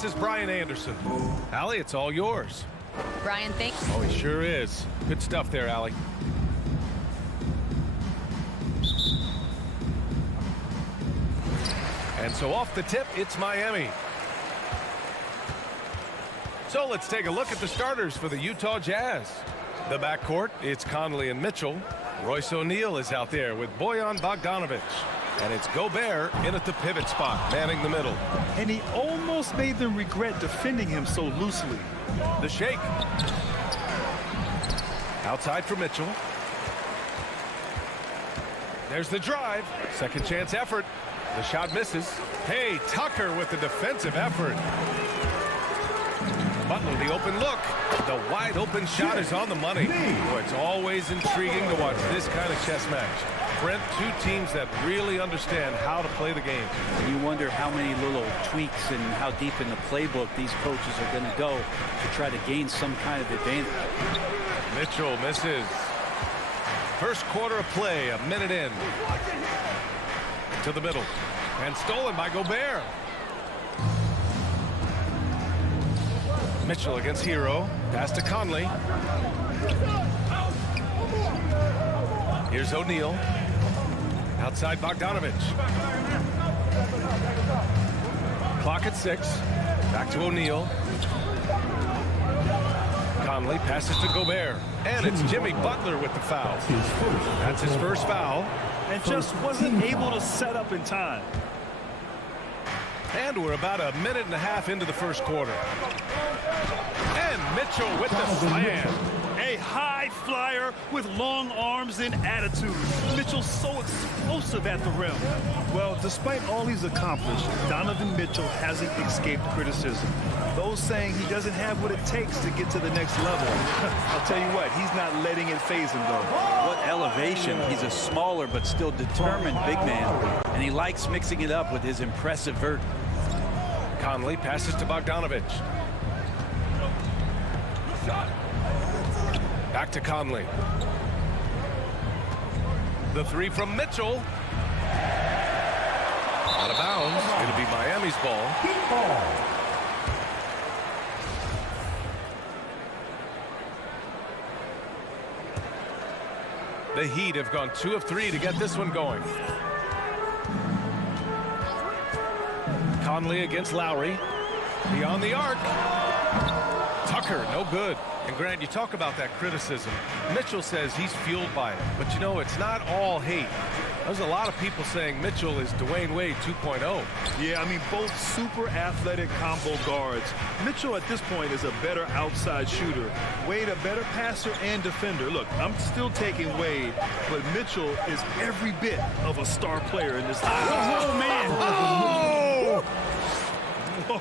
this is Brian Anderson. Allie, it's all yours. Brian, thanks. Oh, he sure is. Good stuff there, Allie. And so off the tip, it's Miami. So let's take a look at the starters for the Utah Jazz. The backcourt, it's Conley and Mitchell. Royce O'Neal is out there with Bojan Bogdanovic. And it's Gobert in at the pivot spot, manning the middle. And he almost made them regret defending him so loosely. The shake. Outside for Mitchell. There's the drive. Second chance effort. The shot misses. Hey, Tucker with the defensive effort. Butler, the open look. The wide open shot is on the money. Boy, it's always intriguing to watch this kind of chess match. Brent, two teams that really understand how to play the game. And you wonder how many little tweaks and how deep in the playbook these coaches are going to go to try to gain some kind of advantage. Mitchell misses. First quarter of play, a minute in. To the middle. And stolen by Gobert. Mitchell against Hero. Pass to Conley. Here's O'Neal. Outside Bogdanovic. Clock at 6. Back to O'Neal. Conley passes to Gobert. And it's Jimmy Butler with the foul. That's his first foul. And just wasn't able to set up in time. And we're about a minute and a half into the first quarter. And Mitchell with the slam. A high flyer with long arms and attitude. Mitchell's so explosive at the rim. Well, despite all he's accomplished, Donovan Mitchell hasn't escaped criticism. Those saying he doesn't have what it takes to get to the next level. I'll tell you what, he's not letting it faze him, though. What elevation. He's a smaller but still determined big man. And he likes mixing it up with his impressive vert. Conley passes to Bogdanovic. Back to Conley. The three from Mitchell. Out of bounds. It'll be Miami's ball. The Heat have gone 2 of 3 to get this one going. Conley against Lowry. Beyond the arc. Tucker, no good. And Grant, you talk about that criticism. Mitchell says he's fueled by it. But you know, it's not all hate. There's a lot of people saying Mitchell is Dwayne Wade 2.0. Yeah, I mean, both super athletic combo guards. Mitchell at this point is a better outside shooter. Wade a better passer and defender. Look, I'm still taking Wade, but Mitchell is every bit of a star player in this league. Oh, man. Oh!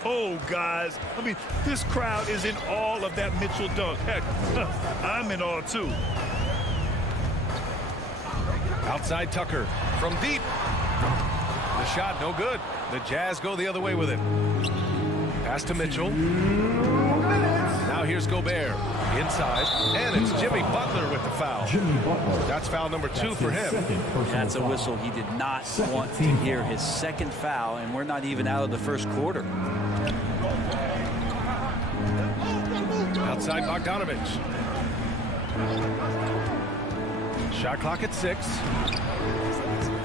Oh, guys. I mean, this crowd is in awe of that Mitchell dunk. Heck, I'm in awe, too. Outside Tucker from deep. The shot no good. The Jazz go the other way with it. Pass to Mitchell. Now here's Gobert. Inside. And it's Jimmy Butler with the foul. That's foul number 2 for him. That's a whistle he did not want to hear. His second foul, and we're not even out of the first quarter. Outside Bogdanovic. Shot clock at 6.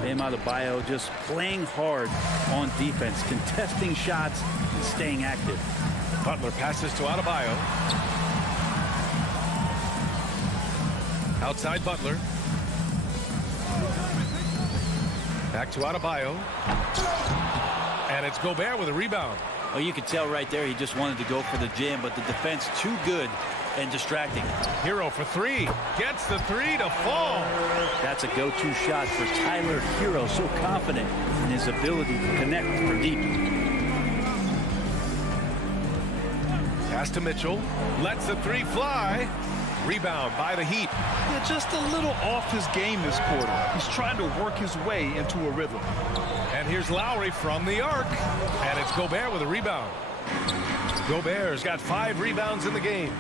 Bam Adebayo just playing hard on defense, contesting shots and staying active. Butler passes to Adebayo. Outside Butler. Back to Adebayo. And it's Gobert with a rebound. Oh, you could tell right there he just wanted to go for the jam, but the defense too good and distracting. Hero for 3. Gets the 3 to fall. That's a go-to shot for Tyler Hero. So confident in his ability to connect for deep. Pass to Mitchell. Lets the 3 fly. Rebound by the Heat. Yeah, just a little off his game this quarter. He's trying to work his way into a rhythm. And here's Lowry from the arc. And it's Gobert with a rebound. Gobert's got 5 rebounds in the game.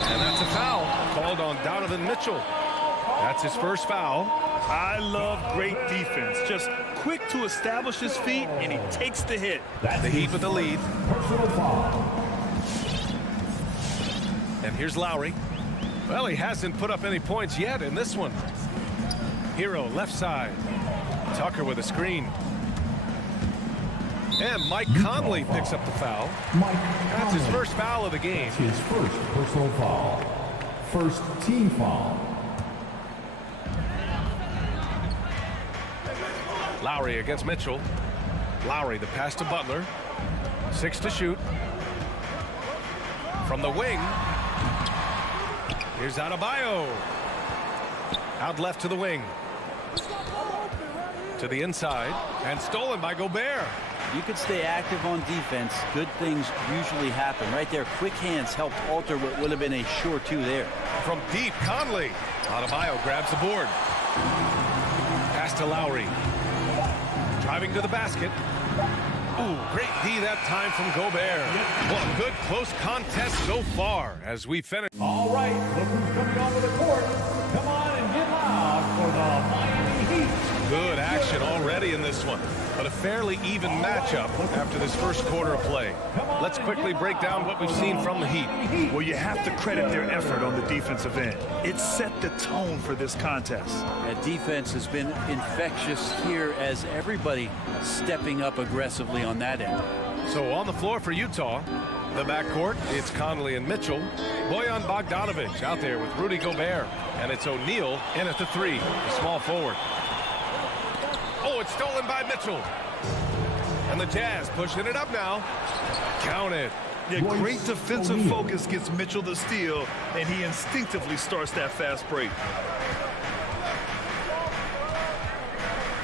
And that's a foul called on Donovan Mitchell. That's his first foul. I love great defense. Just quick to establish his feet, and he takes the hit. The Heat with the lead. Personal foul. And here's Lowry. Well, he hasn't put up any points yet in this one. Hero left side. Tucker with a screen. And Mike Conley picks up the foul. That's his first foul of the game. His first personal foul. First team foul. Lowry against Mitchell. Lowry, the pass to Butler. 6 to shoot. From the wing. Here's Adebayo. Out left to the wing. To the inside. And stolen by Gobert. You could stay active on defense. Good things usually happen. Right there, quick hands helped alter what would have been a sure two there. From deep, Conley. Adebayo grabs the board. Pass to Lowry. Driving to the basket. Ooh, great D that time from Gobert. Well, good close contest so far as we finish. All right, look who's coming onto the court. Come on and get loud for the Miami Heat. Good action already in this one, but a fairly even matchup after this first quarter of play. Let's quickly break down what we've seen from the Heat. Well, you have to credit their effort on the defensive end. It set the tone for this contest. That defense has been infectious here as everybody stepping up aggressively on that end. So on the floor for Utah, the backcourt, it's Conley and Mitchell. Bojan Bogdanovic out there with Rudy Gobert. And it's O'Neal in at the 3, the small forward. Oh, it's stolen by Mitchell. And the Jazz pushing it up now. Count it. Yeah, great defensive focus gets Mitchell the steal, and he instinctively starts that fast break.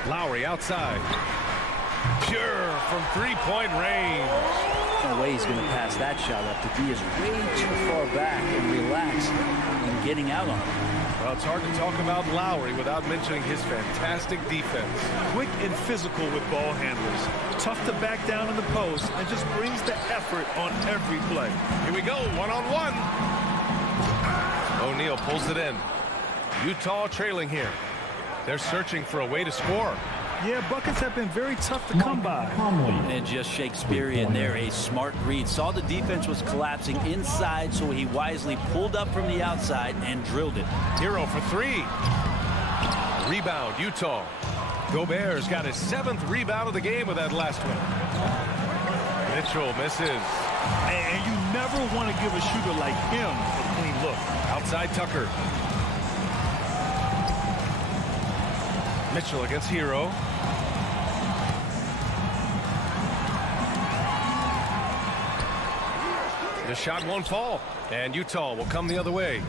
Lowry outside. Pure from three-point range. No way he's going to pass that shot up. The D is way too far back and relaxed in getting out on it. Well, it's hard to talk about Lowry without mentioning his fantastic defense. Quick and physical with ball handlers. Tough to back down in the post and just brings the effort on every play. Here we go, one-on-one. O'Neal pulls it in. Utah trailing here. They're searching for a way to score. Yeah, buckets have been very tough to come by. And just Shakespearean there, a smart read. Saw the defense was collapsing inside, so he wisely pulled up from the outside and drilled it. Hero for 3. Rebound, Utah. Gobert's got his 7th rebound of the game with that last one. Mitchell misses. And you never want to give a shooter like him a clean look. Outside Tucker. Mitchell against Hero. The shot won't fall, and Utah will come the other way.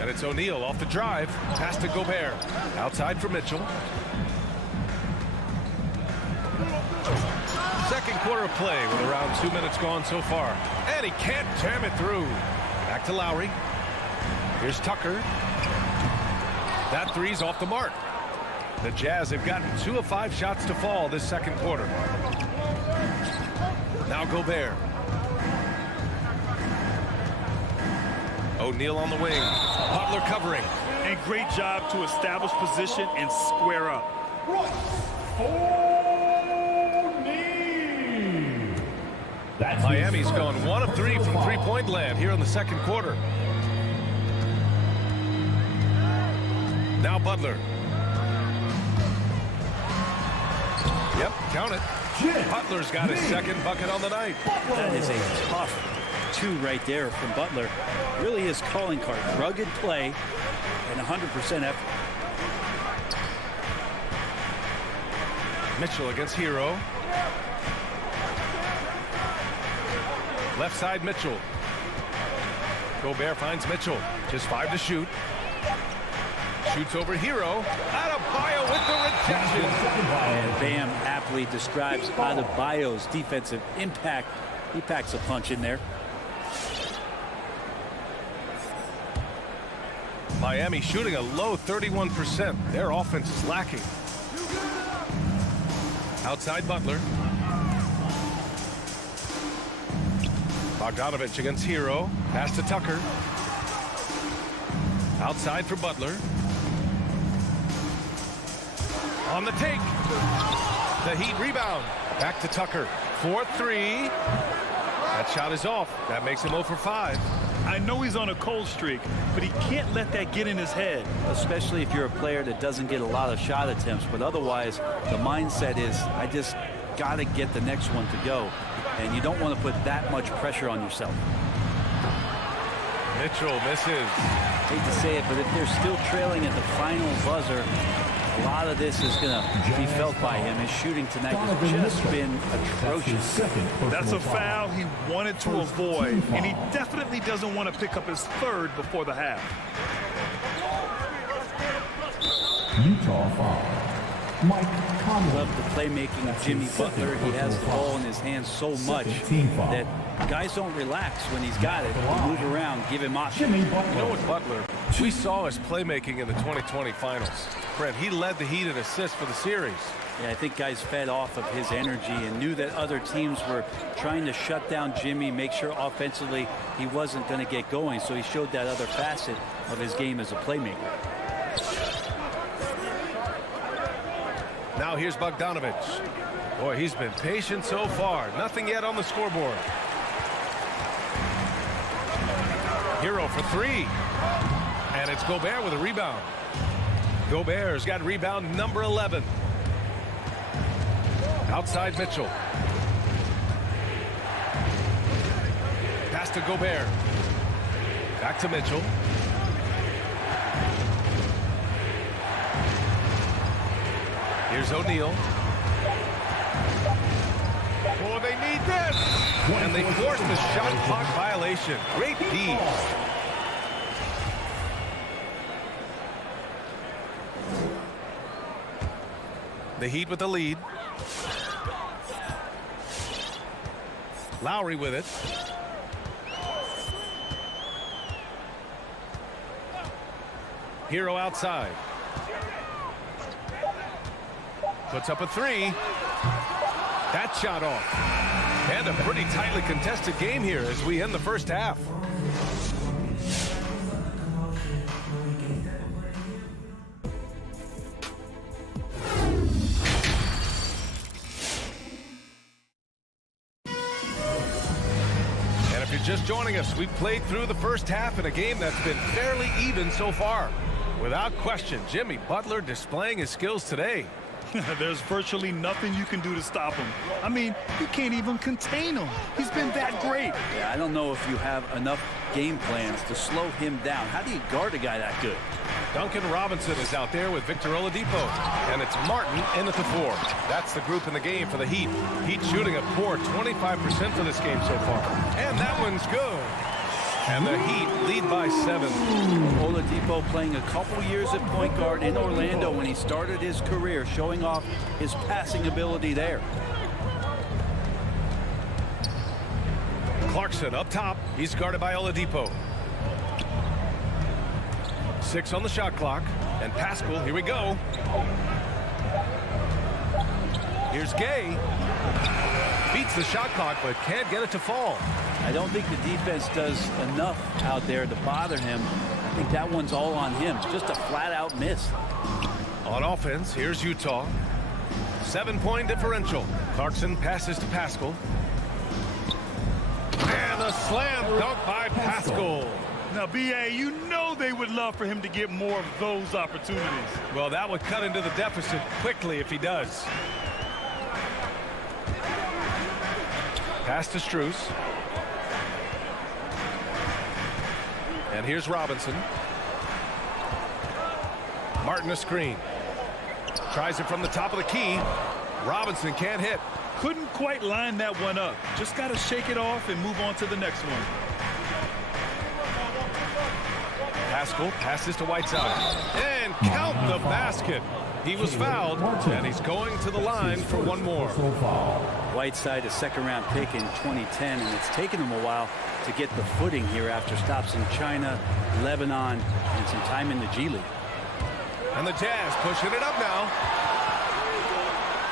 And it's O'Neal off the drive. Pass to Gobert. Outside for Mitchell. Second quarter of play with around 2 minutes gone so far. And he can't jam it through. Back to Lowry. Here's Tucker. That three's off the mark. The Jazz have gotten 2 of 5 shots to fall this second quarter. Now Gobert. O'Neal on the wing. Butler covering. And great job to establish position and square up. Miami's gone 1 of 3 from three-point land here in the second quarter. Now Butler. Yep, count it. Butler's got his second bucket on the night. That is a tough 2 right there from Butler. Really his calling card. Rugged play and 100% effort. Mitchell against Hero. Left side Mitchell. Gobert finds Mitchell. Just 5 to shoot. Shoots over Hero. Adebayo with the rejection. And Bam aptly describes Adebayo's defensive impact. He packs a punch in there. Miami shooting a low 31%. Their offense is lacking. Outside Butler. Bogdanovic against Hero. Pass to Tucker. Outside for Butler. On the take. The Heat rebound. Back to Tucker. 4-3. That shot is off. That makes him 0 for 5. I know he's on a cold streak, but he can't let that get in his head. Especially if you're a player that doesn't get a lot of shot attempts. But otherwise, the mindset is, I just got to get the next one to go. And you don't want to put that much pressure on yourself. Mitchell misses. Hate to say it, but if they're still trailing at the final buzzer, a lot of this is going to be felt by him. His shooting tonight has just been atrocious. That's a foul he wanted to avoid, and he definitely doesn't want to pick up his third before the half. Utah foul. Mike Conley. Love the playmaking of Jimmy Butler. He has the ball in his hands so much that guys don't relax when he's got it. They move around, give him options. You know what, Butler, we saw his playmaking in the 2020 finals. Brent, he led the Heat in assists for the series. Yeah, I think guys fed off of his energy and knew that other teams were trying to shut down Jimmy, make sure offensively he wasn't going to get going. So he showed that other facet of his game as a playmaker. Now here's Bogdanovich. Boy, he's been patient so far. Nothing yet on the scoreboard. Hero for 3. And it's Gobert with a rebound. Gobert's got rebound number 11. Outside Mitchell. Pass to Gobert. Back to Mitchell. Here's O'Neal. Oh, they need this. And they force the shot clock violation. Great D. The Heat with the lead. Lowry with it. Hero outside. Puts up a 3. That shot off. And a pretty tightly contested game here as we end the first half. And if you're just joining us, we've played through the first half in a game that's been fairly even so far. Without question, Jimmy Butler displaying his skills today. There's virtually nothing you can do to stop him. I mean, you can't even contain him. He's been that great. Yeah, I don't know if you have enough game plans to slow him down. How do you guard a guy that good? Duncan Robinson is out there with Victor Oladipo. And it's Martin in at the 4. That's the group in the game for the Heat. Heat shooting a poor 25% for this game so far. And that one's good. And the Heat lead by 7. Oladipo playing a couple years at point guard in Orlando when he started his career, showing off his passing ability there. Clarkson up top. He's guarded by Oladipo. 6 on the shot clock. And Pascal, here we go. Here's Gay. Beats the shot clock, but can't get it to fall. I don't think the defense does enough out there to bother him. I think that one's all on him. Just a flat-out miss. On offense, here's Utah. 7-point differential. Clarkson passes to Pascal. And a slam dunk by Pascal. Now, B.A., you know they would love for him to get more of those opportunities. Well, that would cut into the deficit quickly if he does. Pass to Strus. And here's Robinson. Martin a screen. Tries it from the top of the key. Robinson can't hit. Couldn't quite line that one up. Just got to shake it off and move on to the next one. Pascal passes to Whiteside. And count the basket. He was fouled, and he's going to the line for one more. Whiteside, a second-round pick in 2010, and it's taken him a while to get the footing here after stops in China, Lebanon, and some time in the G League. And the Jazz pushing it up now.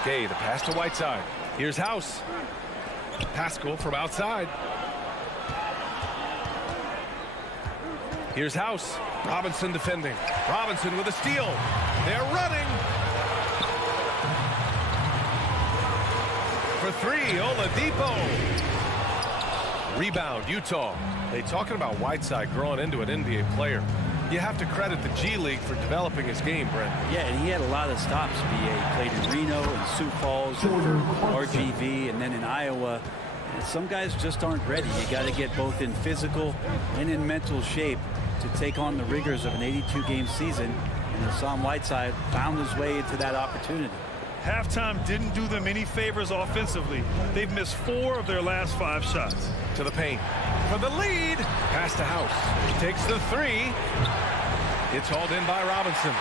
Gay, the pass to Whiteside. Here's House. Pascal from outside. Here's House. Robinson defending. Robinson with a steal. They're running. For three, Oladipo. Rebound, Utah. They talking about Whiteside growing into an NBA player. You have to credit the G League for developing his game, Brent. Yeah, and he had a lot of stops. BA played in Reno and Sioux Falls, RGV, and then in Iowa. And some guys just aren't ready. You got to get both in physical and in mental shape to take on the rigors of an 82-game season. And Hassan Whiteside found his way into that opportunity. Halftime didn't do them any favors offensively. They've missed 4 of their last 5 shots. To the paint. For the lead. Pass to House. He takes the 3. It's hauled in by Robinson.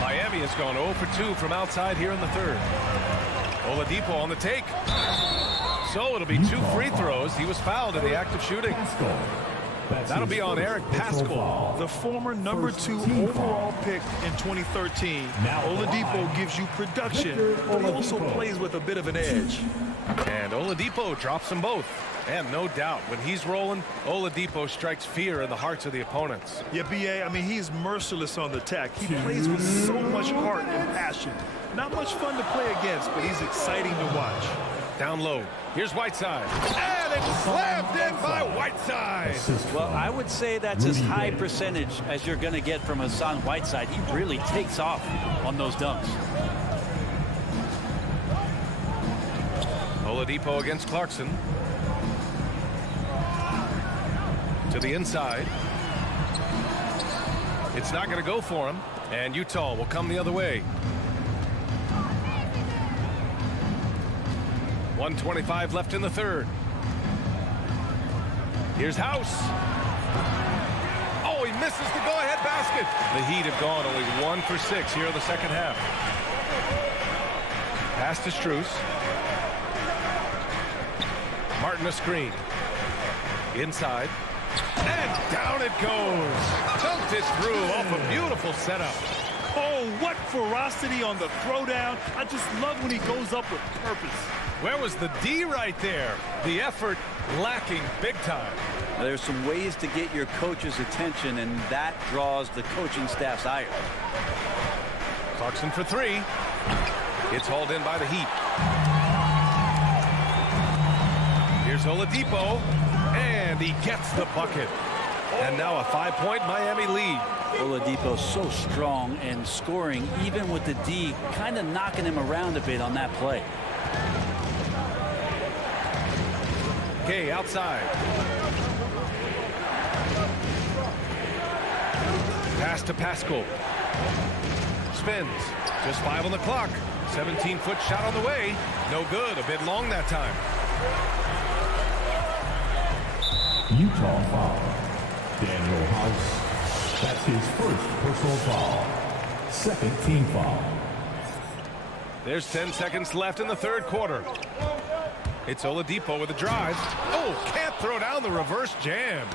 Miami has gone 0 for 2 from outside here in the third. Oladipo on the take. So it'll be 2 free throws. He was fouled in the act of shooting. That'll be on Eric Paschal. The former number 2 overall pick in 2013. Oladipo gives you production, but he also plays with a bit of an edge. And Oladipo drops them both. And no doubt, when he's rolling, Oladipo strikes fear in the hearts of the opponents. Yeah, B.A., I mean, he's merciless on the attack. He plays with so much heart and passion. Not much fun to play against, but he's exciting to watch. Down low. Here's Whiteside. And it's slammed in by Whiteside. Well, I would say that's as high percentage as you're going to get from Hassan Whiteside. He really takes off on those dunks. Oladipo against Clarkson. To the inside. It's not going to go for him. And Utah will come the other way. 1:25 left in the third. Here's House. Oh, he misses the go-ahead basket. The Heat have gone only 1 for 6 here in the second half. Pass to Strus. Martin a screen. Inside. And down it goes. Dumped it through off a beautiful setup. Oh, what ferocity on the throwdown. I just love when he goes up with purpose. Where was the D right there? The effort lacking big time. Now, there's some ways to get your coach's attention, and that draws the coaching staff's ire. Clarkson for 3. It's hauled in by the Heat. Here's Oladipo, and he gets the bucket. And now a 5-point Miami lead. Oladipo so strong and scoring, even with the D kind of knocking him around a bit on that play. Okay, outside. Pass to Paschal. Spins. Just 5 on the clock. 17-foot shot on the way. No good. A bit long that time. Utah foul. Daniel House. That's his first personal foul. Second team foul. There's 10 seconds left in the third quarter. It's Oladipo with a drive. Oh, can't throw down the reverse jam.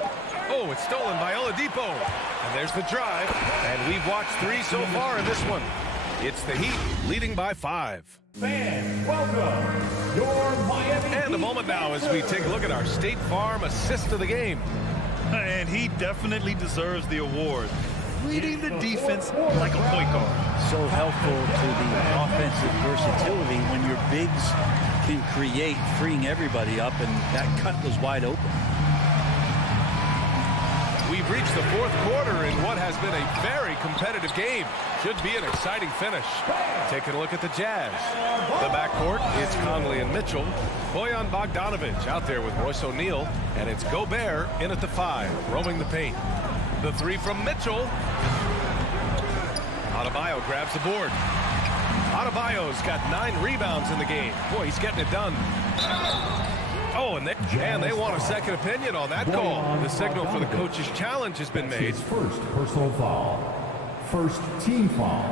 Oh, it's stolen by Oladipo. And there's the drive. And we've watched 3 so far in this one. It's the Heat leading by 5. Fans, welcome your Miami And a moment now as we take a look at our State Farm assist of the game. And he definitely deserves the award. Leading the defense like a point guard. So helpful to the offensive versatility when your bigs can create, freeing everybody up, and that cut was wide open. We've reached the fourth quarter in what has been a very competitive game. Should be an exciting finish. Taking a look at the Jazz. The backcourt, it's Conley and Mitchell. Bojan Bogdanovic out there with Royce O'Neal. And it's Gobert in at the 5, roaming the paint. The 3 from Mitchell. Adebayo grabs the board. Adebayo's got 9 rebounds in the game. Boy, he's getting it done. Oh, and they want a second opinion on that call. The signal for the coach's challenge has been made. His first personal foul. First team foul.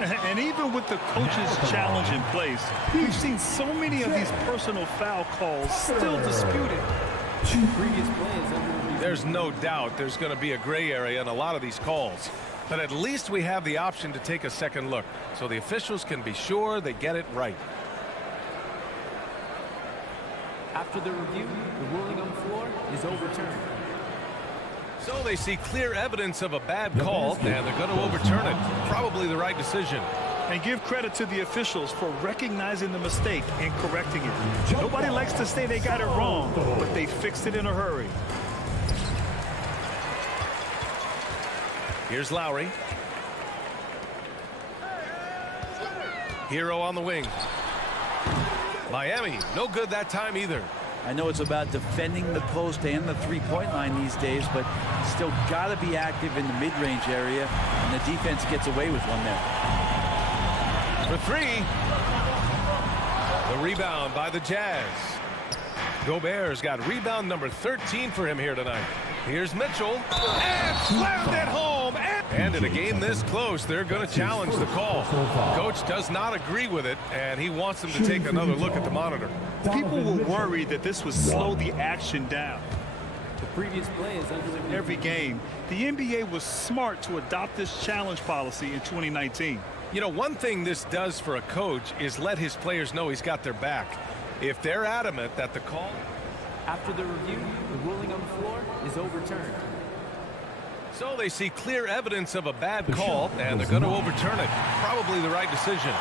And even with the coach's challenge in place, we've seen so many of these personal foul calls still disputed. There's no doubt there's going to be a gray area in a lot of these calls. But at least we have the option to take a second look, so the officials can be sure they get it right. After the review, the ruling on the floor is overturned. So they see clear evidence of a bad call, and they're going to overturn it. Probably the right decision. And give credit to the officials for recognizing the mistake and correcting it. Nobody likes to say they got it wrong, but they fixed it in a hurry. Here's Lowry. Hero on the wing. Miami, no good that time either. I know it's about defending the post and the three-point line these days, but still got to be active in the mid-range area, and the defense gets away with one there. For three. The rebound by the Jazz. Gobert's got rebound number 13 for him here tonight. Here's Mitchell. And slammed it home. And in a game this close, they're going to challenge the call. Coach does not agree with it, and he wants them to take another look at the monitor. People were worried that this would slow the action down. The previous play is under Every game, the NBA was smart to adopt this challenge policy in 2019. You know, one thing this does for a coach is let his players know he's got their back. If they're adamant that the call... After the review, the ruling on the floor is overturned. So they see clear evidence of a bad call, and they're going to overturn it. Probably the right decision.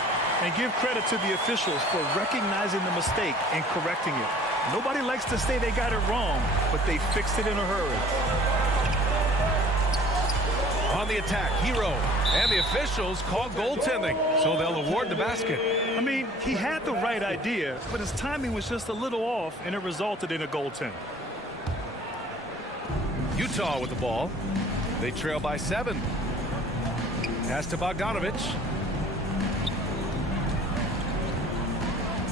And give credit to the officials for recognizing the mistake and correcting it. Nobody likes to say they got it wrong, but they fixed it in a hurry. On the attack, Hero. And the officials call goaltending, so they'll award the basket. I mean, he had the right idea, but his timing was just a little off, and it resulted in a goaltend. Utah with the ball. They trail by 7. Pass to Bogdanovich.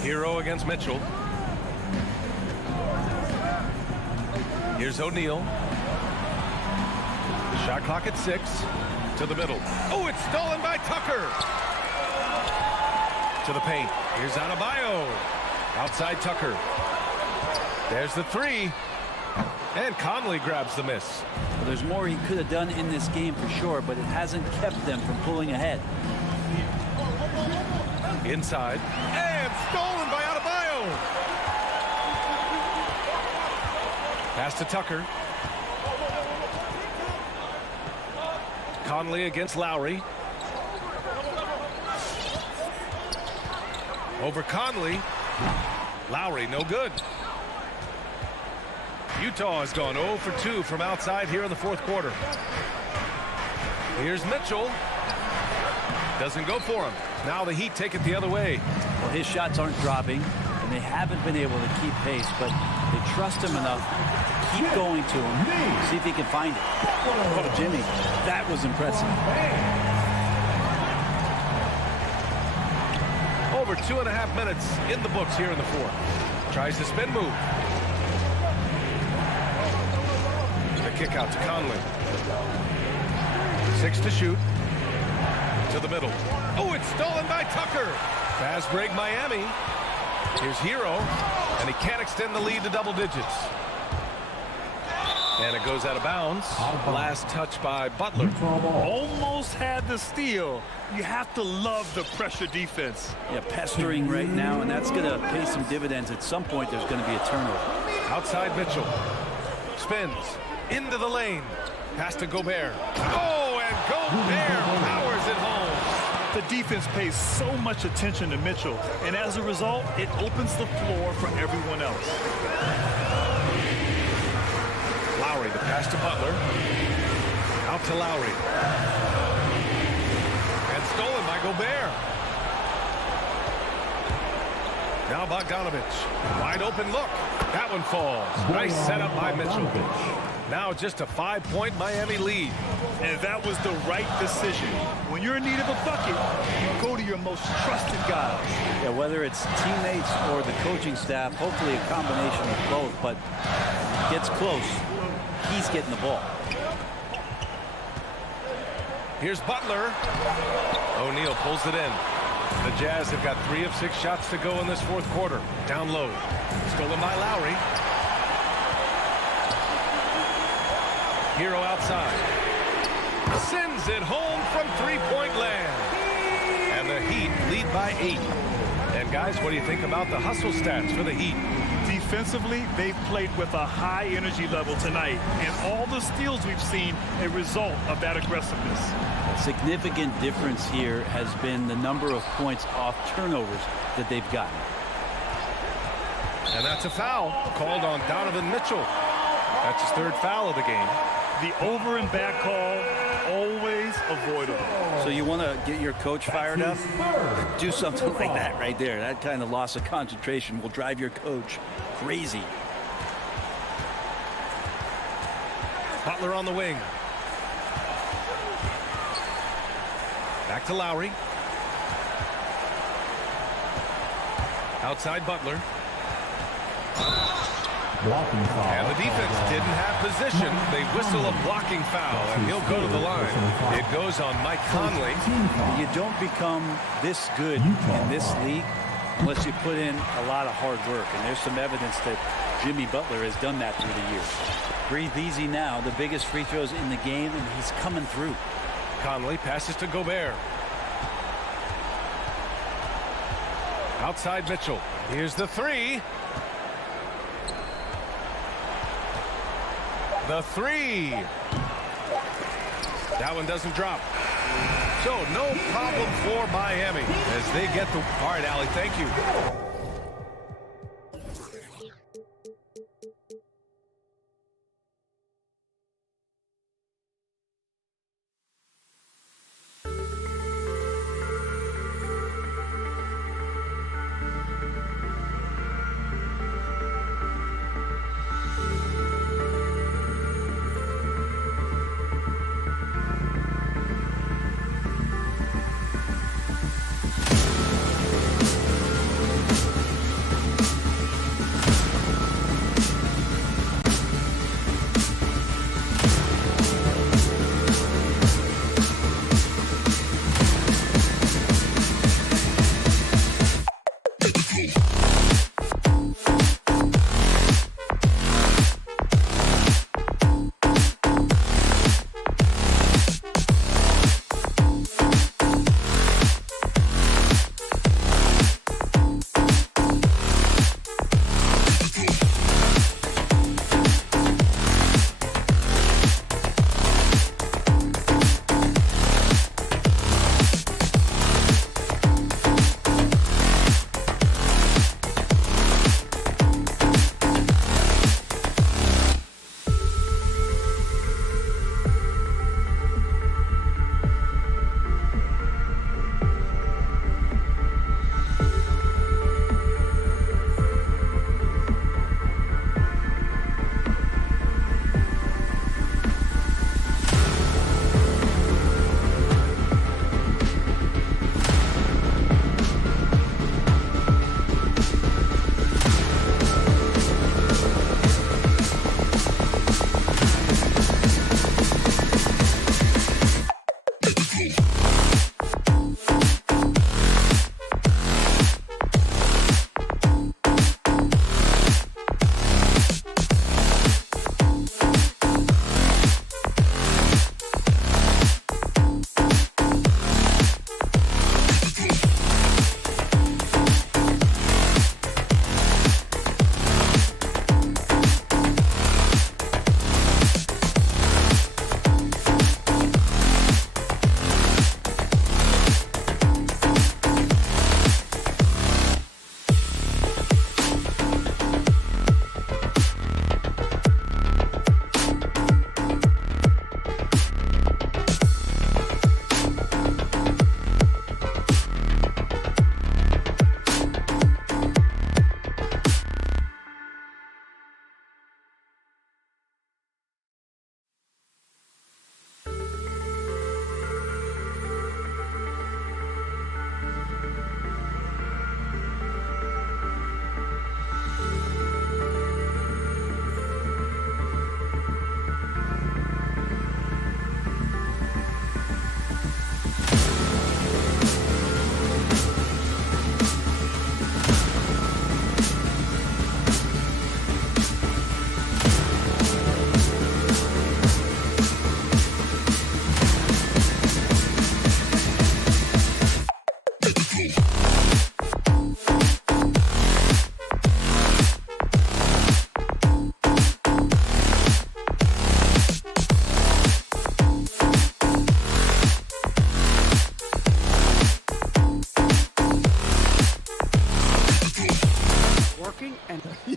Hero against Mitchell. Here's O'Neal. Shot clock at 6. To the middle. Oh, it's stolen by Tucker. To the paint. Here's Adebayo. Outside Tucker. There's the 3. And Conley grabs the miss. Well, there's more he could have done in this game for sure, but it hasn't kept them from pulling ahead. Inside. And stolen by Adebayo. Pass to Tucker. Conley against Lowry. Over Conley. Lowry, no good. Utah has gone 0 for 2 from outside here in the fourth quarter. Here's Mitchell. Doesn't go for him. Now the Heat take it the other way. Well, his shots aren't dropping, and they haven't been able to keep pace, but they trust him enough to keep going to him, see if he can find it. Oh, Jimmy, that was impressive. Over 2.5 minutes in the books here in the fourth. Tries the spin move. The kick out to Conley. 6 to shoot. To the middle. Oh, it's stolen by Tucker. Fast break Miami. Here's Hero. And he can't extend the lead to double digits. And it goes out of bounds. Last touch by Butler. Almost had the steal. You have to love the pressure defense. Yeah, pestering right now, and that's going to pay some dividends. At some point, there's going to be a turnover. Outside Mitchell. Spins. Into the lane. Pass to Gobert. Oh, and Gobert powers it home. The defense pays so much attention to Mitchell, and as a result, it opens the floor for everyone else. Lowry, the pass to Butler. Out to Lowry. And stolen by Gobert. Now Bogdanovich. Wide open look. That one falls. Nice setup by Mitchell. Now just a 5-point Miami lead. And that was the right decision. When you're in need of a bucket, you go to your most trusted guys. Yeah, whether it's teammates or the coaching staff, hopefully a combination of both, but gets close. He's getting the ball. Here's Butler. O'Neal pulls it in. The Jazz have got 3 of 6 shots to go in this fourth quarter. Down low. Stolen by Lowry. Hero outside. Sends it home from three-point land. And the Heat lead by 8. And guys, what do you think about the hustle stats for the Heat? Defensively, they've played with a high energy level tonight, and all the steals we've seen a result of that aggressiveness. A significant difference here has been the number of points off turnovers that they've gotten. And that's a foul called on Donovan Mitchell. That's his third foul of the game. The over and back call, always avoidable. So you want to get your coach fired up? Do something like that right there. That kind of loss of concentration will drive your coach crazy. Butler on the wing. Back to Lowry. Outside Butler. Blocking foul. And the defense didn't have position. They whistle a blocking foul, and he'll go to the line. It goes on Mike Conley. You don't become this good in this league unless you put in a lot of hard work. And there's some evidence that Jimmy Butler has done that through the years. Breathe easy now. The biggest free throws in the game, and he's coming through. Conley passes to Gobert. Outside Mitchell. Here's the three. The three. That one doesn't drop. So no problem for Miami as they get the... All right, Allie, thank you.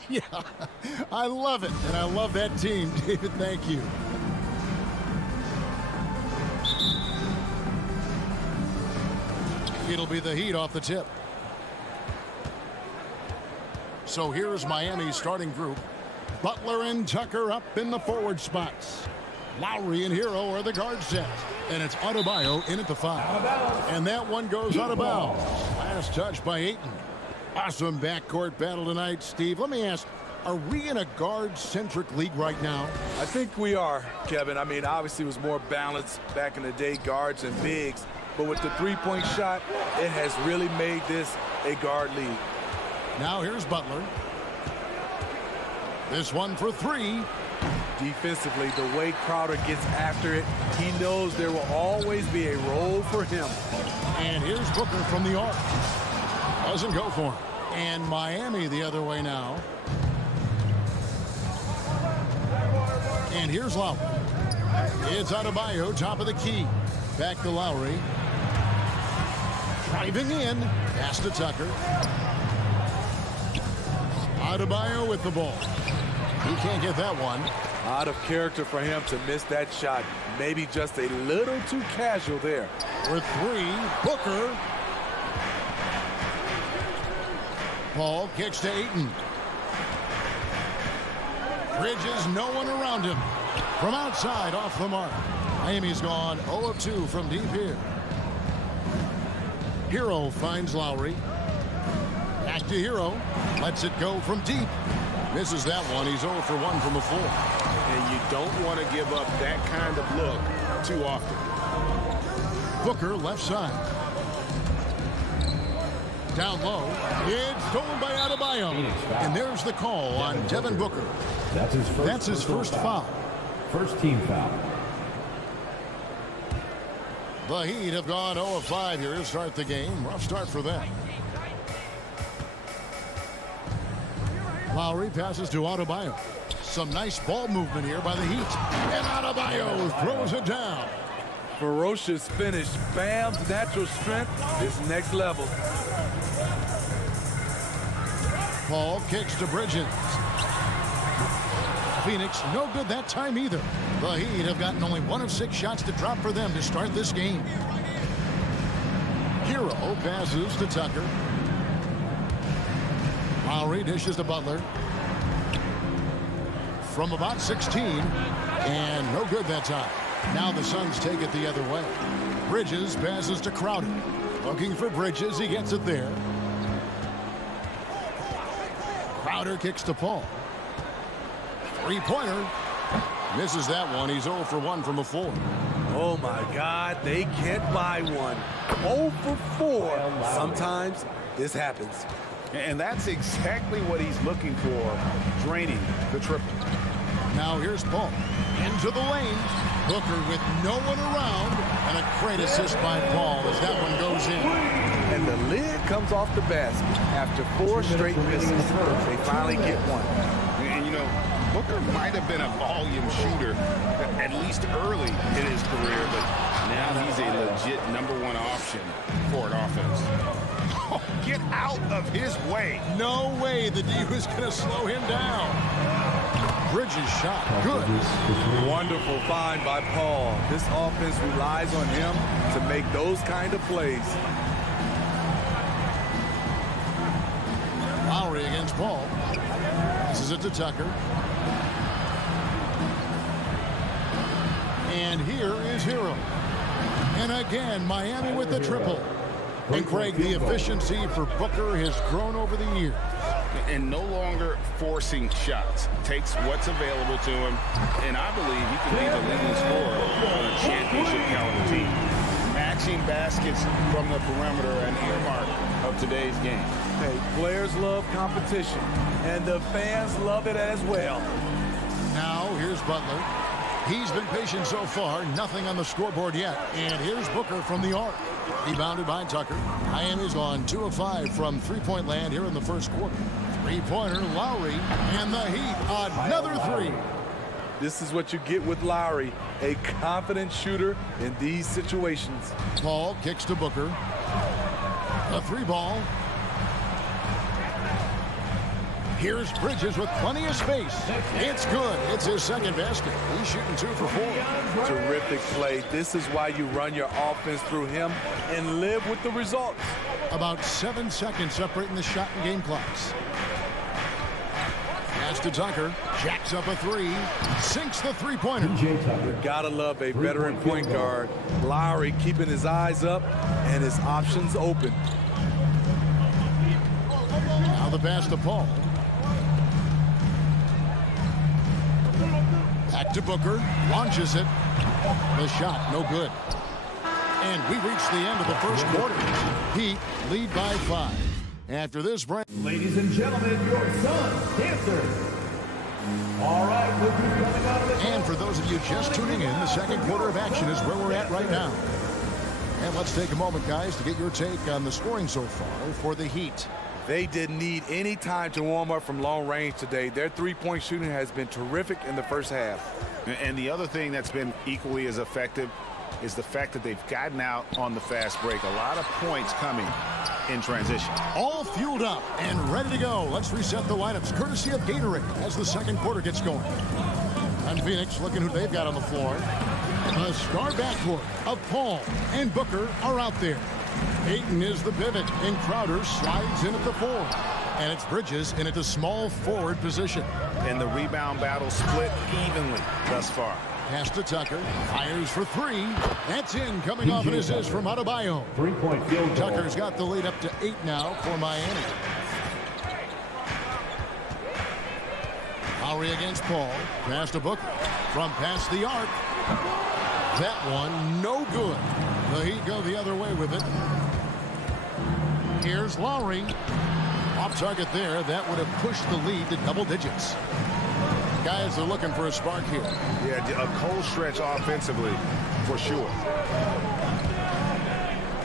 Yeah, I love it, and I love that team, David. Thank you. It'll be the Heat off the tip. So here's Miami's starting group. Butler and Tucker up in the forward spots. Lowry and Hero are the guard sets. And it's Adebayo in at the 5. And that one goes out of bounds. Last touch by Ayton. Awesome backcourt battle tonight, Steve. Let me ask, are we in a guard-centric league right now? I think we are, Kevin. I mean, obviously it was more balanced back in the day, guards and bigs. But with the three-point shot, it has really made this a guard league. Now here's Butler. This one for 3. Defensively, the way Crowder gets after it, he knows there will always be a role for him. And here's Booker from the arc. Doesn't go for him. And Miami the other way now. And here's Lowry. It's Adebayo, top of the key. Back to Lowry. Driving in. Pass to Tucker. Adebayo with the ball. He can't get that one. Out of character for him to miss that shot. Maybe just a little too casual there. For 3, Booker. Paul kicks to Ayton. Bridges, no one around him. From outside, off the mark. Miami's gone 0 of 2 from deep here. Hero finds Lowry. Back to Hero. Lets it go from deep. Misses that one. He's 0 for 1 from the floor. And you don't want to give up that kind of look too often. Booker left side. Down low. It's stolen by Adebayo. And there's the call on Devin Booker. That's his first foul. First team foul. The Heat have gone 0 of 5 here to start the game. Rough start for them. Lowry passes to Adebayo. Some nice ball movement here by the Heat. And Adebayo throws it down. Ferocious finish. Bam's natural strength is next level. Paul kicks to Bridges. Phoenix no good that time either. The Heat have gotten only 1 of 6 shots to drop for them to start this game. Hero passes to Tucker. Lowry dishes to Butler. From about 16. And no good that time. Now the Suns take it the other way. Bridges passes to Crowder. Looking for Bridges. He gets it there. Crowder kicks to Paul. Three-pointer. Misses that one. He's 0 for 1 from the floor. Oh, my God. They can't buy one. 0 for 4. Sometimes this happens. And that's exactly what he's looking for, draining the triple. Now here's Paul. Into the lane. Booker with no one around. And a great assist by Paul as that one goes in. And the lid comes off the basket. After 4 straight misses, they finally get one. And, you know, Booker might have been a volume shooter, at least early in his career, but now he's a legit #1 option for an offense. Oh, get out of his way. No way the D was going to slow him down. Bridges shot. Good. Wonderful find by Paul. This offense relies on him to make those kind of plays. Lowry against Paul. This is it to Tucker. And here is Hero. And again, Miami with the triple. And Craig, the efficiency for Booker has grown over the years. And no longer forcing shots. Takes what's available to him, and I believe he can be the leading scorer on a championship caliber team. Matching baskets from the perimeter, an earmark of today's game. Hey, players love competition, and the fans love it as well. Now here's Butler. He's been patient so far, nothing on the scoreboard yet. And here's Booker from the arc. Rebounded by Tucker. Miami's gone 2 of 5 from three-point land here in the first quarter. Three-pointer, Lowry, and the Heat, another 3. This is what you get with Lowry, a confident shooter in these situations. Paul kicks to Booker. A 3 ball. Here's Bridges with plenty of space. It's good. It's his second basket. He's shooting 2 for 4. Terrific play. This is why you run your offense through him and live with the results. About 7 seconds separating the shot and game clocks. Pass to Tucker. Jacks up a 3. Sinks the three-pointer. You gotta love a veteran point guard. Lowry keeping his eyes up and his options open. Now the pass to Paul. Back to Booker. Launches it. The shot, no good. And we reach the end of the first quarter. Heat lead by 5. After this break. Ladies and gentlemen, your son, Cancer. All right, look who's coming out of the... And for those of you just tuning in, the second quarter of action is where we're at right now. And let's take a moment, guys, to get your take on the scoring so far for the Heat. They didn't need any time to warm up from long range today. Their three-point shooting has been terrific in the first half. And the other thing that's been equally as effective is the fact that they've gotten out on the fast break. A lot of points coming in transition. All fueled up and ready to go. Let's reset the lineups courtesy of Gatorade as the second quarter gets going. And Phoenix looking who they've got on the floor. The star backcourt of Paul and Booker are out there. Ayton is the pivot, and Crowder slides in at the 4. And it's Bridges in at the small forward position. And the rebound battle split evenly thus far. Pass to Tucker. Fires for 3. That's in. Coming off an assist from Adebayo. 3-point field goal. Tucker's got the lead up to 8 now for Miami. Lowry against Paul. Pass to Booker. From past the arc. That one no good. The Heat go the other way with it. Here's Lowry. Off target there. That would have pushed the lead to double digits. Guys are looking for a spark here. Yeah, a cold stretch offensively for sure.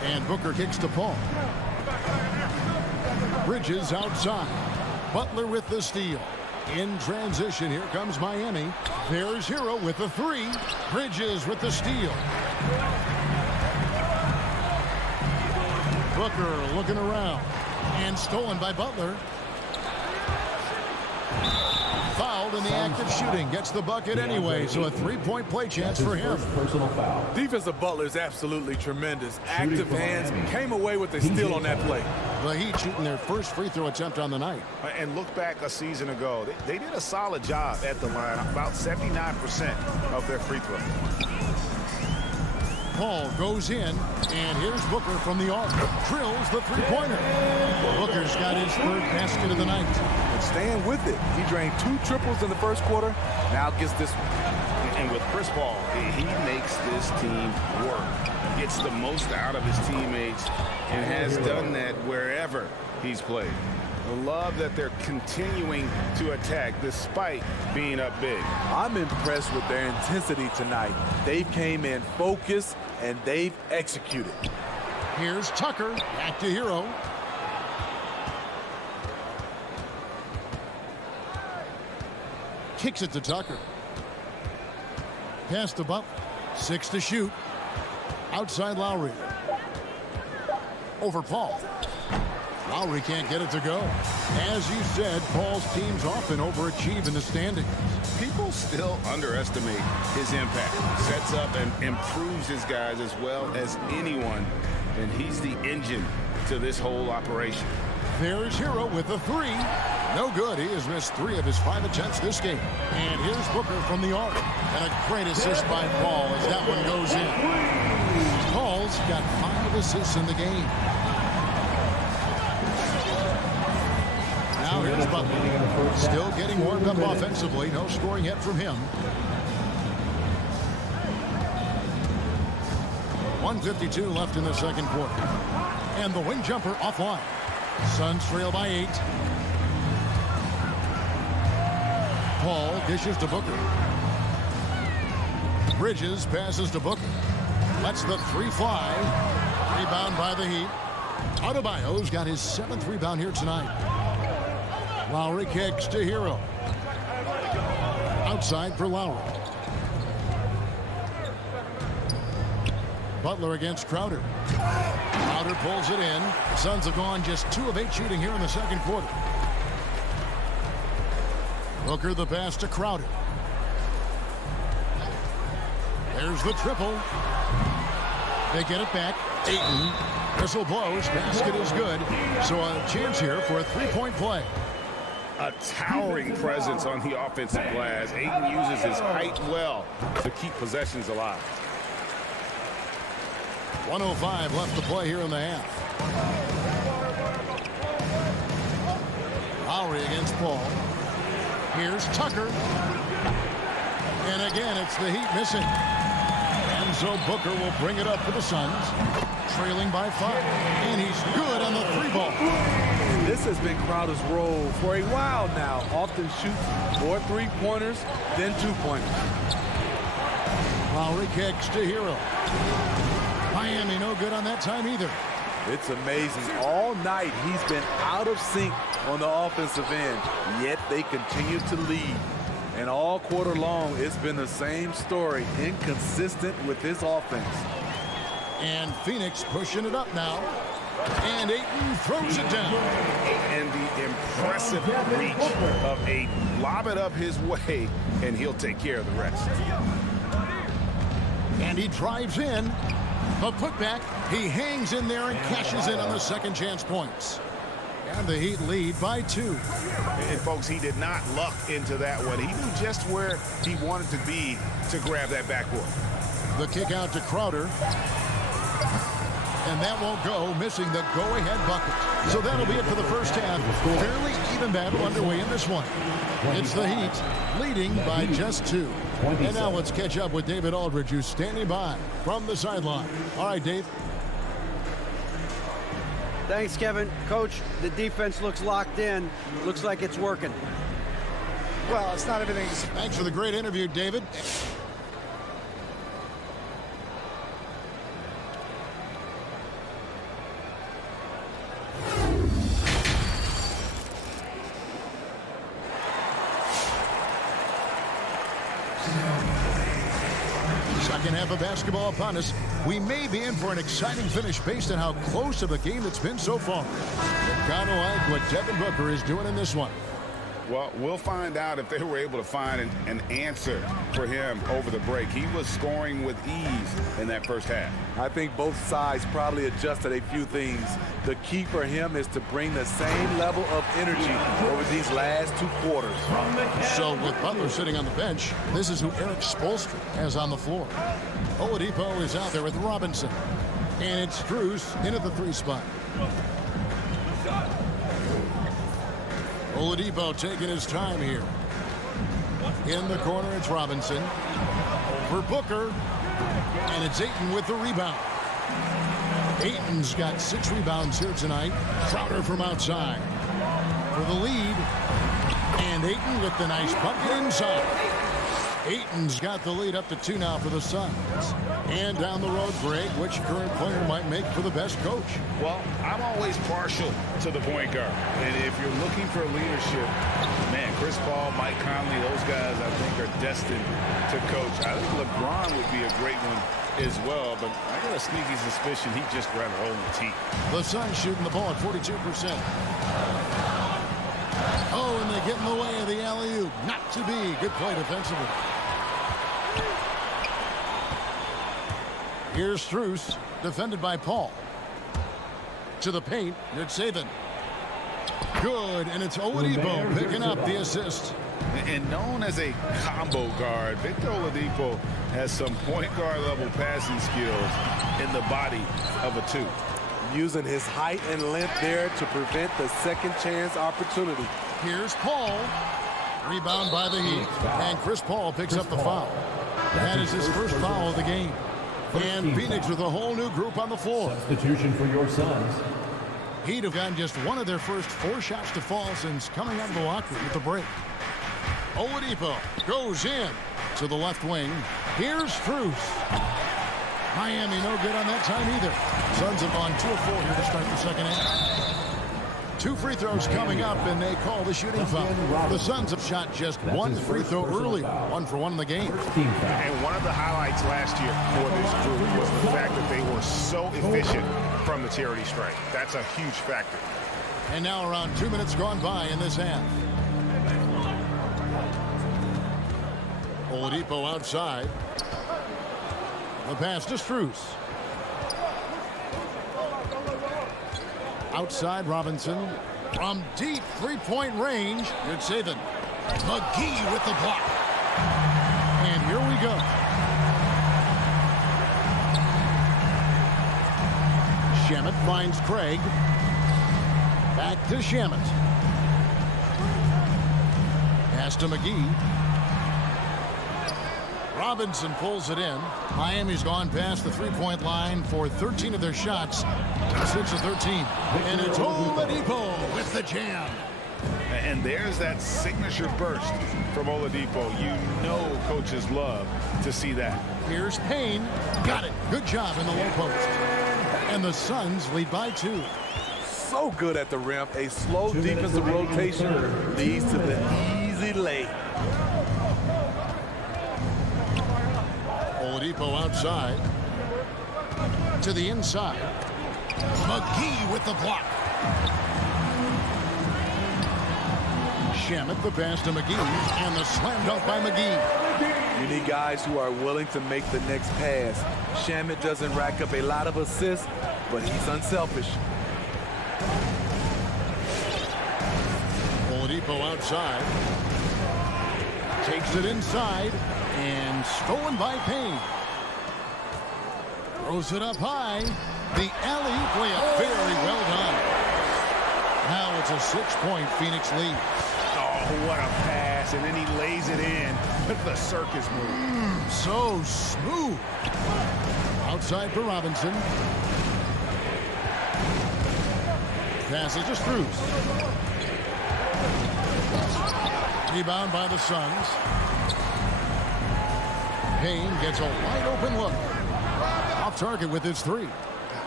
And Booker kicks to Paul. Bridges outside. Butler with the steal. In transition, here comes Miami. There's Hero with the 3. Bridges with the steal. Booker looking around. And stolen by Butler. Fouled in the act of shooting. Gets the bucket anyway, so a 3-point play chance for him. Personal foul. Defensive Butler is absolutely tremendous. Active hands, came away with a steal on that play. The Heat shooting their first free throw attempt on the night. And look back a season ago. They did a solid job at the line. About 79% of their free throw. Paul goes in, and here's Booker from the arc. Drills the three-pointer. Booker's got his 3rd basket of the night. And staying with it. He drained 2 triples in the first quarter. Now gets this one. And with Chris Paul, he makes this team work. Gets the most out of his teammates and has done that wherever he's played. I love that they're continuing to attack despite being up big. I'm impressed with their intensity tonight. They came in focused and they've executed. Here's Tucker. Back to Hero. Kicks it to Tucker. Pass to Butler. 6 to shoot. Outside Lowry. Over Paul. Lowry can't get it to go. As you said, Paul's teams often overachieve in the standings. People still underestimate his impact. Sets up and improves his guys as well as anyone. And he's the engine to this whole operation. There's Hero with the 3. No good. He has missed 3 of his 5 attempts this game. And here's Booker from the arc. And a great assist by Paul as that one goes in. Paul's got 5 assists in the game. Now here's Butler. Still getting warmed up offensively. No scoring yet from him. 1:52 left in the second quarter. And the wing jumper offline. Suns trail by 8. Paul dishes to Booker. Bridges passes to Booker. Lets the 3 fly. Rebound by the Heat. Adebayo's got his 7th rebound here tonight. Lowry kicks to Hero. Outside for Lowry. Butler against Crowder. Crowder pulls it in. Suns have gone just 2 of 8 shooting here in the second quarter. Booker the pass to Crowder. There's the triple. They get it back. Ayton. Whistle blows. Basket is good. So a chance here for a three-point play. A towering presence on the offensive glass. Ayton uses his height well to keep possessions alive. 1:05 left to play here in the half. Lowry against Paul. Here's Tucker. And again, it's the Heat missing. And so Booker will bring it up for the Suns. Trailing by 5. And he's good on the three ball. This has been Crowder's role for a while now. Often shoots more three-pointers than two-pointers. Lowry kicks to Hero. Miami no good on that time either. It's amazing. All night he's been out of sync on the offensive end, yet they continue to lead. And all quarter long, it's been the same story, inconsistent with his offense. And Phoenix pushing it up now. And Ayton throws it down. And the impressive reach of Ayton. Lob it up his way, and he'll take care of the rest. And he drives in. A putback. He hangs in there and cashes in on the second chance points. And the Heat lead by 2. And folks, he did not luck into that one. He knew just where he wanted to be to grab that backboard. The kick out to Crowder. And that won't go, missing the go-ahead bucket. So that'll be it for the first half. Fairly even battle underway in this one. It's the Heat leading by just 2. And now let's catch up with David Aldridge, who's standing by from the sideline. All right, Dave. Thanks, Kevin. Coach, the defense looks locked in. Looks like it's working. Well, it's not everything. Thanks for the great interview, David. Second half of basketball upon us. We may be in for an exciting finish based on how close of a game it's been so far. Kind of like what Devin Booker is doing in this one. Well, we'll find out if they were able to find an answer for him over the break. He was scoring with ease in that first half. I think both sides probably adjusted a few things. The key for him is to bring the same level of energy over these last 2 quarters. So with Butler sitting on the bench, this is who Eric Spoelstra has on the floor. Oladipo is out there with Robinson. And it's Strus in at the 3 spot. Oladipo taking his time here. In the corner, it's Robinson. For Booker. And it's Ayton with the rebound. Ayton's got 6 rebounds here tonight. Crowder from outside. For the lead. And Ayton with the nice bucket inside. Ayton's got the lead up to 2 now for the Suns. And down the road, Greg, which current player might make for the best coach? Well, I'm always partial to the point guard. And if you're looking for leadership, man, Chris Paul, Mike Conley, those guys I think are destined to coach. I think LeBron would be a great one as well, but I got a sneaky suspicion he'd just grab a hold of the team. The Suns shooting the ball at 42%. Oh, and they get in the way of the alley-oop. Not to be. Good play defensively. Here's Strus, defended by Paul. To the paint, it's Saban. Good, and it's Oladipo picking up the assist. And known as a combo guard, Victor Oladipo has some point guard level passing skills in the body of a 2. Using his height and length there to prevent the second chance opportunity. Here's Paul. Rebound by the Heat. And Chris Paul picks up the foul. That is his first foul of the game. And Phoenix with a whole new group on the floor. Substitution for your Suns. Heat have gotten just one of their first 4 shots to fall since coming out of the locker room with the break. Oladipo goes in to the left wing. Here's Strus. Miami no good on that time either. Suns have gone 2 of 4 here to start the second half. 2 free throws coming up, and they call the shooting foul. The Suns have shot just 1 free throw early, 1 for 1 in the game. And one of the highlights last year for this group was the fact that they were so efficient from the charity stripe. That's a huge factor. And now around 2 minutes gone by in this half. Oladipo outside. The pass to Strus. Outside Robinson. From deep three-point range. Good saving. McGee with the block. And here we go. Shamet finds Craig. Back to Shamet. Pass to McGee. Robinson pulls it in. Miami's gone past the three-point line for 13 of their shots. 6 of 13. And it's Oladipo with the jam. And there's that signature burst from Oladipo. You know coaches love to see that. Here's Payne. Got it. Good job in the low post. And the Suns lead by 2. So good at the rim. A slow defensive rotation leads to the easy lay. Oladipo outside. To the inside. McGee with the block. Shamet the pass to McGee. And the slam dunk by McGee. You need guys who are willing to make the next pass. Shamet doesn't rack up a lot of assists, but he's unselfish. Oladipo outside. Takes it inside. And stolen by Payne. Throws it up high. The alley-oop layup. Very well done. Now it's a 6-point Phoenix lead. Oh, what a pass. And then he lays it in with the circus move. So smooth. Outside for Robinson. Passes to Strus. Rebound by the Suns. Payne gets a wide open look. Off target with his 3.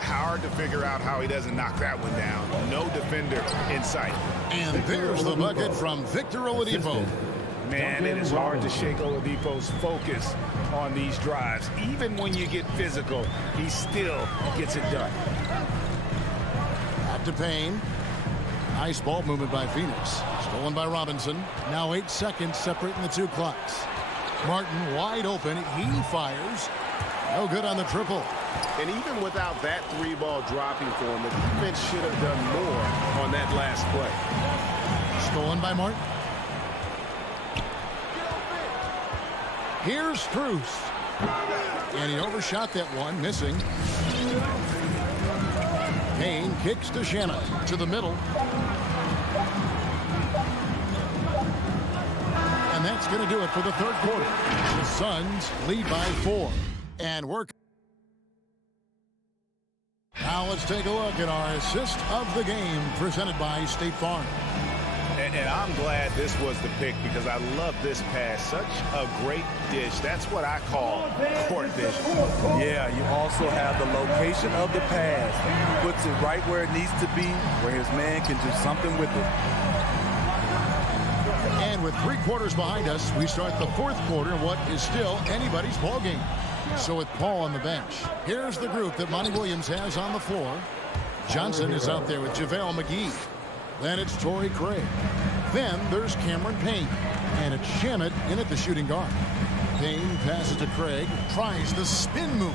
Hard to figure out how he doesn't knock that one down. No defender in sight. And there's the bucket from Victor Oladipo. Man, it is hard to shake Oladipo's focus on these drives. Even when you get physical, he still gets it done. Back to Payne. Nice ball movement by Phoenix. Stolen by Robinson. Now 8 seconds separating the 2 clocks. Martin wide open. He fires. No good on the triple. And even without that 3-ball dropping for him, the defense should have done more on that last play. Stolen by Martin. Here's Strus. And he overshot that one, missing. Payne kicks to Shamet. To the middle. And that's going to do it for the 3rd quarter. The Suns lead by 4. And work. Now let's take a look at our assist of the game presented by State Farm. And I'm glad this was the pick because I love this pass. Such a great dish. That's what I call court vision. Yeah, you also have the location of the pass. Puts it right where it needs to be, where his man can do something with it. And with 3 quarters behind us, we start the 4th quarter in what is still anybody's ball game. So with Paul on the bench, here's the group that Monty Williams has on the floor. Johnson is out there with JaVale McGee. Then it's Torrey Craig. Then there's Cameron Payne. And it's Shamet in at the shooting guard. Payne passes to Craig. Tries the spin move.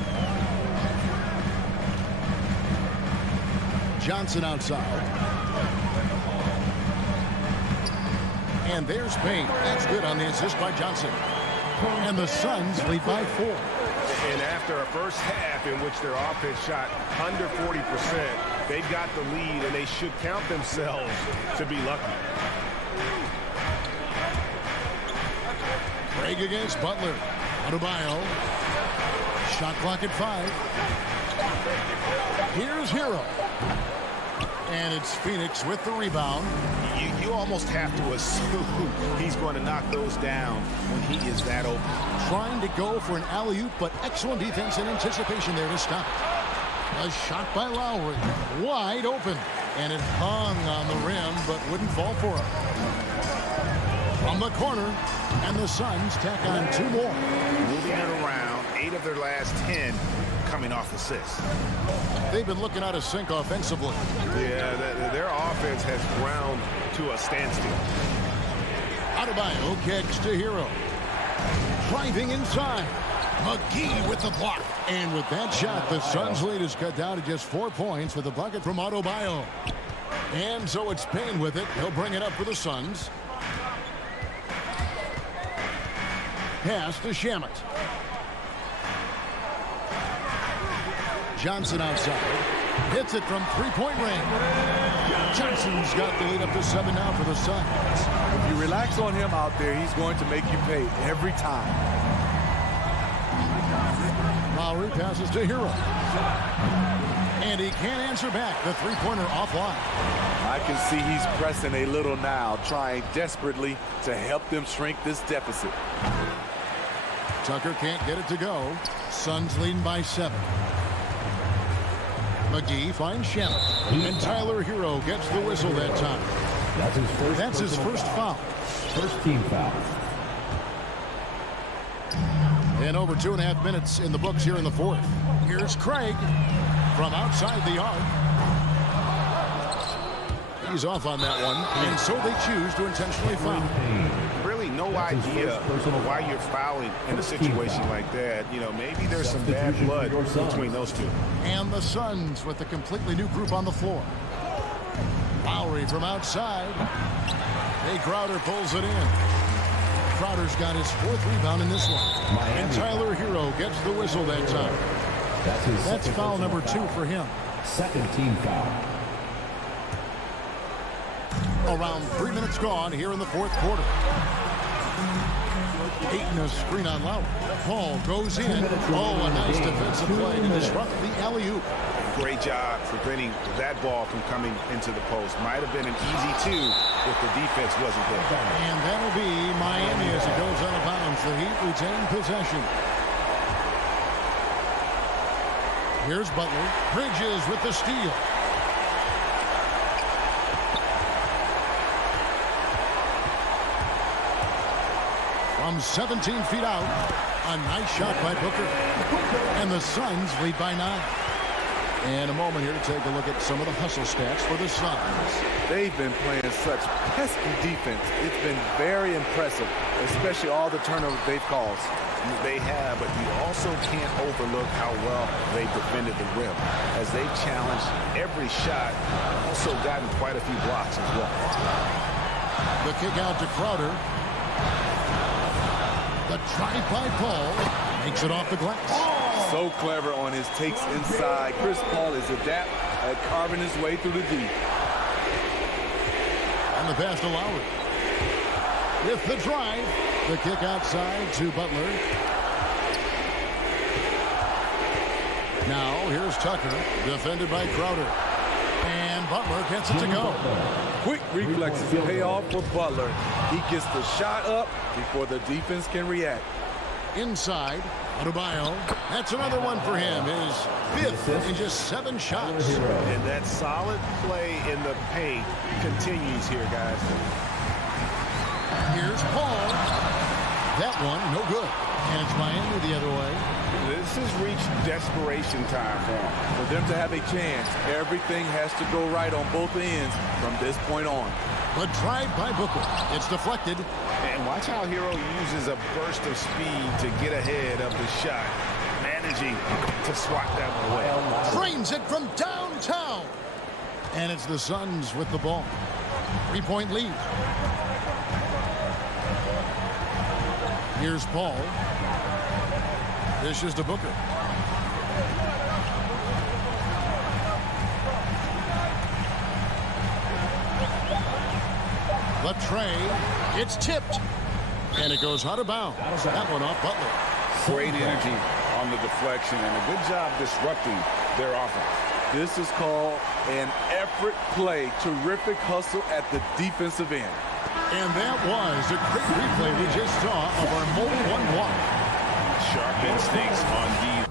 Johnson outside. And there's Payne. That's good on the assist by Johnson. And the Suns lead by 4. And after a first half in which their offense shot under 40%, they've got the lead, and they should count themselves to be lucky. Craig against Butler. Adebayo. Shot clock at 5. Here's Hero. And it's Phoenix with the rebound. You almost have to assume he's going to knock those down when he is that open. Trying to go for an alley-oop, but excellent defense and anticipation there to stop. A shot by Lowry. Wide open. And it hung on the rim, but wouldn't fall for him. From the corner, and the Suns tack on 2 more. Moving it around, 8 of their last 10 coming off assists. They've been looking out of sync offensively. Yeah, their offense has ground to a standstill. Adebayo kicks to Hero. Driving inside. McGee with the block. And with that shot, the Suns' lead is cut down to just 4 points with a bucket from Adebayo. And so it's Payne with it. He'll bring it up for the Suns. Pass to Shamet. Johnson outside. Hits it from three-point range. Johnson's got the lead up to 7 now for the Suns. If you relax on him out there, he's going to make you pay every time. Lowry passes to Hero. And he can't answer back. The three-pointer offline. I can see he's pressing a little now, trying desperately to help them shrink this deficit. Tucker can't get it to go. Suns leading by 7. McGee finds Shamet. And Tyler Hero gets the whistle that time. That's his first foul. First team foul. And over 2.5 minutes in the books here in the fourth. Here's Craig from outside the arc. He's off on that one, and so they choose to intentionally foul. Really no idea why you're fouling in a situation like that. You know, maybe there's some bad blood between those two. And the Suns with a completely new group on the floor. Lowry from outside. Jay Crowder pulls it in. Crowder's got his 4th rebound in this one. And Tyler Hero gets the whistle that time. That's foul number 2 for him. Second team foul. Around 3 minutes gone here in the fourth quarter. Ayton a screen on Lowry. Paul goes in. Oh, a nice defensive play to disrupt the alley-oop. Great job preventing that ball from coming into the post. Might have been an easy 2 if the defense wasn't there. And that'll be Miami as it goes out of bounds. The Heat retain possession. Here's Butler. Bridges with the steal. From 17 feet out, a nice shot by Booker. And the Suns lead by 9. And a moment here to take a look at some of the hustle stats for the Suns. They've been playing such pesky defense. It's been very impressive, especially all the turnovers they've caused. They have, but you also can't overlook how well they've defended the rim. As they've challenged every shot, also gotten quite a few blocks as well. The kick out to Crowder. The drive by Paul makes it off the glass. So clever on his takes inside. Chris Paul is adept at carving his way through the D. And the pass to Lowry. With the drive, the kick outside to Butler. Now here's Tucker, defended by Crowder. And Butler gets it to go. Quick reflexes pay off for Butler. He gets the shot up before the defense can react. Inside, Adebayo. That's another one for him. His 5th in just 7 shots. And that solid play in the paint continues here, guys. Here's Paul. That one, no good. And it's Miami the other way. This has reached desperation time for them. For them to have a chance, everything has to go right on both ends from this point on. The drive by Booker. It's deflected. And watch how Hero uses a burst of speed to get ahead of the shot, managing to swat that one away. Frames it from downtown. And it's the Suns with the ball. 3-point lead. Here's Paul. Dishes to Booker. The tray. It's tipped. And it goes out of bounds. That one off Butler. Great energy on the deflection and a good job disrupting their offense. This is called an effort play. Terrific hustle at the defensive end. And that was a great replay we just saw of our mobile 1 block. Sharp instincts on D.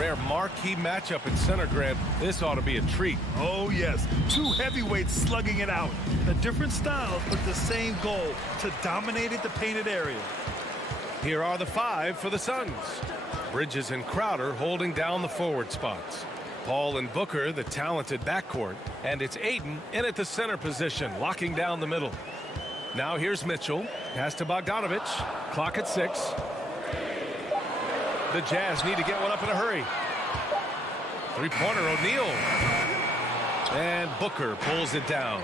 rare marquee matchup in center, Grant. This ought to be a treat. Oh, yes. Two heavyweights slugging it out. A different style, but the same goal, to dominate the painted area. Here are the 5 for the Suns. Bridges and Crowder holding down the forward spots. Paul and Booker, the talented backcourt. And it's Aiden in at the center position, locking down the middle. Now here's Mitchell. Pass to Bogdanovich. Clock at 6. The Jazz need to get one up in a hurry. Three-pointer, O'Neal. And Booker pulls it down.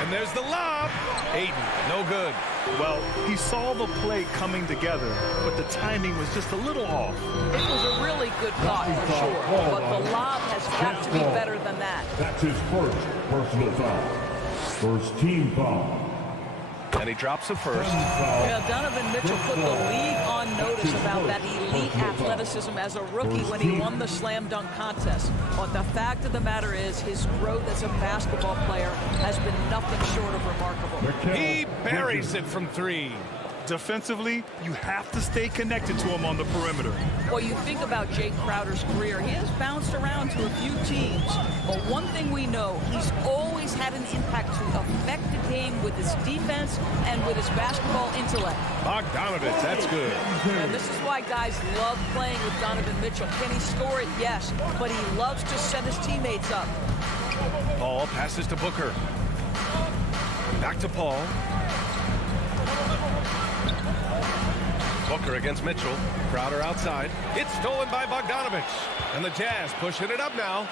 And there's the lob. Aiden, no good. Well, he saw the play coming together, but the timing was just a little off. It was a really good thought for sure, but the lob has got to be better than that. That's his first personal foul. First team foul. And he drops a first. Yeah, Donovan Mitchell put the league on notice about that elite athleticism as a rookie when he won the slam dunk contest. But the fact of the matter is his growth as a basketball player has been nothing short of remarkable. He buries it from 3. Defensively, you have to stay connected to him on the perimeter. Well, you think about Jay Crowder's career. He has bounced around to a few teams. But one thing we know, he's always had an impact to affect the game with his defense and with his basketball intellect. Bogdanovich, that's good. And this is why guys love playing with Donovan Mitchell. Can he score it? Yes. But he loves to set his teammates up. Paul passes to Booker. Back to Paul. Booker against Mitchell. Crowder outside. It's stolen by Bogdanovich. And the Jazz pushing it up now.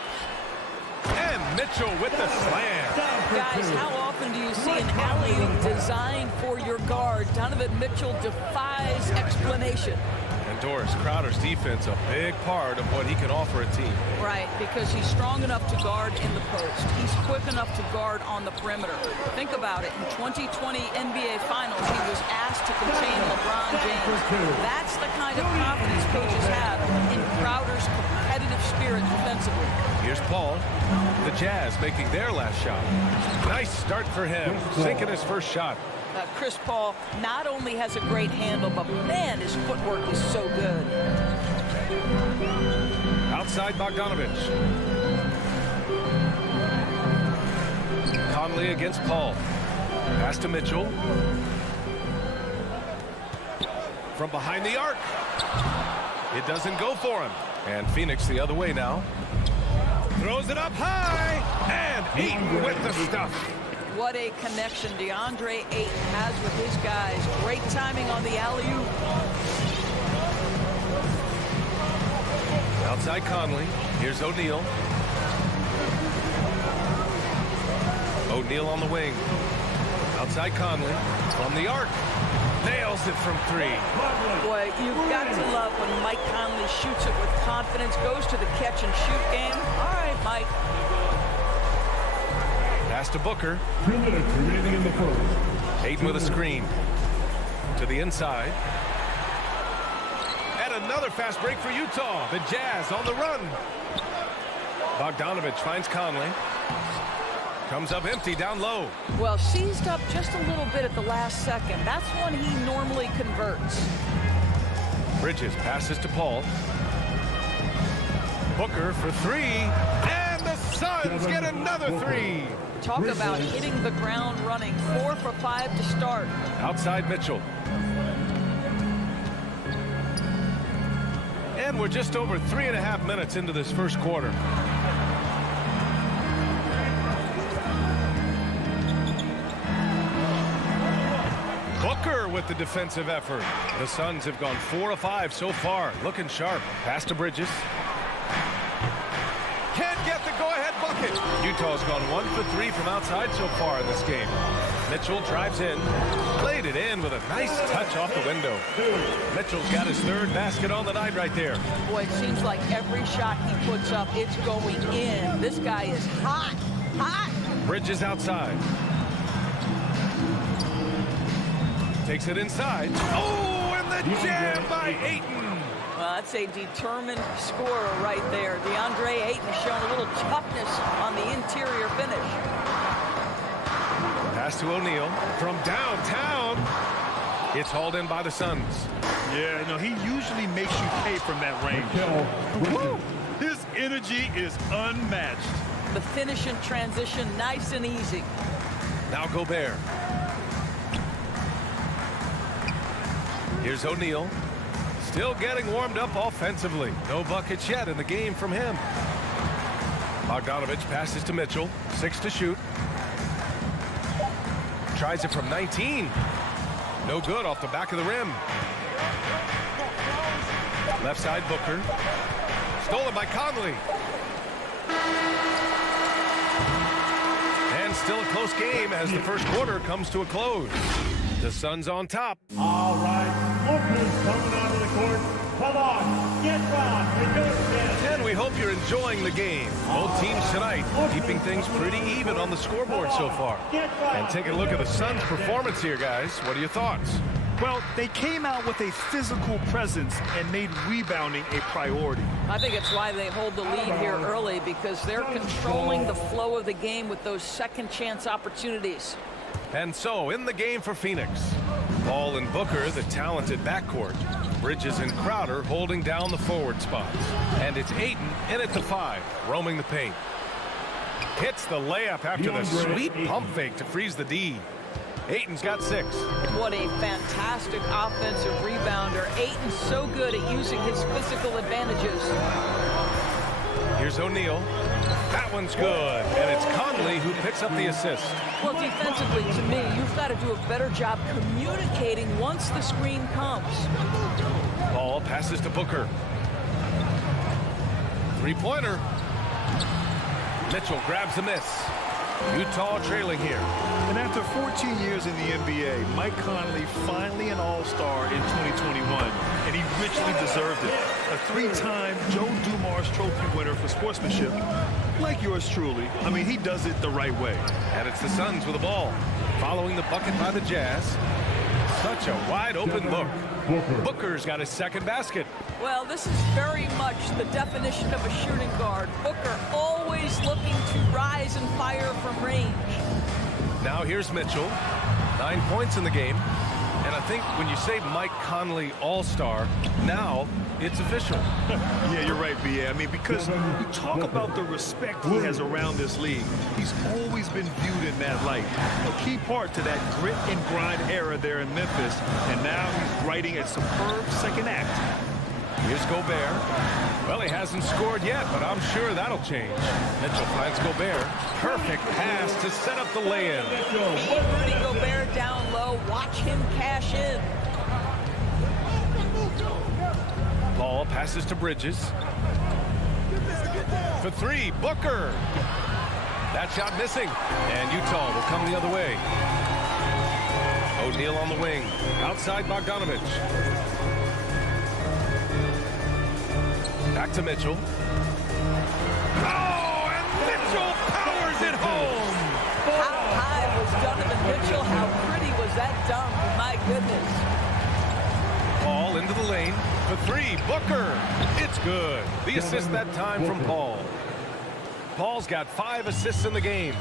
And Mitchell with the slam. Guys, how often do you see an alley-oop designed for your guard? Donovan Mitchell defies explanation. And Doris, Crowder's defense a big part of what he can offer a team. Right, because he's strong enough to guard in the post. He's quick enough to guard on the perimeter. Think about it. In 2020 NBA Finals, he was asked to contain LeBron James. That's the kind of confidence coaches have in Crowder's competitive spirit defensively. Here's Paul. The Jazz making their last shot. Nice start for him, sinking his first shot. Chris Paul not only has a great handle, but man, his footwork is so good. Outside Bogdanovich. Conley against Paul. Pass to Mitchell. From behind the arc. It doesn't go for him. And Phoenix the other way now. Throws it up high. And Ayton with the stuff. What a connection DeAndre Ayton has with his guys. Great timing on the alley-oop. Outside Conley. Here's O'Neal. O'Neal on the wing. Outside Conley. From the arc. Nails it from 3. Boy, you've got to love when Mike Conley shoots it with confidence, goes to the catch and shoot game. All right, Mike. Pass to Booker. 2 minutes remaining in the first. Ayton with a screen. To the inside. And another fast break for Utah. The Jazz on the run. Bogdanovich finds Conley. Comes up empty down low. Well, seized up just a little bit at the last second. That's when he normally converts. Bridges passes to Paul. Booker for 3. And the Suns get another 3. Talk about hitting the ground running. 4 for 5 to start. Outside Mitchell. And we're just over 3.5 minutes into this first quarter. Booker with the defensive effort. The Suns have gone 4 of 5 so far. Looking sharp. Pass to Bridges. Can't get the go-ahead bucket. Utah's gone 1 for 3 from outside so far in this game. Mitchell drives in. Played it in with a nice touch off the window. Mitchell's got his 3rd basket on the night right there. Boy, it seems like every shot he puts up, it's going in. This guy is hot. Hot. Bridges outside. Takes it inside. Oh, and the jam by Ayton. Well, that's a determined scorer right there. DeAndre Ayton has shown a little toughness on the interior finish. Pass to O'Neal from downtown. It's hauled in by the Suns. Yeah, you know, he usually makes you pay from that range. Woo! His energy is unmatched. The finish in transition, nice and easy. Now Gobert. Here's O'Neal. Still getting warmed up offensively. No buckets yet in the game from him. Bogdanovich passes to Mitchell. 6 to shoot. Tries it from 19. No good off the back of the rim. Left side Booker. Stolen by Conley. And still a close game as the first quarter comes to a close. The Suns on top. All right, Booker's coming onto the court. Come on, get round. You're doing this. And we hope you're enjoying the game. Both teams tonight keeping things pretty even on the scoreboard so far. And take a look at the Suns' performance here, guys. What are your thoughts? Well, they came out with a physical presence and made rebounding a priority. I think it's why they hold the lead here early, because they're controlling the flow of the game with those second chance opportunities. And so, in the game for Phoenix, Paul and Booker, the talented backcourt. Bridges and Crowder holding down the forward spots. And it's Ayton in at the 5, roaming the paint. Hits the layup after the sweet pump fake to freeze the D. Ayton's got 6. What a fantastic offensive rebounder. Ayton's so good at using his physical advantages. Here's O'Neal. That one's good. And it's Conley who picks up the assist. Well, defensively, to me, you've got to do a better job communicating once the screen comes. Ball passes to Booker. Three-pointer. Mitchell grabs the miss. Utah trailing here. And after 14 years in the NBA, Mike Conley finally an all-star in 2021, and he richly deserved it. A 3-time Joe Dumars Trophy winner for sportsmanship, like yours truly. I mean, he does it the right way. And it's the Suns with the ball. Following the bucket by the Jazz. Such a wide-open look. Booker's got his second basket. Well, this is very much the definition of a shooting guard. Booker always looking to rise and fire from range. Now here's Mitchell. 9 points in the game. And I think when you say Mike Conley All-Star, now it's official. Yeah, you're right, B.A. I mean, because you talk about the respect he has around this league. He's always been viewed in that light. A key part to that grit and grind era there in Memphis. And now he's writing a superb second act. Here's Gobert. Well, he hasn't scored yet, but I'm sure that'll change. Mitchell finds Gobert. Perfect pass to set up the lay-in. Rudy Gobert down low. Watch him cash in. Ball passes to Bridges. For 3, Booker. That shot missing. And Utah will come the other way. O'Neal on the wing. Outside Bogdanovich. Back to Mitchell. Oh, and Mitchell powers it home. How high was Donovan Mitchell? How pretty was that dunk? My goodness. Paul into the lane for 3. Booker. It's good. The assist that time from Paul. Paul's got 5 assists in the game.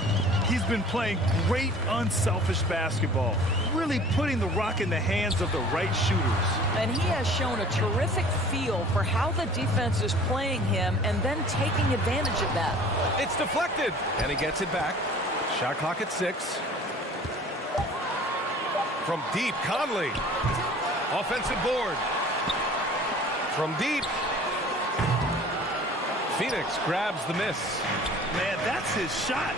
He's been playing great, unselfish basketball, really putting the rock in the hands of the right shooters. And he has shown a terrific feel for how the defense is playing him and then taking advantage of that. It's deflected, and he gets it back. Shot clock at 6. From deep, Conley. Offensive board. From deep. Phoenix grabs the miss. Man, that's his shot.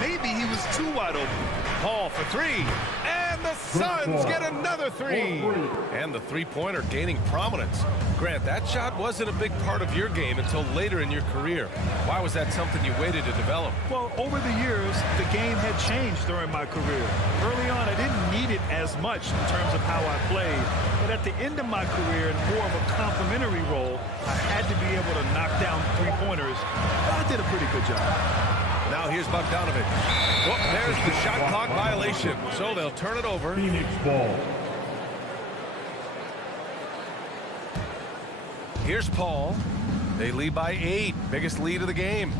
Maybe he was too wide open. Paul for 3. And the Suns get another 3. And the three-pointer gaining prominence. Grant, that shot wasn't a big part of your game until later in your career. Why was that something you waited to develop? Well, over the years, the game had changed during my career. Early on, I didn't need it as much in terms of how I played. But at the end of my career, in more of a complementary role, I had to be able to knock down three-pointers. I did a pretty good job. Now here's Bogdanovich. Oh, there's the shot clock violation. So they'll turn it over. Phoenix ball. Here's Paul. They lead by 8. Biggest lead of the game.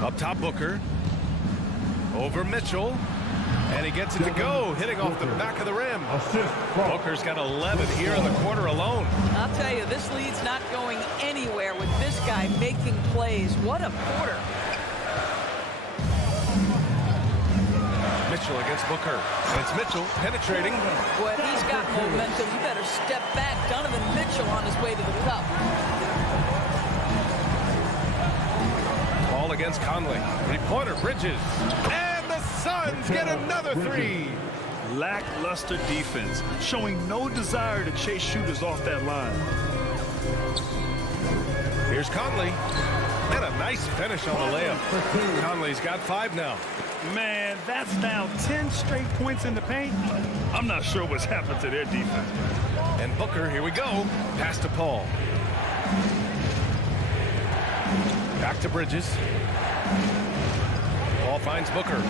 Up top, Booker. Over Mitchell. And he gets it to go, hitting off the back of the rim. Booker's got 11 here in the quarter alone. I'll tell you, this lead's not going anywhere with this guy making plays. What a quarter. Mitchell against Booker. And it's Mitchell penetrating. Boy, if he's got momentum, you better step back. Donovan Mitchell on his way to the cup. Ball against Conley. Three-pointer, Bridges. And the Suns get another three. Lackluster defense, showing no desire to chase shooters off that line. Here's Conley. And a nice finish on the layup. Conley's got 5 now. Man, that's now 10 straight points in the paint. I'm not sure what's happened to their defense. And Booker, here we go. Pass to Paul. Back to Bridges. Paul finds Booker.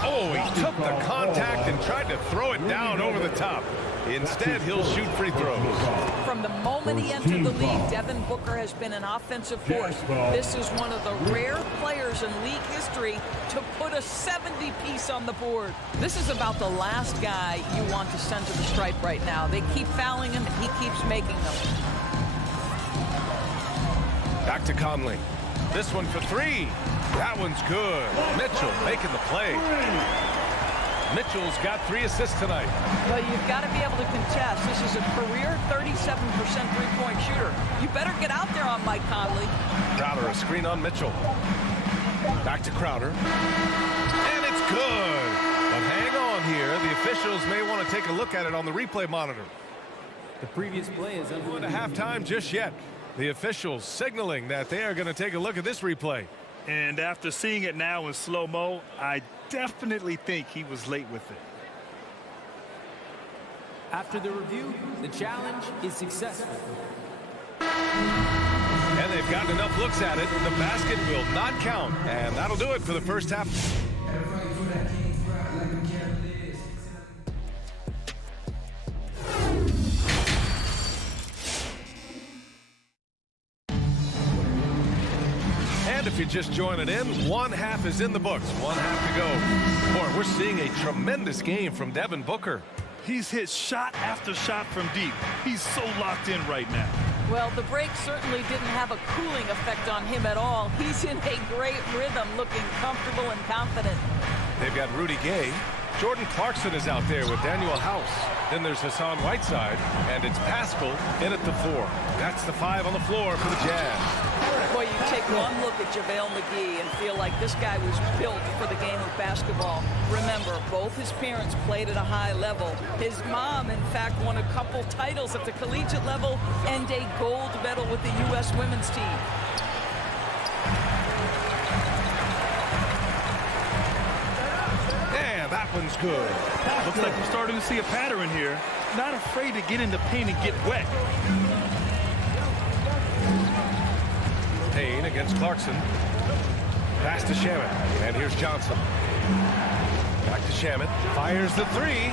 Oh, he took the contact and tried to throw it down over the top. Instead, he'll shoot free throws. From the moment he entered the league, Devin Booker has been an offensive force. This is one of the rare players in league history to put a 70-piece on the board. This is about the last guy you want to send to the stripe right now. They keep fouling him, and he keeps making them. Back to Conley. This one for 3. That one's good. Mitchell making the play. Mitchell's got 3 assists tonight. But you've got to be able to contest. This is a career 37% three-point shooter. You better get out there on Mike Conley. Crowder, a screen on Mitchell. Back to Crowder. And it's good. But hang on here. The officials may want to take a look at it on the replay monitor. The previous play is under Going to halftime just yet. The officials signaling that they are going to take a look at this replay. And after seeing it now in slow-mo, I definitely think he was late with it. After the review, the challenge is successful. And they've gotten enough looks at it. The basket will not count. And that'll do it for the first half. And if you're just joining in, one half is in the books. One half to go. Boy, we're seeing a tremendous game from Devin Booker. He's hit shot after shot from deep. He's so locked in right now. Well, the break certainly didn't have a cooling effect on him at all. He's in a great rhythm, looking comfortable and confident. They've got Rudy Gay. Jordan Clarkson is out there with Daniel House. Then there's Hassan Whiteside, and it's Pascal in at the 4. That's the 5 on the floor for the Jazz. Boy, you take one look at JaVale McGee and feel like this guy was built for the game of basketball. Remember, both his parents played at a high level. His mom, in fact, won a couple titles at the collegiate level and a gold medal with the U.S. women's team. Yeah, that one's good. Looks like we're starting to see a pattern here. Not afraid to get in the paint and get wet. Payne against Clarkson. Pass to Shamet. And here's Johnson. Back to Shamet. Fires the 3.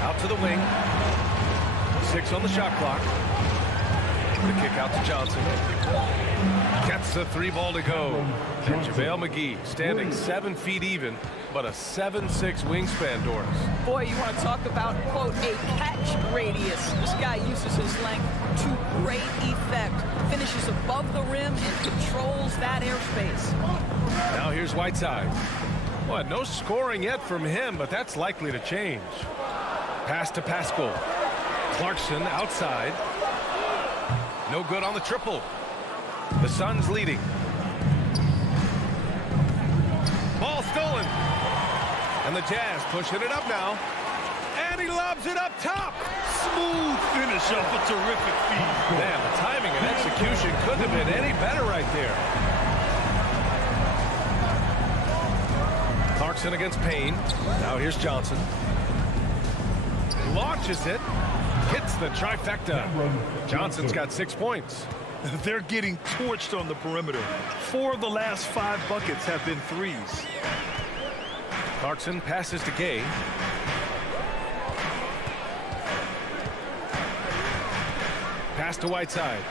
Out to the wing. 6 on the shot clock. The kick out to Johnson. Gets the 3 ball to go. And JaVale McGee standing 7 feet even, but a 7'6" wingspan, Doris. Boy, you want to talk about, quote, a catch radius. This guy uses his length to great effect. Finishes above the rim and controls that airspace. Now here's Whiteside. Well, no scoring yet from him, but that's likely to change. Pass to Pascal. Clarkson outside. No good on the triple. The Suns leading. Ball stolen. And the Jazz pushing it up now. And he lobs it up top. Smooth finish off a terrific feed. Man, the timing and execution couldn't have been any better right there. Clarkson against Payne. Now here's Johnson. Launches it. Hits the trifecta. Johnson's got 6 points. They're getting torched on the perimeter. 4 of the last 5 buckets have been threes. Clarkson passes to Gay. Pass to Whiteside.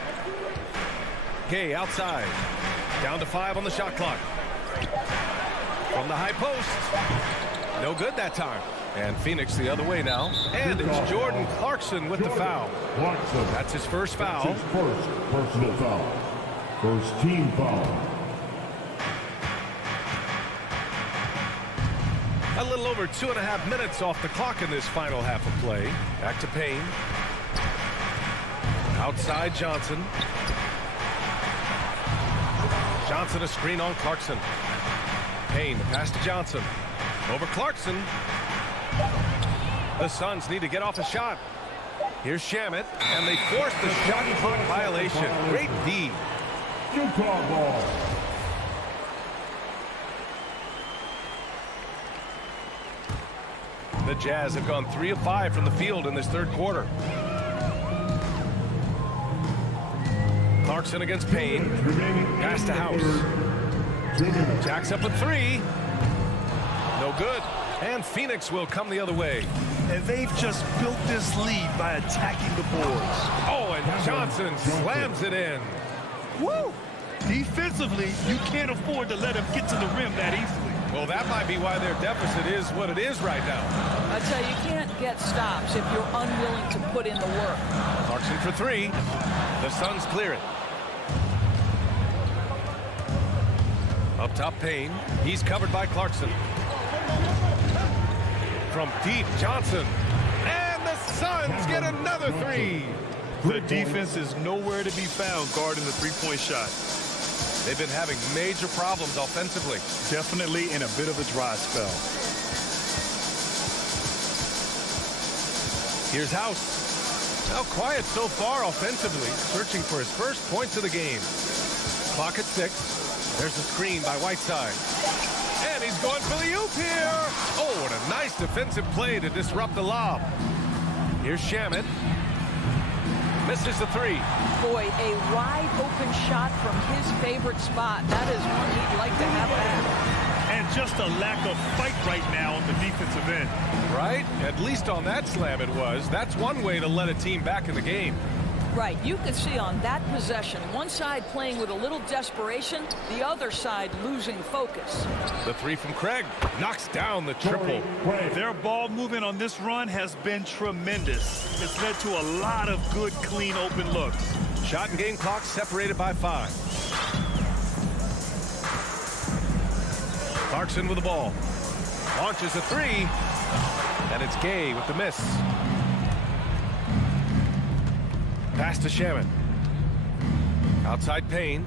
Gay outside. Down to 5 on the shot clock. From the high post. No good that time. And Phoenix the other way now. And it's Jordan Clarkson with the foul. That's his first foul. That's his first personal foul. First team foul. A little over 2.5 minutes off the clock in this final half of play. Back to Payne. Outside Johnson. Johnson a screen on Clarkson. Payne, the pass to Johnson. Over Clarkson. The Suns need to get off a shot. Here's Shamet, and they force the shot clock violation. Great D. Utah ball. The Jazz have gone 3 of 5 from the field in this third quarter. Clarkson against Payne. Pass to House. Jacks up a 3. No good. And Phoenix will come the other way. And they've just built this lead by attacking the boards. Oh, and Johnson slams it in. Woo! Defensively, you can't afford to let him get to the rim that easily. Well, that might be why their deficit is what it is right now. I tell you, you can't get stops if you're unwilling to put in the work. Clarkson for 3. The Suns clear it. Up top, Payne. He's covered by Clarkson. From deep, Johnson. And the Suns get another 3. The defense is nowhere to be found guarding the three-point shot. They've been having major problems offensively. Definitely in a bit of a dry spell. Here's House. Now quiet so far offensively, searching for his first points of the game. Clock at 6. There's a screen by Whiteside. And he's going for the oop here. Oh, what a nice defensive play to disrupt the lob. Here's Shamet. Misses the 3. Boy, a wide open shot from his favorite spot. That is one he'd like to have back. And just a lack of fight right now on the defensive end. Right? At least on that slam it was. That's one way to let a team back in the game. Right, you could see on that possession, one side playing with a little desperation, the other side losing focus. The 3 from Craig knocks down the triple. Their ball movement on this run has been tremendous. It's led to a lot of good, clean, open looks. Shot and game clock separated by 5. Clarkson with the ball. Launches a 3. And it's Gay with the miss. Pass to Shamet. Outside Payne.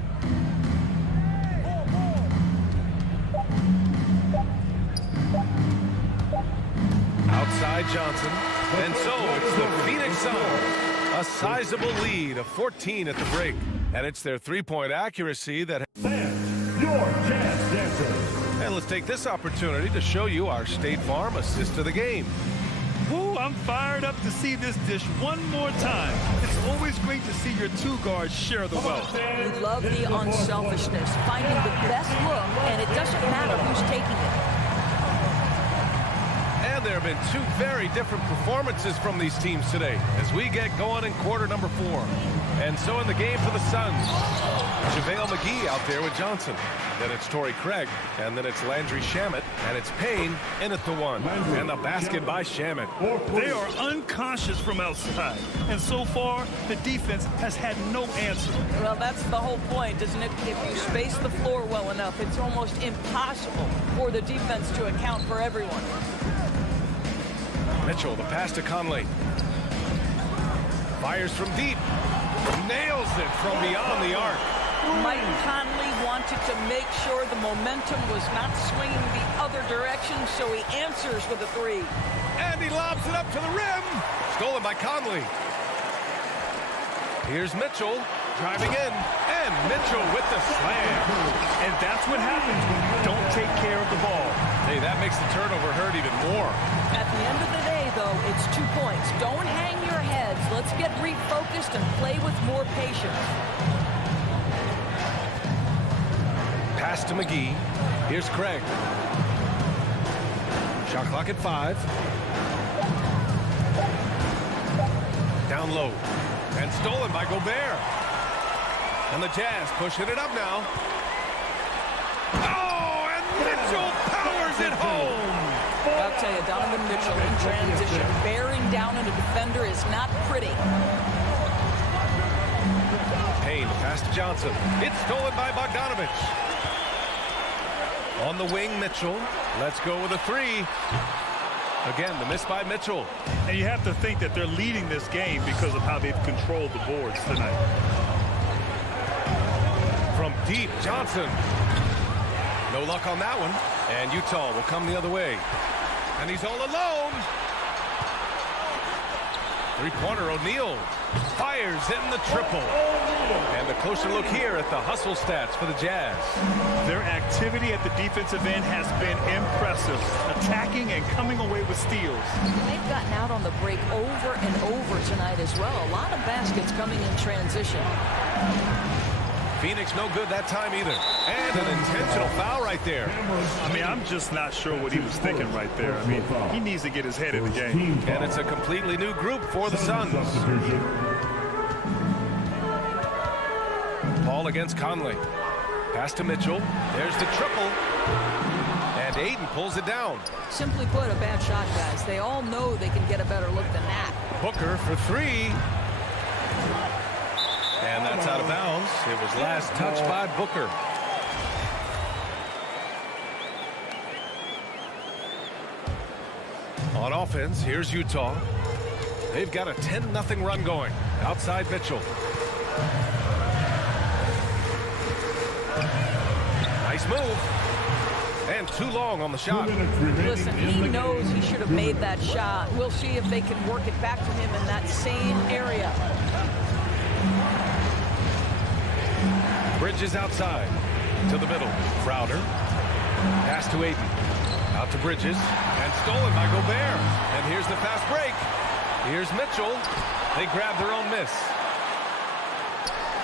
Outside Johnson. And so it's the Phoenix Suns. A sizable lead of 14 at the break. And it's their three-point accuracy that... Your Jazz Dancers. And let's take this opportunity to show you our State Farm assist of the game. Woo, I'm fired up to see this dish one more time. It's always great to see your two guards share the wealth. We love the unselfishness, finding the best look, and it doesn't matter who's taking it. And there have been 2 very different performances from these teams today as we get going in quarter number 4. And so in the game for the Suns, JaVale McGee out there with Johnson. Then it's Torrey Craig, and then it's Landry Shamet, and it's Payne in at the 1. And the basket by Shamet. They are unconscious from outside, and so far the defense has had no answer. Well, that's the whole point, isn't it? If you space the floor well enough, it's almost impossible for the defense to account for everyone. Mitchell, the pass to Conley. Fires from deep. Nails it from beyond the arc. Mike Conley wanted to make sure the momentum was not swinging the other direction, so he answers with a 3. And he lobs it up to the rim. Stolen by Conley. Here's Mitchell driving in. And Mitchell with the slam. And that's what happens when you don't take care of the ball. Hey, that makes the turnover hurt even more. At the end of the day, though, it's 2 points. Don't hang your heads. Let's get refocused and play with more patience. Pass to McGee. Here's Craig. Shot clock at 5. Down low. And stolen by Gobert. And the Jazz pushing it up now. Oh, and Mitchell hammers it home. I'll tell you, Donovan Mitchell in transition, bearing down on a defender is not pretty. Payne, pass to Johnson. It's stolen by Bogdanovich. On the wing, Mitchell. Let's go with a three. Again, the miss by Mitchell. And you have to think that they're leading this game because of how they've controlled the boards tonight. From deep, Johnson. No luck on that one. And Utah will come the other way. And he's all alone. Three-pointer, O'Neal fires, hitting the triple. And a closer look here at the hustle stats for the Jazz. Their activity at the defensive end has been impressive, attacking and coming away with steals. They've gotten out on the break over and over tonight as well. A lot of baskets coming in transition. Phoenix no good that time either. And an intentional foul right there. I mean, I'm just not sure what he was thinking right there. I mean, he needs to get his head in the game. And it's a completely new group for the Suns. Ball against Conley. Pass to Mitchell. There's the triple. And Aiden pulls it down. Simply put, a bad shot, guys. They all know they can get a better look than that. Booker for three. And that's out of bounds. It was last touched by Booker. On offense, here's Utah. They've got a 10-0 run going. Outside Mitchell. Nice move. And too long on the shot. Listen, he knows he should have made that shot. We'll see if they can work it back to him in that same area. Bridges outside to the middle. Crowder. Pass to Aiden. Out to Bridges. And stolen by Gobert. And here's the fast break. Here's Mitchell. They grab their own miss.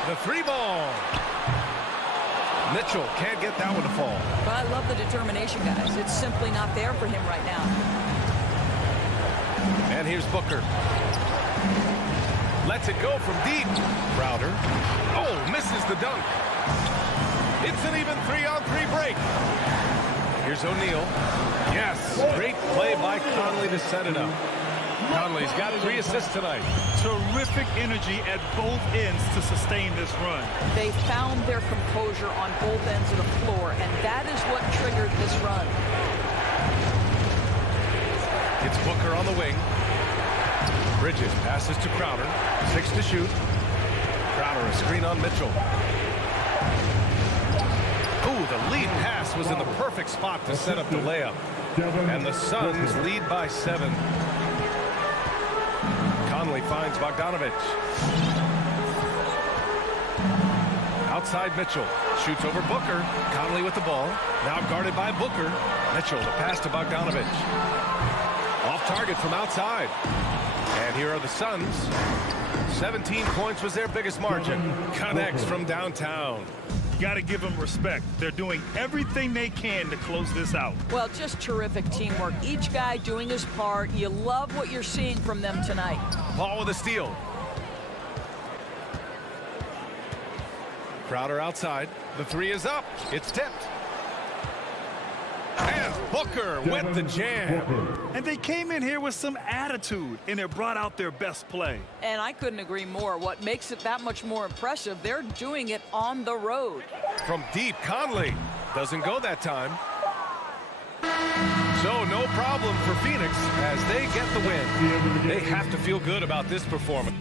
The three ball. Mitchell can't get that one to fall. But I love the determination, guys. It's simply not there for him right now. And here's Booker. Lets it go from deep. Crowder. Oh, misses the dunk. It's an even 3-on-3 break. Here's O'Neal. Yes, great play by Conley to set it up. Conley's got 3 assists tonight. Terrific energy at both ends to sustain this run. They found their composure on both ends of the floor, and that is what triggered this run. It's Booker on the wing. Bridges passes to Crowder. 6 to shoot. Crowder a screen on Mitchell. Ooh, the lead pass was in the perfect spot to set up the layup. And the Suns lead by 7. Conley finds Bogdanovich. Outside Mitchell. Shoots over Booker. Conley with the ball. Now guarded by Booker. Mitchell, the pass to Bogdanovich. Off target from outside. And here are the Suns. 17 points was their biggest margin. Connects from downtown. Got to give them respect. They're doing everything they can to close this out. Well, just terrific teamwork. Each guy doing his part. You love what you're seeing from them tonight. Ball with a steal. Crowder outside. The 3 is up. It's tipped. And Booker with the jam. And they came in here with some attitude, and it brought out their best play. And I couldn't agree more. What makes it that much more impressive, they're doing it on the road. From deep, Conley doesn't go that time. So no problem for Phoenix as they get the win. They have to feel good about this performance.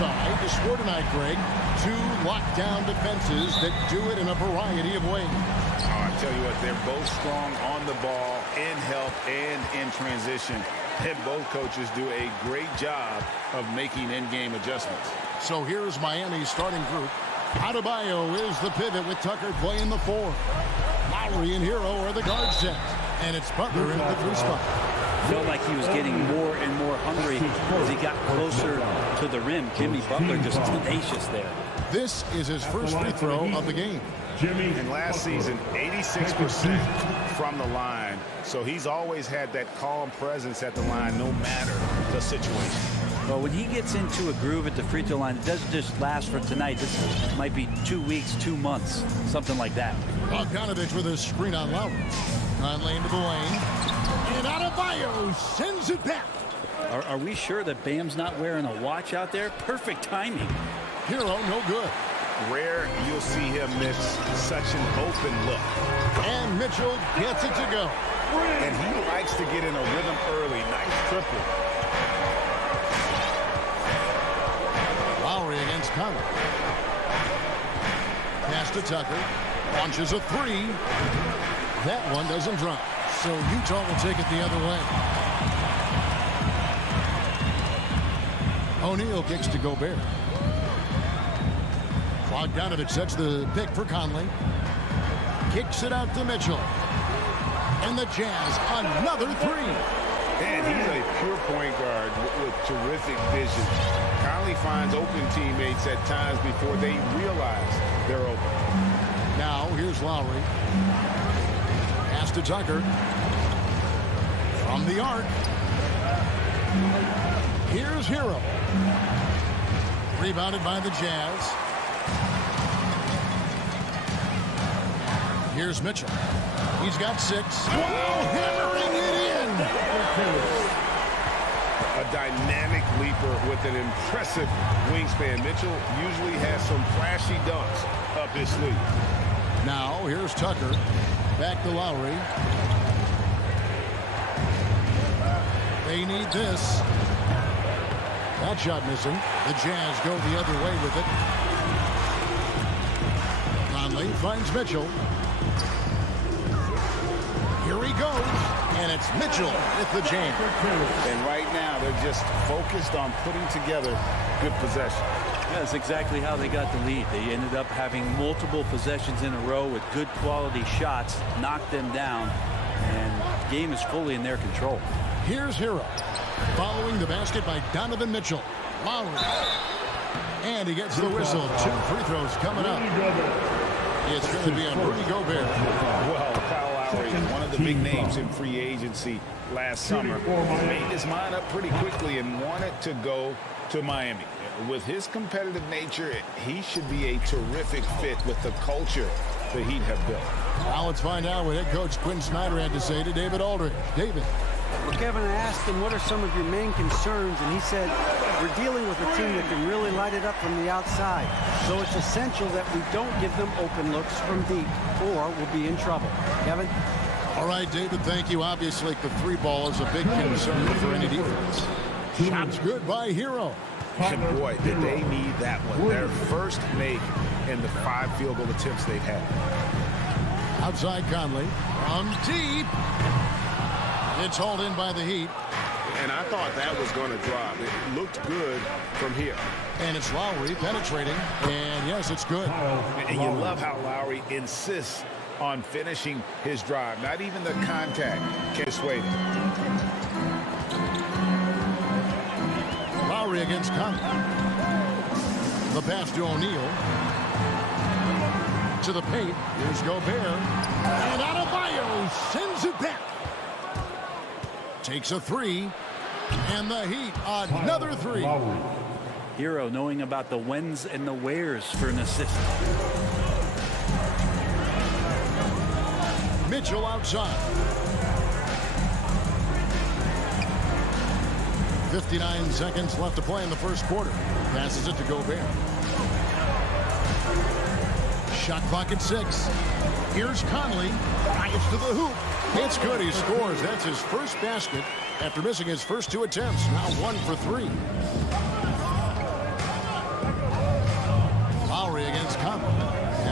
outside. The score tonight, Greg, 2 lockdown defenses that do it in a variety of ways. I tell you what, they're both strong on the ball, in help, and in transition. And both coaches do a great job of making in-game adjustments. So here's Miami's starting group. Adebayo is the pivot with Tucker playing the 4. Lowry and Hero are the guard set. And it's Butler in at the 3 spot. Felt like he was getting more and more hungry as he got closer to the rim. Jimmy Butler just tenacious there. This is his first free throw of the game. And last season, 86% from the line. So he's always had that calm presence at the line no matter the situation. Well, when he gets into a groove at the free throw line, it doesn't just last for tonight. This might be 2 weeks, 2 months, something like that. Bogdanovich with a screen on Lowry. On lane to the lane. And Adebayo sends it back. Are we sure that Bam's not wearing a watch out there? Perfect timing. Hero, no good. Rare you'll see him miss such an open look. And Mitchell gets it to go. And he likes to get in a rhythm early. Nice triple. Lowry against Conley. Pass to Tucker. Launches a 3. That one doesn't drop. So Utah will take it the other way. O'Neal kicks to Gobert. Bogdanovich sets the pick for Conley. Kicks it out to Mitchell. And the Jazz, another 3. And he's a pure point guard with terrific vision. Conley finds open teammates at times before they realize they're open. Now, here's Lowry. Pass to Tucker. From the arc. Here's Hero. Rebounded by the Jazz. Here's Mitchell. He's got 6. Wow, hammering it in. A dynamic leaper with an impressive wingspan. Mitchell usually has some flashy dunks up his sleeve. Now, here's Tucker. Back to Lowry. They need this. That shot missing. The Jazz go the other way with it. Conley finds Mitchell. Here he goes. And it's Mitchell with the jam. And right now, they're just focused on putting together good possession. That's exactly how they got the lead. They ended up having multiple possessions in a row with good quality shots, knocked them down, and the game is fully in their control. Here's Hero. Following the basket by Donovan Mitchell. Lowry. And he gets the whistle. 2 free throws coming up. It's going to be on Rudy Gobert. Well, Kyle Lowry, one of the big names in free agency last summer, made his mind up pretty quickly and wanted to go to Miami. With his competitive nature, he should be a terrific fit with the culture the Heat have built. Now let's find out what head coach Quinn Snyder had to say to David Aldridge. David. Well, Kevin, I asked him, what are some of your main concerns? And he said, we're dealing with a team that can really light it up from the outside. So it's essential that we don't give them open looks from deep, or we'll be in trouble. Kevin? All right, David, thank you. Obviously, the 3 ball is a big concern for any defense. Shots good by Hero. And boy, did they need that one. Their first make in the 5 field goal attempts they've had. Outside Conley. From deep. It's hauled in by the Heat. And I thought that was going to drop. It looked good from here. And it's Lowry penetrating. And yes, it's good. And you love how Lowry insists on finishing his drive. Not even the contact can sway him. Lowry against Conley. The pass to O'Neal. To the paint. Here's Gobert. And Adebayo sends it back. Takes a 3. And the Heat, another 3. Hero knowing about the whens and the wheres for an assist. Mitchell outside. 59 seconds left to play in the first quarter. Passes it to Gobert. Shot clock at 6. Here's Conley. Drives to the hoop. It's good. He scores. That's his first basket after missing his first 2 attempts. Now 1 for 3.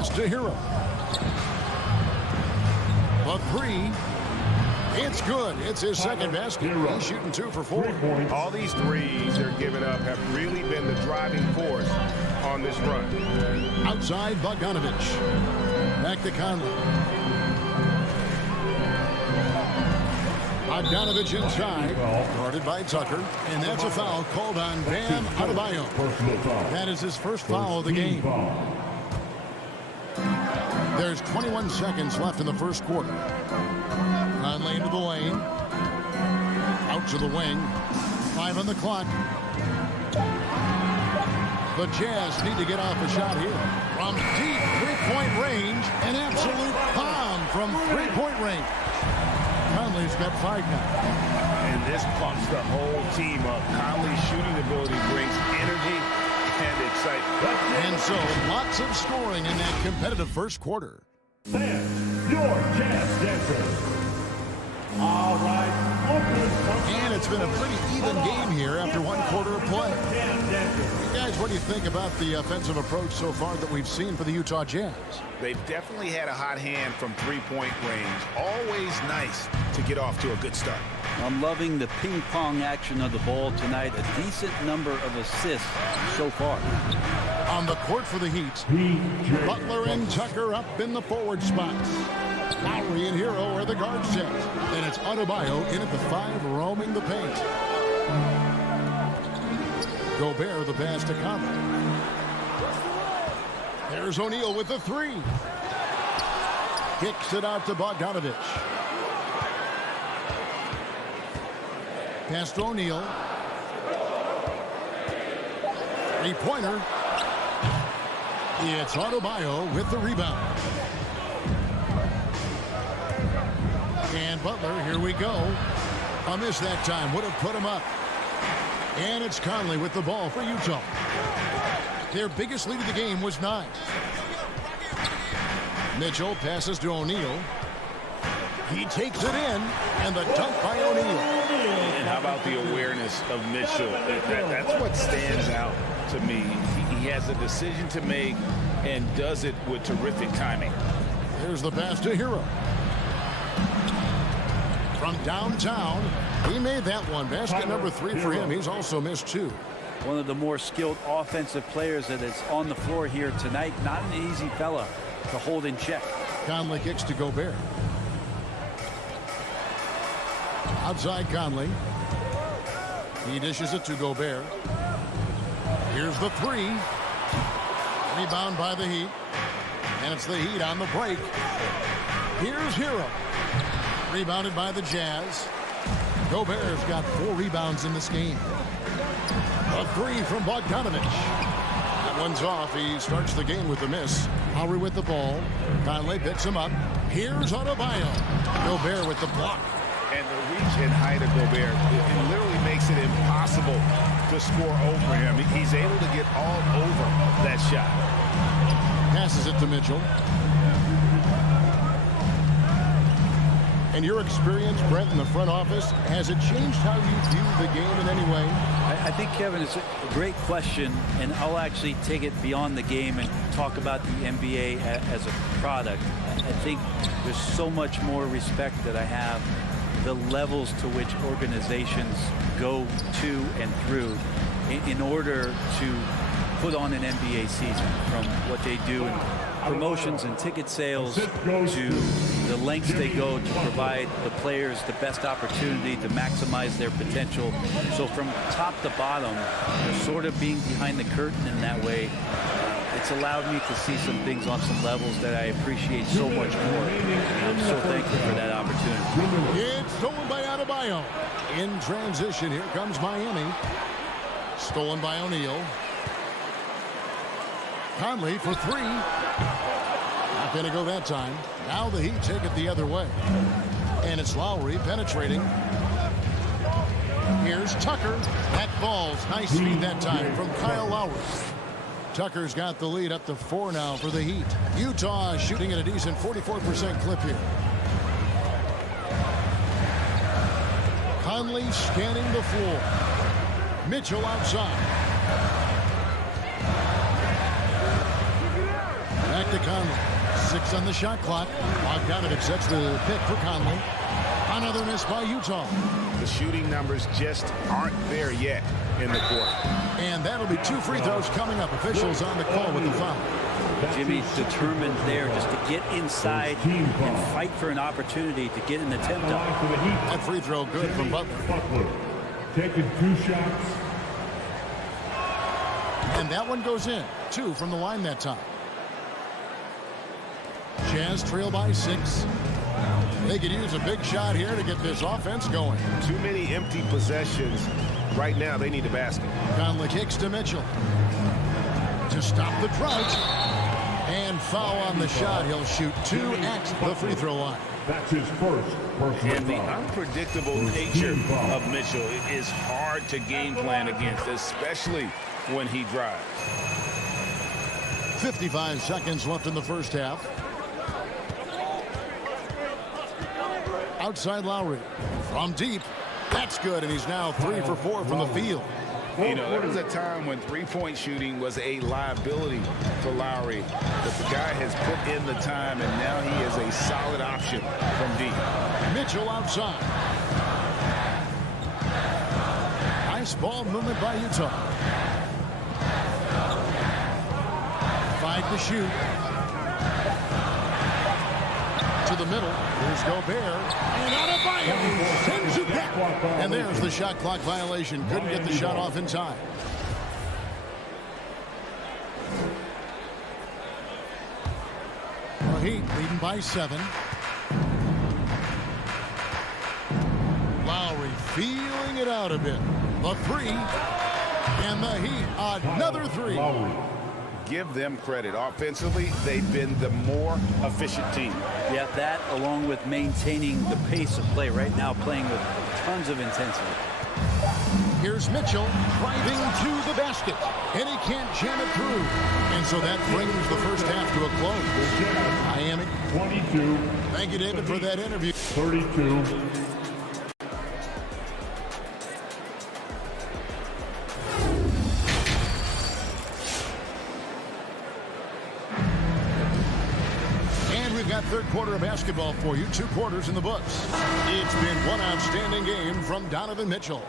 pass to Hero. The three. It's good. It's his second basket. He's shooting 2 for 4. All these threes they're giving up have really been the driving force on this run. Outside, Bogdanovich. Back to Conley. Bogdanovich inside. Guarded by Tucker. And that's a foul called on Bam Adebayo. That is his first foul of the game. There's 21 seconds left in the first quarter. Conley into the lane. Out to the wing. 5 on the clock. The Jazz need to get off a shot here. From deep three-point range, an absolute bomb from three-point range. Conley's got 5 now. And this pumps the whole team up. Conley's shooting ability brings energy and excitement. And so, lots of scoring in that competitive first quarter. Stand your Jazz dancers. All right. And it's been a pretty even game here after 1 quarter of play. You guys, what do you think about the offensive approach so far that we've seen for the Utah Jazz? They've definitely had a hot hand from three-point range. Always nice to get off to a good start. I'm loving the ping-pong action of the ball tonight. A decent number of assists so far. On the court for the Heat, Butler and Tucker up in the forward spots. Lowry and Hero are the guard set. And it's Adebayo in at the 5, roaming the paint. Gobert the pass to Conley. There's O'Neal with the 3. Kicks it out to Bogdanovich. Pass to O'Neal. 3-pointer. It's Adebayo with the rebound. And Butler, here we go. A miss that time, would have put him up. And it's Conley with the ball for Utah. Their biggest lead of the game was 9. Mitchell passes to O'Neal. He takes it in, and the dunk by O'Neal. And how about the awareness of Mitchell? That's what stands out to me. He has a decision to make and does it with terrific timing. Here's the pass to Hero. From downtown, he made that one. Basket number 3 for him. He's also missed 2. One of the more skilled offensive players that is on the floor here tonight. Not an easy fella to hold in check. Conley kicks to Gobert. Outside Conley. He dishes it to Gobert. Here's the 3. Rebound by the Heat. And it's the Heat on the break. Here's Hero. Rebounded by the Jazz. Gobert's got 4 rebounds in this game. A 3 from Bogdanovich. That one's off. He starts the game with a miss. Lowry with the ball. Conley picks him up. Here's Adebayo. Gobert with the block. And the reach and height of Gobert, it literally makes it impossible to score over him. He's able to get all over that shot. Passes it to Mitchell. And your experience, Brent, in the front office, has it changed how you view the game in any way? I think, Kevin, it's a great question, and I'll actually take it beyond the game and talk about the NBA as a product. I think there's so much more respect that I have, the levels to which organizations go to and through in order to put on an NBA season, from what they do in promotions and ticket sales to the lengths they go to provide the players the best opportunity to maximize their potential. So from top to bottom, sort of being behind the curtain in that way, it's allowed me to see some things on some levels that I appreciate so much more. And I'm so thankful for that opportunity. It's stolen by Adebayo. In transition, here comes Miami. Stolen by O'Neal. Conley for 3. Not going to go that time. Now the Heat take it the other way. And it's Lowry penetrating. Here's Tucker. That falls. Nice feed that time from Kyle Lowry. Tucker's got the lead up to 4 now for the Heat. Utah shooting at a decent 44% clip here. Conley scanning the floor. Mitchell outside. Back to Conley. 6 on the shot clock. Bogdanovich sets the pick for Conley. Another miss by Utah. The shooting numbers just aren't there yet in the quarter. And that'll be 2 free throws coming up. Officials on the call with the foul. Jimmy determined there just to get inside and fight for an opportunity to get an attempt up. That free throw good from Butler. Taking 2 shots. And that one goes in. 2 from the line that time. Jazz trail by 6. They could use a big shot here to get this offense going. Too many empty possessions. Right now, they need a basket. Conley kicks to Mitchell. To stop the drought. And foul on the shot. He'll shoot 2 at the free throw line. That's his first personal And the foul. unpredictable nature of Mitchell is hard to game plan against, especially when he drives. 55 seconds left in the first half. Outside Lowry. From deep. That's good, and he's now 3 for 4 from the field. You know, there was a time when three-point shooting was a liability for Lowry, but the guy has put in the time, and now he is a solid option from deep. Mitchell outside. Nice ball movement by Utah. 5 to shoot. To the middle. Here's Gobert. And out of bounds. Sends it back. And there's the shot clock violation. Couldn't get the shot off in time. The Heat leading by 7. Lowry feeling it out a bit. The 3. And the Heat another 3. Give them credit. Offensively, they've been the more efficient team. Yeah, that along with maintaining the pace of play right now, playing with tons of intensity. Here's Mitchell driving to the basket, and he can't jam it through. And so that brings the first half to a close. Miami. 22. Thank you, David, for that interview. 32. Third quarter of basketball for you. 2 quarters in the books. It's been one outstanding game from Donovan Mitchell.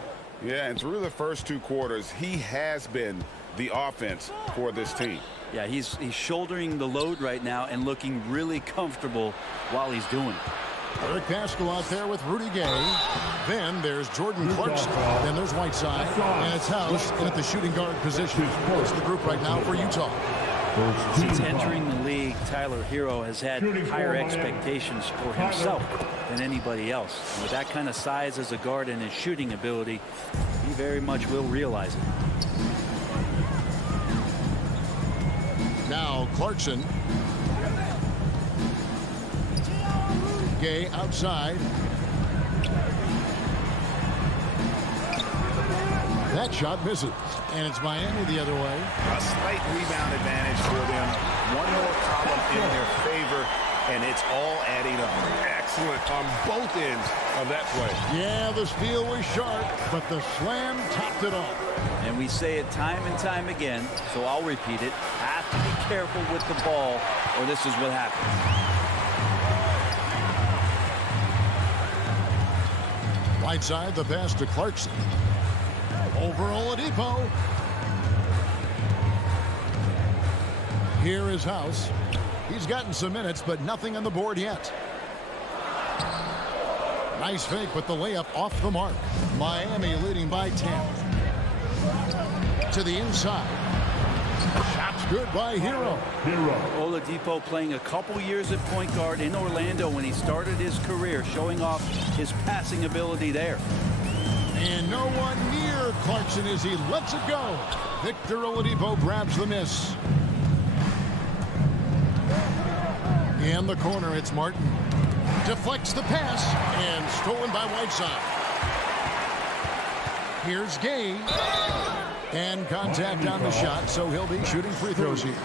Yeah, and through the first 2 quarters, he has been the offense for this team. Yeah, he's shouldering the load right now and looking really comfortable while he's doing it. Eric Pascal out there with Rudy Gay. Then there's Jordan Clarkson. Then there's Whiteside. And it's House in at the shooting guard position. It's the group right now for Utah. Since entering the league, Tyler Hero has had higher expectations for himself than anybody else. And with that kind of size as a guard and his shooting ability, he very much will realize it. Now Clarkson. Gay outside. That shot misses. And it's Miami the other way. A slight rebound advantage for them. One more column in their favor, and it's all adding up. Excellent on both ends of that play. Yeah, the steal was sharp, but the slam topped it off. And we say it time and time again, so I'll repeat it. Have to be careful with the ball, or this is what happens. Whiteside, the pass to Clarkson. Over Oladipo. Here is House. He's gotten some minutes, but nothing on the board yet. Nice fake, but the layup off the mark. Miami leading by 10. To the inside. Shot's good by Hero. Oladipo playing a couple years at point guard in Orlando when he started his career, showing off his passing ability there. And no one near Clarkson as he lets it go. Victor Oladipo grabs the miss. In the corner, it's Martin. Deflects the pass and stolen by Whiteside. Here's Gay. And contact on the shot, so he'll be shooting free throws here.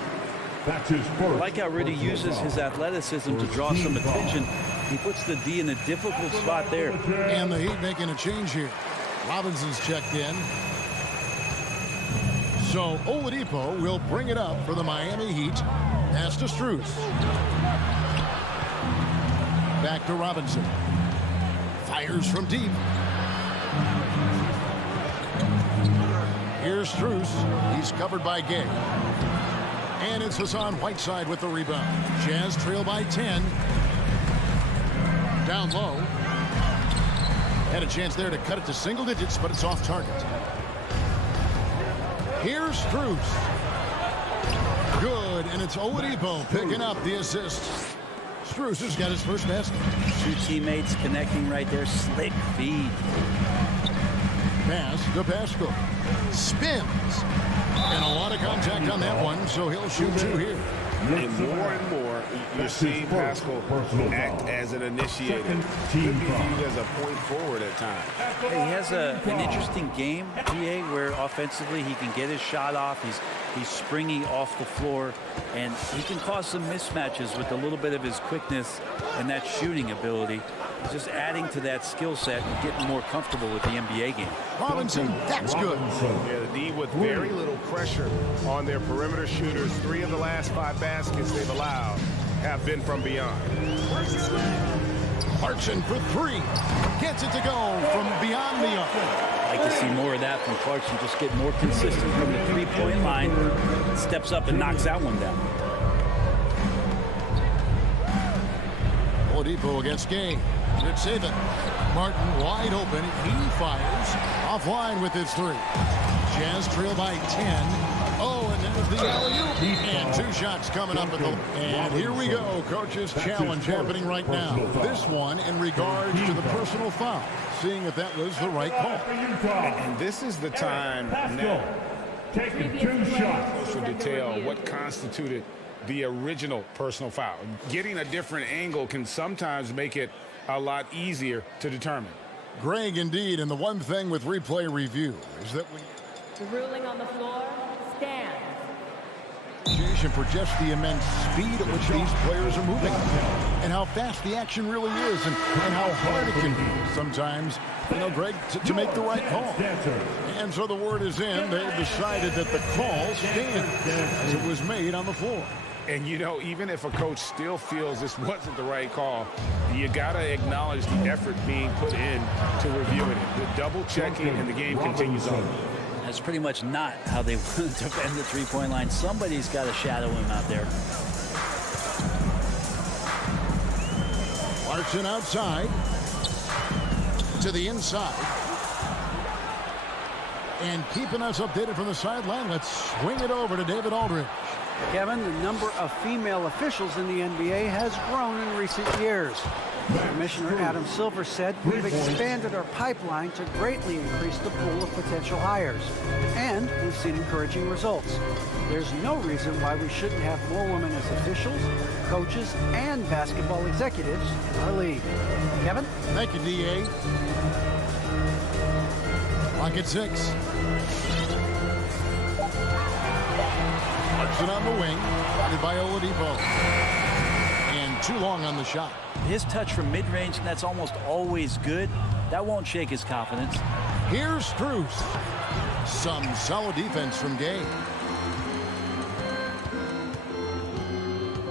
That's his first. I like how Rudy uses his athleticism to draw some attention. He puts the D in a difficult spot there. And the Heat making a change here. Robinson's checked in. So Oladipo will bring it up for the Miami Heat. Pass to Strus. Back to Robinson. Fires from deep. Here's Strus. He's covered by Gay. And it's Hassan Whiteside with the rebound. Jazz trail by 10. Down low. Had a chance there to cut it to single digits, but it's off target. Here's Strus. Good, and it's Oladipo picking up the assist. Strus has got his first basket. Two teammates connecting right there. Slick feed. Pass to Pascal. Spins. And a lot of contact on that one, so he'll shoot two here. And more, you're seeing Pascal act as an initiator. Could be viewed as a point forward at times. He has an interesting game, GA, where offensively he can get his shot off. He's springy off the floor, and he can cause some mismatches with a little bit of his quickness and that shooting ability. He's just adding to that skill set and getting more comfortable with the NBA game. Robinson, that's good. Yeah, the D with very little pressure on their perimeter shooters. 3 of the last 5 baskets they've allowed have been from beyond. Clarkson for 3. Gets it to go from beyond the arc. I'd like to see more of that from Clarkson. Just get more consistent from the 3-point line. Steps up and knocks that one down. Oladipo against Gay. Good save it. Martin wide open. He fires. Offline with his 3. Jazz trail by 10. Oh, and there's the alley-oop. And 2 shots coming up at the... And here we go. Coach's challenge happening right now. This one in regards to the personal foul. Seeing if that was the right call. And this is the time now. Taking 2 shots. Closer detail what constituted the original personal foul. Getting a different angle can sometimes make it a lot easier to determine. Greg, indeed, and the one thing with replay review is that we... The ruling on the floor stands. Appreciation for just the immense speed at which these players are moving and how fast the action really is and how hard it can be sometimes, Greg, to make the right call. And so the word is in. They've decided that the call stands as it was made on the floor. And, even if a coach still feels this wasn't the right call, you got to acknowledge the effort being put in to reviewing it. The double checking and the game continues on. That's pretty much not how they want to defend the 3-point line. Somebody's got to shadow him out there. Clarkson outside to the inside. And keeping us updated from the sideline, let's swing it over to David Aldridge. Kevin, the number of female officials in the NBA has grown in recent years. Commissioner Adam Silver said, "We've expanded our pipeline to greatly increase the pool of potential hires, and we've seen encouraging results. There's no reason why we shouldn't have more women as officials, coaches, and basketball executives in our league." Kevin? Thank you, D.A. Clock at 6. Clarkson on the wing, guarded by Oladipo. And too long on the shot. His touch from mid-range, and that's almost always good. That won't shake his confidence. Here's Strus. Some solid defense from Gay.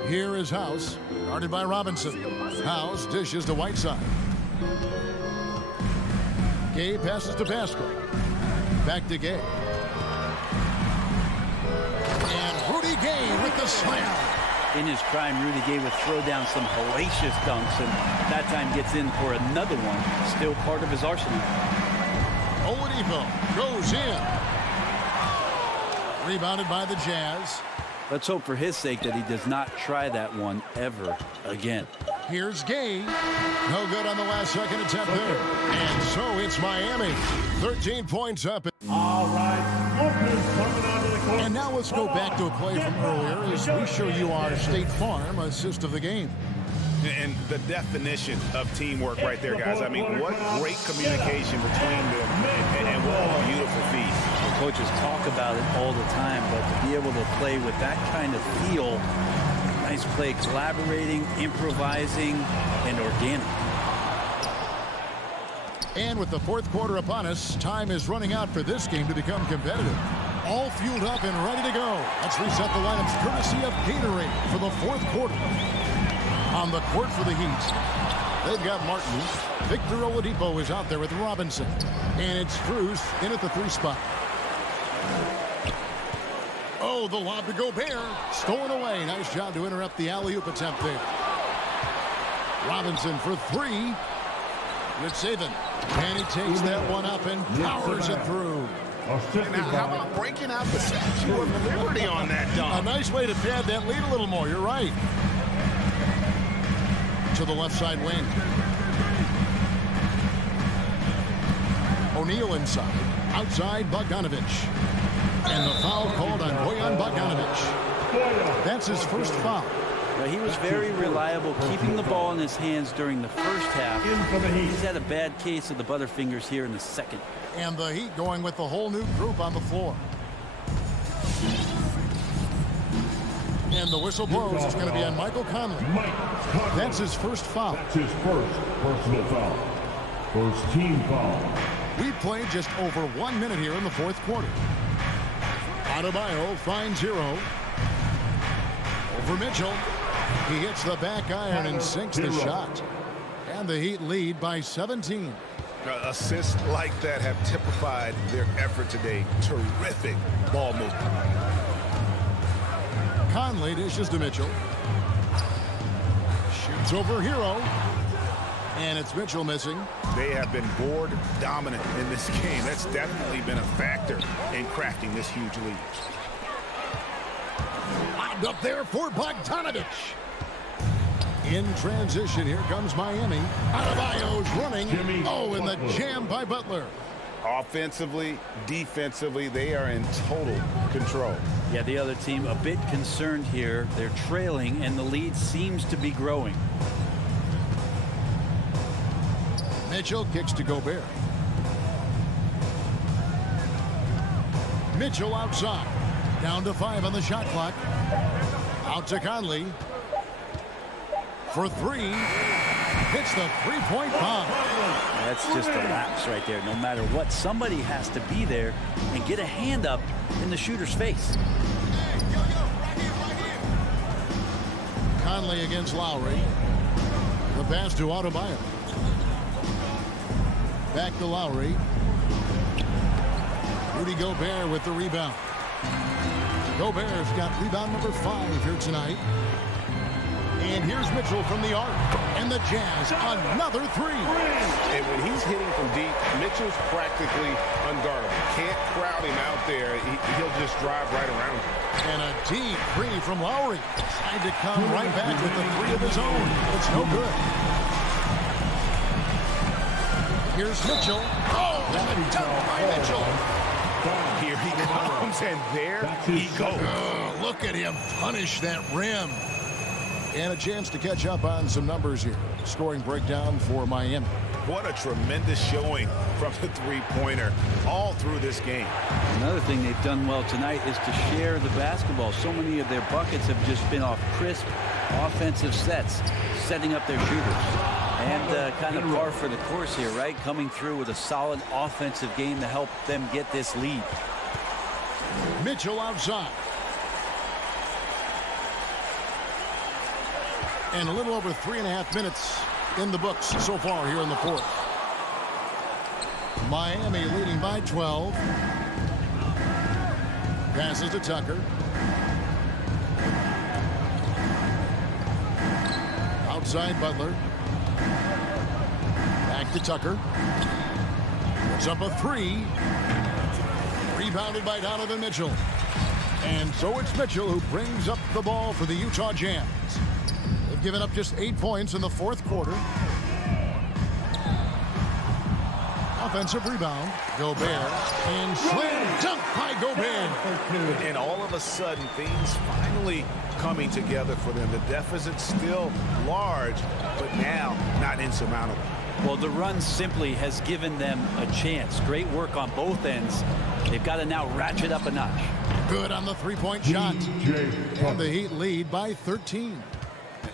Here is House, guarded by Robinson. House dishes to Whiteside. Gay passes to Pascal. Back to Gay. And Rudy Gay with the slam. In his prime, Rudy Gay would throw down some hellacious dunks, and that time gets in for another one. Still part of his arsenal. Oladipo goes in. Rebounded by the Jazz. Let's hope for his sake that he does not try that one ever again. Here's Gay. No good on the last second attempt there. And so it's Miami. 13 points up. All right. Scorpions coming onto the court. And now let's go back to a play from earlier as we show you our State Farm assist of the game. And the definition of teamwork right there, guys. I mean, what great communication between them and what a beautiful feat. The coaches talk about it all the time, but to be able to play with that kind of feel, nice play, collaborating, improvising, and organic. And with the fourth quarter upon us, time is running out for this game to become competitive. all fueled up and ready to go. Let's reset the lineups courtesy of Gatorade for the fourth quarter. On the court for the Heat, they've got Martin. Victor Oladipo is out there with Robinson. And it's Cruz in at the 3 spot. Oh, the lob to Gobert. Stolen away. Nice job to interrupt the alley-oop attempt there. Robinson for 3. Good saving. And he takes that one up and powers it through. Now, how about breaking out the Statue of Liberty on that dunk? A nice way to pad that lead a little more. You're right. To the left side wing. O'Neal inside. Outside Bogdanovich. And the foul called on Bojan Bogdanovich. That's his first foul. He was very reliable, keeping the ball in his hands during the first half. He's had a bad case of the butterfingers here in the second. And the Heat going with the whole new group on the floor. And the whistle blows. It's going to be on Michael Conley. That's his first foul. That's his first personal foul. First team foul. We played just over 1 minute here in the fourth quarter. Adebayo finds Hero. Over Mitchell. He hits the back iron and sinks the shot. And the Heat lead by 17. Assists like that have typified their effort today. Terrific ball movement. Conley dishes to Mitchell. Shoots over Hero. And it's Mitchell missing. They have been board dominant in this game. That's definitely been a factor in crafting this huge lead. Lined up there for Bogdanovich. In transition, here comes Miami. Adebayo's running. And the jam by Butler. Offensively, defensively, they are in total control. Yeah, the other team a bit concerned here. They're trailing, and the lead seems to be growing. Mitchell kicks to Gobert. Mitchell outside. Down to 5 on the shot clock. Out to Conley. For 3. Hits the three-point bomb. That's just a lapse right there. No matter what, somebody has to be there and get a hand up in the shooter's face. Conley against Lowry. The pass to Adebayo. Back to Lowry. Rudy Gobert with the rebound. Gobert's got rebound number 5 here tonight. And here's Mitchell from the arc. And the Jazz, another 3. And when he's hitting from deep, Mitchell's practically unguardable. Can't crowd him out there. He'll just drive right around him. And a deep 3 from Lowry. Tried to come right back with the 3 of his own. It's no good. Here's Mitchell. Oh, and dunk by Mitchell. Here he comes, and there he goes. Oh, look at him punish that rim. And a chance to catch up on some numbers here. Scoring breakdown for Miami. What a tremendous showing from the three-pointer all through this game. Another thing they've done well tonight is to share the basketball. So many of their buckets have just been off crisp offensive sets, setting up their shooters. And kind of par for the course here, right? Coming through with a solid offensive game to help them get this lead. Mitchell outside. And a little over 3.5 minutes in the books so far here in the fourth. Miami leading by 12. Passes to Tucker. Outside Butler. Back to Tucker. Puts up a 3. Rebounded by Donovan Mitchell. And so it's Mitchell who brings up the ball for the Utah Jazz. They've given up just 8 points in the fourth quarter. Offensive rebound. Gobert. And slam dunk by Gobert. And all of a sudden, things finally coming together for them. The deficit's still large, but now not insurmountable. Well, the run simply has given them a chance. Great work on both ends. They've got to now ratchet up a notch. Good on the three-point shot. And the Heat lead by 13.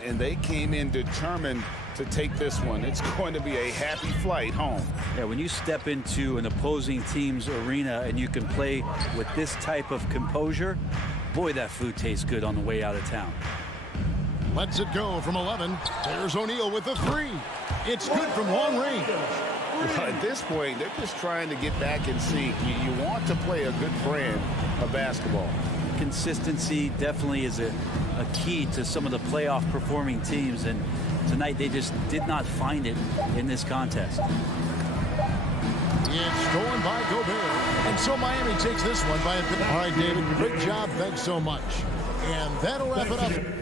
And they came in determined to take this one. It's going to be a happy flight home. Yeah, when you step into an opposing team's arena and you can play with this type of composure, boy, that food tastes good on the way out of town. Lets it go from 11. There's O'Neal with the 3. It's good from long range. Well, at this point, they're just trying to get back in sync. You want to play a good brand of basketball. Consistency definitely is a key to some of the playoff performing teams, and tonight they just did not find it in this contest. It's stolen by Gobert. And so Miami takes this one by a bit. All right, David, great job. Thanks so much. And that'll wrap it up.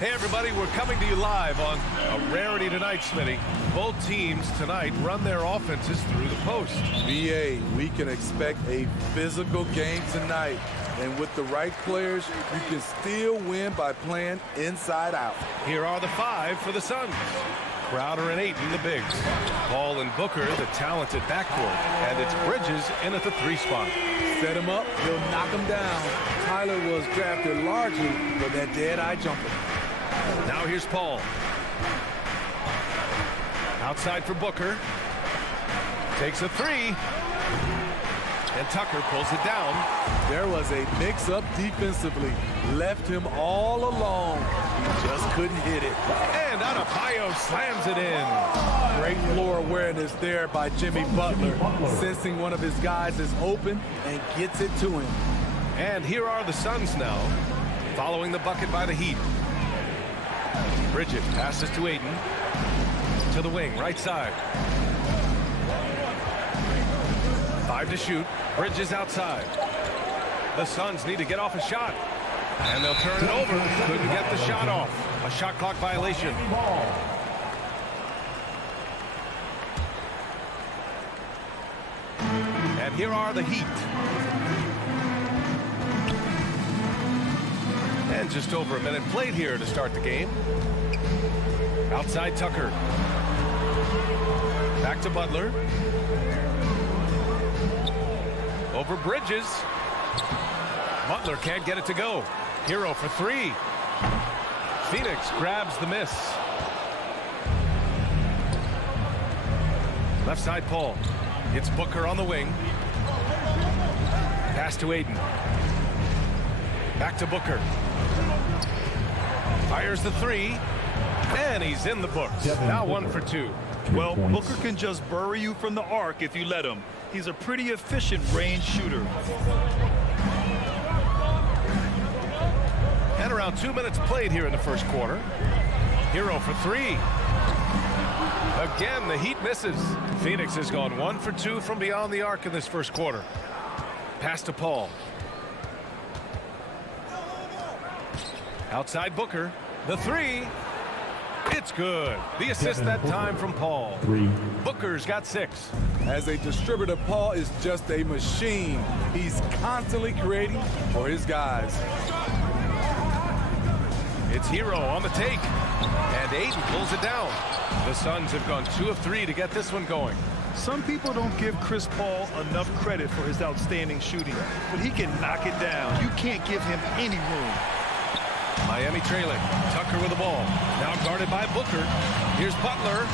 Hey, everybody, we're coming to you live on a rarity tonight, Smitty. Both teams tonight run their offenses through the post. BA, we can expect a physical game tonight. And with the right players, you can still win by playing inside out. Here are the 5 for the Suns. Crowder and Ayton, the bigs. Paul and Booker, the talented backcourt. And it's Bridges in at the 3 spot. Set him up, he'll knock him down. Tyler was drafted largely for that dead-eye jumper. Now here's Paul. Outside for Booker. Takes a 3. And Tucker pulls it down. There was a mix-up defensively. Left him all alone. He just couldn't hit it. And Adebayo slams it in. Great floor awareness there by Jimmy Butler. Sensing one of his guys is open and gets it to him. And here are the Suns now, following the bucket by the Heat. Bridges passes to Ayton. To the wing, right side. 5 to shoot. Bridges outside. The Suns need to get off a shot. And they'll turn it over. Couldn't get the shot off. A shot clock violation. And here are the Heat. And just over a minute played here to start the game. Outside Tucker. Back to Butler. Over Bridges. Butler can't get it to go. Hero for 3. Phoenix grabs the miss. Left side Paul. It's Booker on the wing. Pass to Ayton. Back to Booker. Fires the 3. And he's in the books. Now 1 for 2. Well, Booker can just bury you from the arc if you let him. He's a pretty efficient range shooter. And around 2 minutes played here in the first quarter. Hero for 3. Again, the Heat misses. Phoenix has gone 1 for 2 from beyond the arc in this first quarter. Pass to Paul. Outside Booker. The 3. It's good. The assist that time from Paul. 3. Booker's got 6. As a distributor, Paul is just a machine. He's constantly creating for his guys. It's Hero on the take. And Ayton pulls it down. The Suns have gone 2 of 3 to get this one going. Some people don't give Chris Paul enough credit for his outstanding shooting, but he can knock it down. You can't give him any room. Miami trailing. Tucker with the ball. Now guarded by Booker. Here's Butler.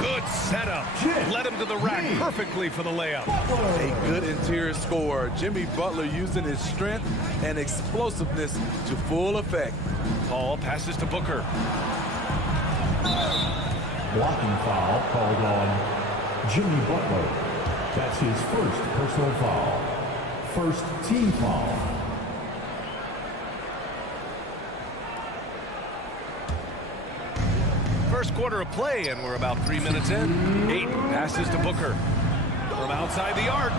Good setup. Led him to the rack perfectly for the layup. A good interior scorer. Jimmy Butler using his strength and explosiveness to full effect. Paul passes to Booker. Blocking foul called on Jimmy Butler. That's his first personal foul. First team foul. First quarter of play, and we're about 3 minutes in. Ayton passes to Booker. From outside the arc,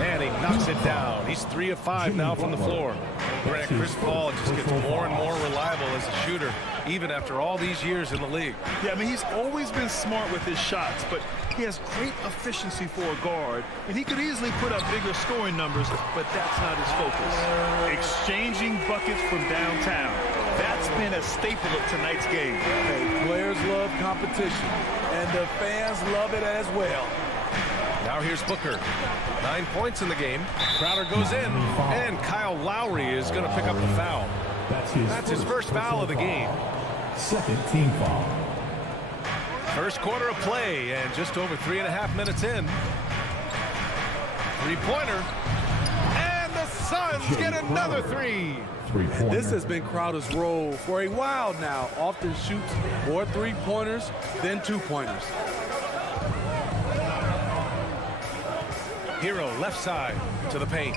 and he knocks it down. He's 3 of 5 now from the floor. Grant, Chris Paul just gets more and more reliable as a shooter, even after all these years in the league. Yeah, I mean, he's always been smart with his shots, but he has great efficiency for a guard, and he could easily put up bigger scoring numbers, but that's not his focus. Exchanging buckets from downtown. That's been a staple of tonight's game. Hey, players love competition, and the fans love it as well. Now here's Booker. 9 points in the game. Crowder goes in, and Kyle Lowry is going to pick up the foul. That's his first foul of the game. Second team foul. First quarter of play, and just over 3.5 minutes in. 3-pointer. And the Suns get another 3. This has been Crowder's role for a while now. Often shoots more 3-pointers than 2-pointers. Hero left side to the paint.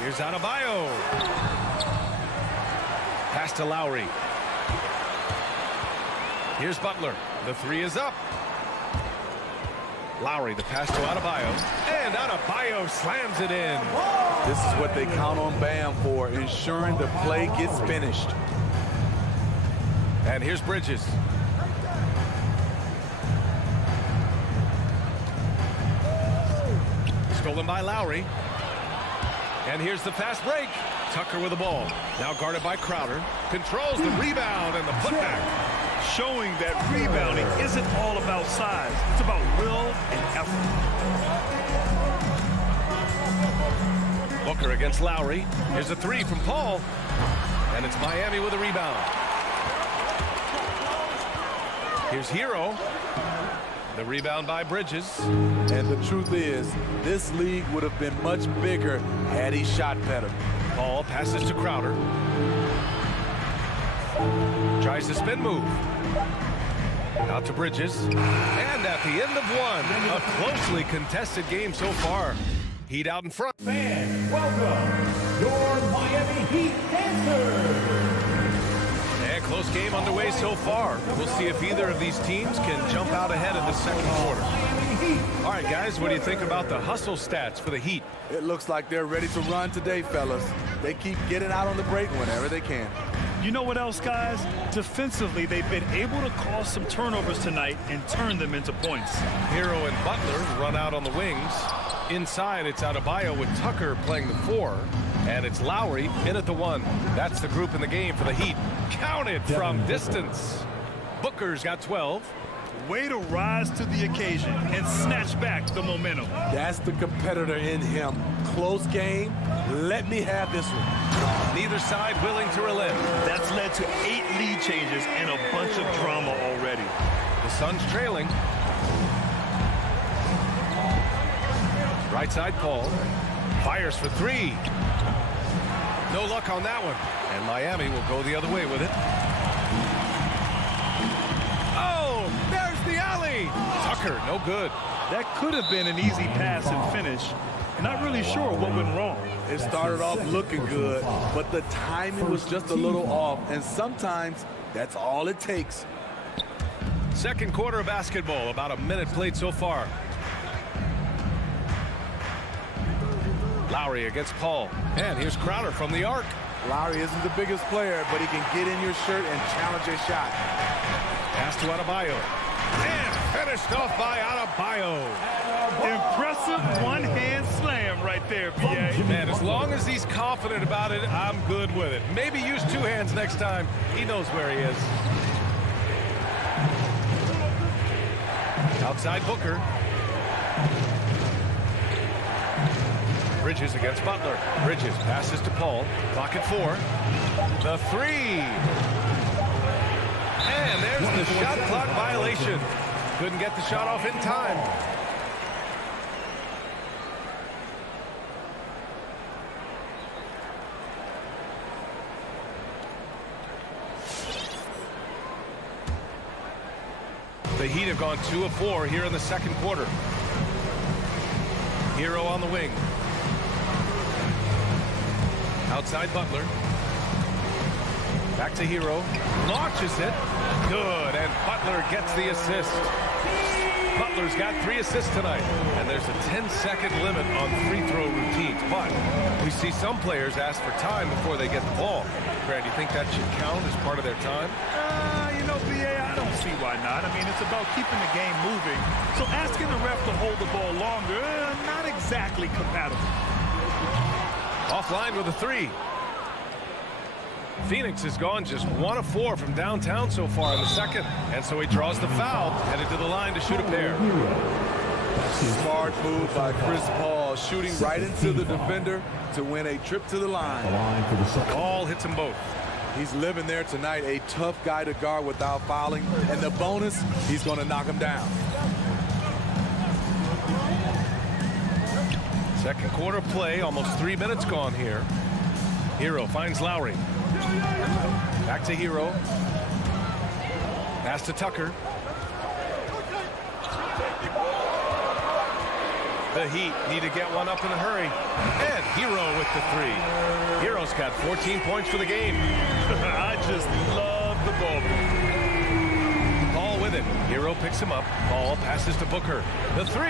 Here's Adebayo. Pass to Lowry. Here's Butler. The 3 is up. Lowry, the pass to Adebayo. And Adebayo slams it in. This is what they count on Bam for, ensuring the play gets finished. And here's Bridges. Stolen by Lowry. And here's the fast break. Tucker with the ball. Now guarded by Crowder. Controls the rebound and the putback. Showing that rebounding isn't all about size. It's about will and effort. Booker against Lowry. Here's a three from Paul. And it's Miami with a rebound. Here's Hero. The rebound by Bridges. And the truth is, this league would have been much bigger had he shot better. Paul passes to Crowder. Tries the spin move. Out to Bridges. And at the end of one, a closely contested game so far. Heat out in front. Fans, welcome your Miami Heat dancers. And close game underway so far. We'll see if either of these teams can jump out ahead in the second quarter. All right, guys, what do you think about the hustle stats for the Heat? It looks like they're ready to run today, fellas. They keep getting out on the break whenever they can. You know what else, guys? Defensively, they've been able to cause some turnovers tonight and turn them into points. Hero and Butler run out on the wings. Inside, it's Adebayo with Tucker playing the 4. And it's Lowry in at the 1. That's the group in the game for the Heat. Counted from distance. Booker's got 12. Way to rise to the occasion and snatch back the momentum. That's the competitor in him. Close game. Let me have this one. Neither side willing to relent. That's led to 8 lead changes and a bunch of drama already. The Suns trailing. Right side, Paul. Fires for 3. No luck on that one. And Miami will go the other way with it. Oh, there's the alley. Tucker, no good. That could have been an easy pass and finish. Not really sure what went wrong. It started off looking good, but the timing was just a little off, and sometimes that's all it takes. Second quarter of basketball, about a minute played so far. Lowry against Paul. And here's Crowder from the arc. Lowry isn't the biggest player, but he can get in your shirt and challenge a shot. Pass to Adebayo. And finished off by Adebayo. Impressive one-hand slam right there, B.A. Man, as long as he's confident about it, I'm good with it. Maybe use 2 hands next time. He knows where he is. Outside Booker. Bridges against Butler. Bridges passes to Paul. Clock at 4. The 3. And there's the shot clock violation. Couldn't get the shot off in time. The Heat have gone 2 of 4 here in the second quarter. Hero on the wing. Outside Butler. Back to Hero. Launches it. Good. And Butler gets the assist. Butler's got 3 assists tonight. And there's a 10-second limit on free throw routines. But we see some players ask for time before they get the ball. Grant, do you think that should count as part of their time? You know, B.A., I don't see why not. I mean, it's about keeping the game moving. So asking the ref to hold the ball longer, not exactly compatible. Offline with a 3. Phoenix has gone just 1 of 4 from downtown so far in the second. And so he draws the foul, headed to the line to shoot a pair. Smart move by Chris Paul, shooting right into the defender to win a trip to the line. Ball hits them both. He's living there tonight, a tough guy to guard without fouling. And the bonus, he's going to knock him down. Second quarter play, almost 3 minutes gone here. Hero finds Lowry. Back to Hero. Pass to Tucker. The Heat need to get one up in a hurry. And Hero with the 3. Hero's got 14 points for the game. I just love the ball. Paul with it. Hero picks him up. Paul passes to Booker. The 3.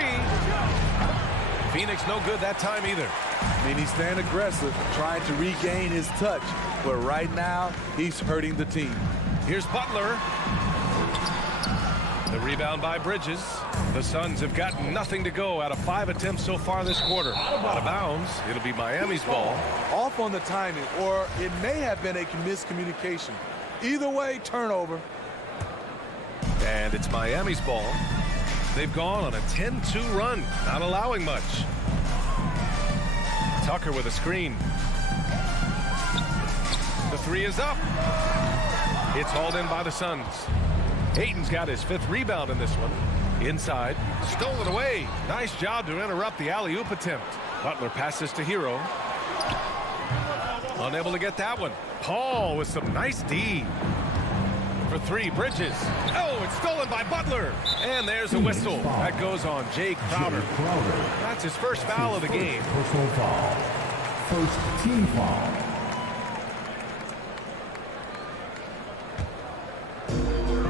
Phoenix no good that time either. I mean, he's staying aggressive, trying to regain his touch. But right now, he's hurting the team. Here's Butler. The rebound by Bridges. The Suns have got nothing to go out of 5 attempts so far this quarter. Out of bounds. It'll be Miami's ball. Off on the timing, or it may have been a miscommunication. Either way, turnover. And it's Miami's ball. They've gone on a 10-2 run, not allowing much. Tucker with a screen. The three is up. It's hauled in by the Suns. Ayton's got his 5th rebound in this one. Inside, stolen away. Nice job to interrupt the alley-oop attempt. Butler passes to Hero. Unable to get that one. Paul with some nice D. For 3, Bridges. Oh, it's stolen by Butler. And there's a whistle. That goes on Jay Crowder. That's his first foul of the game. Personal foul. First team foul.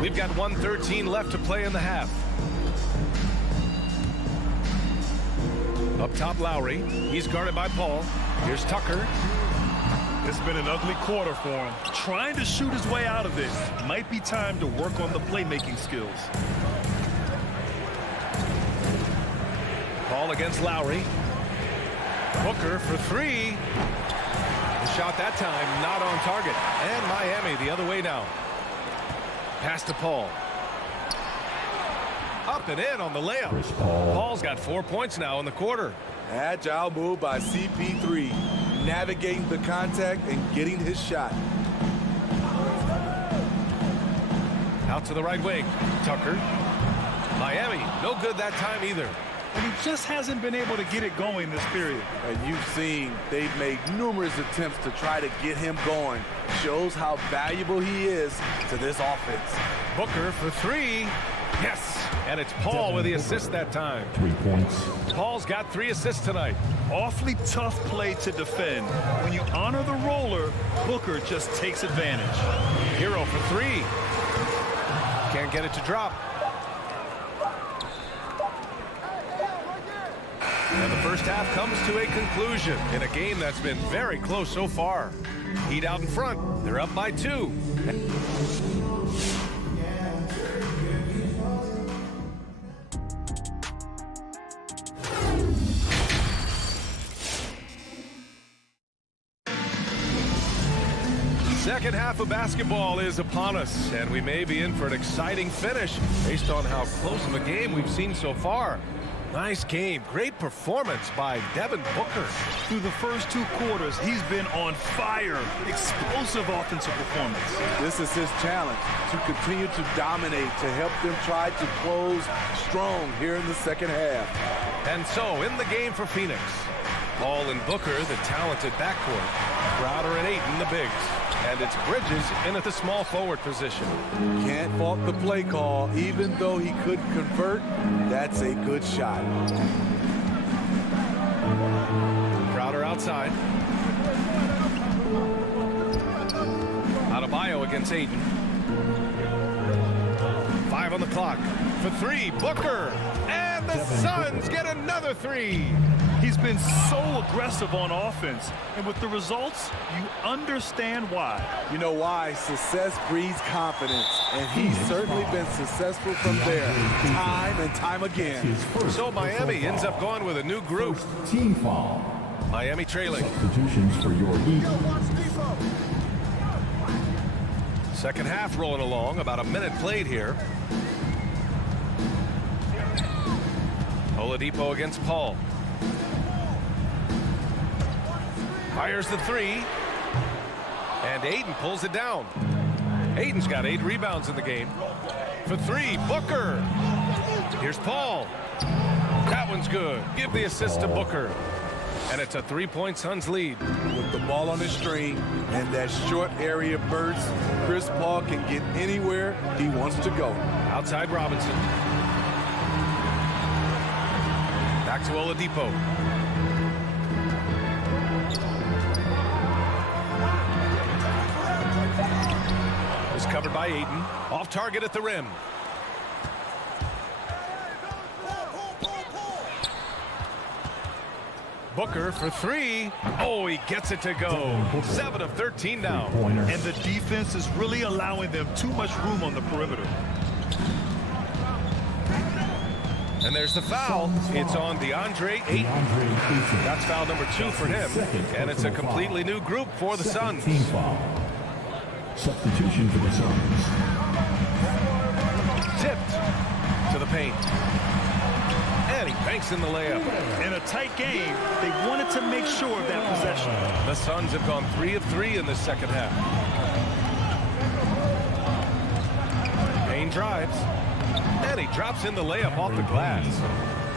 We've got 1:13 left to play in the half. Up top, Lowry. He's guarded by Paul. Here's Tucker. It's been an ugly quarter for him. Trying to shoot his way out of it. Might be time to work on the playmaking skills. Paul against Lowry. Booker for 3. The shot that time not on target. And Miami the other way now. Pass to Paul. Up and in on the layup. Paul's got 4 points now in the quarter. Agile move by CP3. Navigating the contact and getting his shot. Out to the right wing. Tucker. Miami, no good that time either. And he just hasn't been able to get it going this period. And you've seen they've made numerous attempts to try to get him going. Shows how valuable he is to this offense. Booker for 3. Yes. And it's Paul with the assist that time. 3 points. Paul's got 3 assists tonight. Awfully tough play to defend. When you honor the roller, Booker just takes advantage. Hero for 3. Can't get it to drop. And the first half comes to a conclusion in a game that's been very close so far. Heat out in front. They're up by 2. Second half of basketball is upon us, and we may be in for an exciting finish based on how close of a game we've seen so far. Nice game. Great performance by Devin Booker. Through the first 2 quarters, he's been on fire. Explosive offensive performance. This is his challenge, to continue to dominate, to help them try to close strong here in the second half. And so, in the game for Phoenix, Paul and Booker, the talented backcourt. Crowder and Ayton, the bigs. And it's Bridges in at the small forward position. Can't fault the play call. Even though he couldn't convert, that's a good shot. Crowder outside. Adebayo against Ayton. 5 on the clock. For 3, Booker. And the Suns get another 3. He's been so aggressive on offense, and with the results, you understand why. You know why? Success breeds confidence, and he's certainly been successful from there, time and time again. So Miami ends up going with a new group. First team foul. Miami trailing. Substitutions for your Heat. Second half rolling along, about a minute played here. Oladipo against Paul. Fires the 3. And Ayton pulls it down. Ayton's got 8 rebounds in the game. For 3, Booker. Here's Paul. That one's good. Give the assist to Booker. And it's a 3-point Suns lead. With the ball on the string and that short area burst, Chris Paul can get anywhere he wants to go. Outside Robinson. Back to Oladipo. Was covered by Ayton. Off target at the rim. Booker for three. Oh, he gets it to go. 7 of 13 now. And the defense is really allowing them too much room on the perimeter. And there's the foul. It's on DeAndre Ayton. That's foul number 2 for him. And it's a completely new group for the Suns. Substitution for the Suns. Tipped to the paint. And he banks in the layup. In a tight game, they wanted to make sure of that possession. The Suns have gone 3 of 3 in the second half. Payne drives. And he drops in the layup off the glass.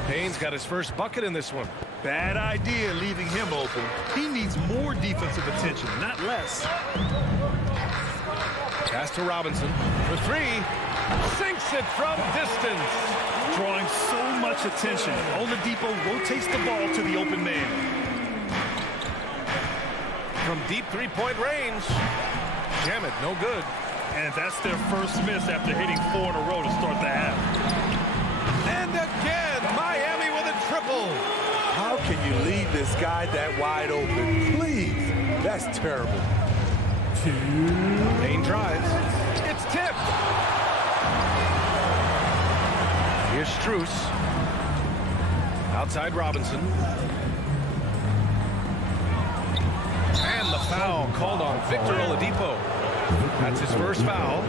Payne's got his first bucket in this one. Bad idea leaving him open. He needs more defensive attention, not less. Pass to Robinson for 3. Sinks it from distance. Drawing so much attention. Oladipo rotates the ball to the open man. From deep three-point range. Shamet, no good. And that's their first miss after hitting 4 in a row to start the half. And again, Miami with a triple. How can you leave this guy that wide open? Please. That's terrible. Payne drives. It's tipped. Here's Strus. Outside Robinson. And the foul called on Victor Oladipo. That's his first foul.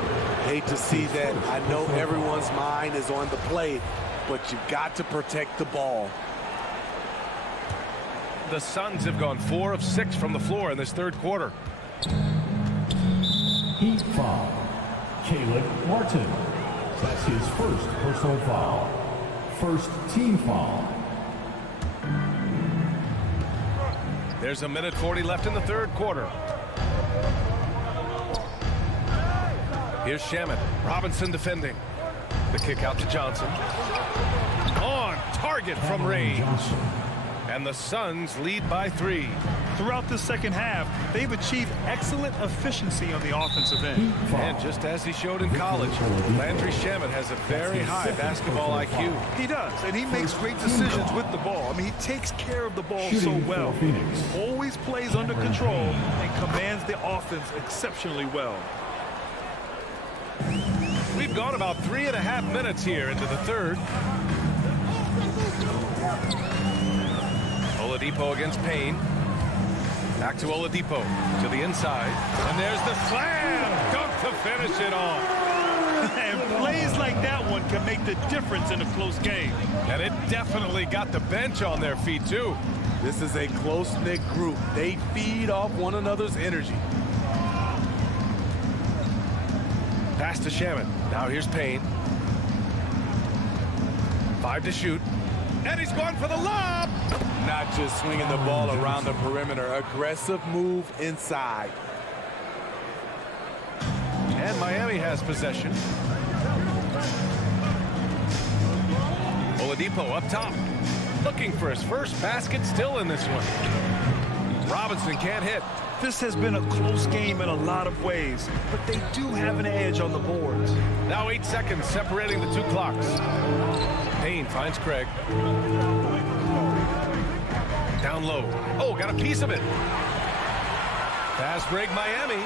Hate to see that. I know everyone's mind is on the play, but you've got to protect the ball. The Suns have gone 4 of 6 from the floor in this third quarter. Heat foul. Caleb Martin. That's his first personal foul. First team foul. There's 1:40 left in the third quarter. Here's Shamet. Robinson defending. The kick out to Johnson. On target from range. And the Suns lead by 3. Throughout the second half, they've achieved excellent efficiency on the offensive end. And just as he showed in college, Landry Shamet has a very high basketball IQ. He does, and he makes great decisions with the ball. I mean, he takes care of the ball so well. Always plays under control and commands the offense exceptionally well. We've gone about 3.5 minutes here into the third. Oladipo against Payne. Back to Oladipo to the inside. And there's the slam dunk to finish it off. And plays like that one can make the difference in a close game. And it definitely got the bench on their feet, too. This is a close-knit group. They feed off one another's energy. Pass to Shamet. Now here's Payne. 5 to shoot. And he's going for the lob. Not just swinging the ball around the perimeter. Aggressive move inside. And Miami has possession. Oladipo up top. Looking for his first basket still in this one. Robinson can't hit. This has been a close game in a lot of ways, but they do have an edge on the boards. Now 8 seconds separating the 2 clocks. Payne finds Craig. Down low. Oh, got a piece of it. Fast break Miami.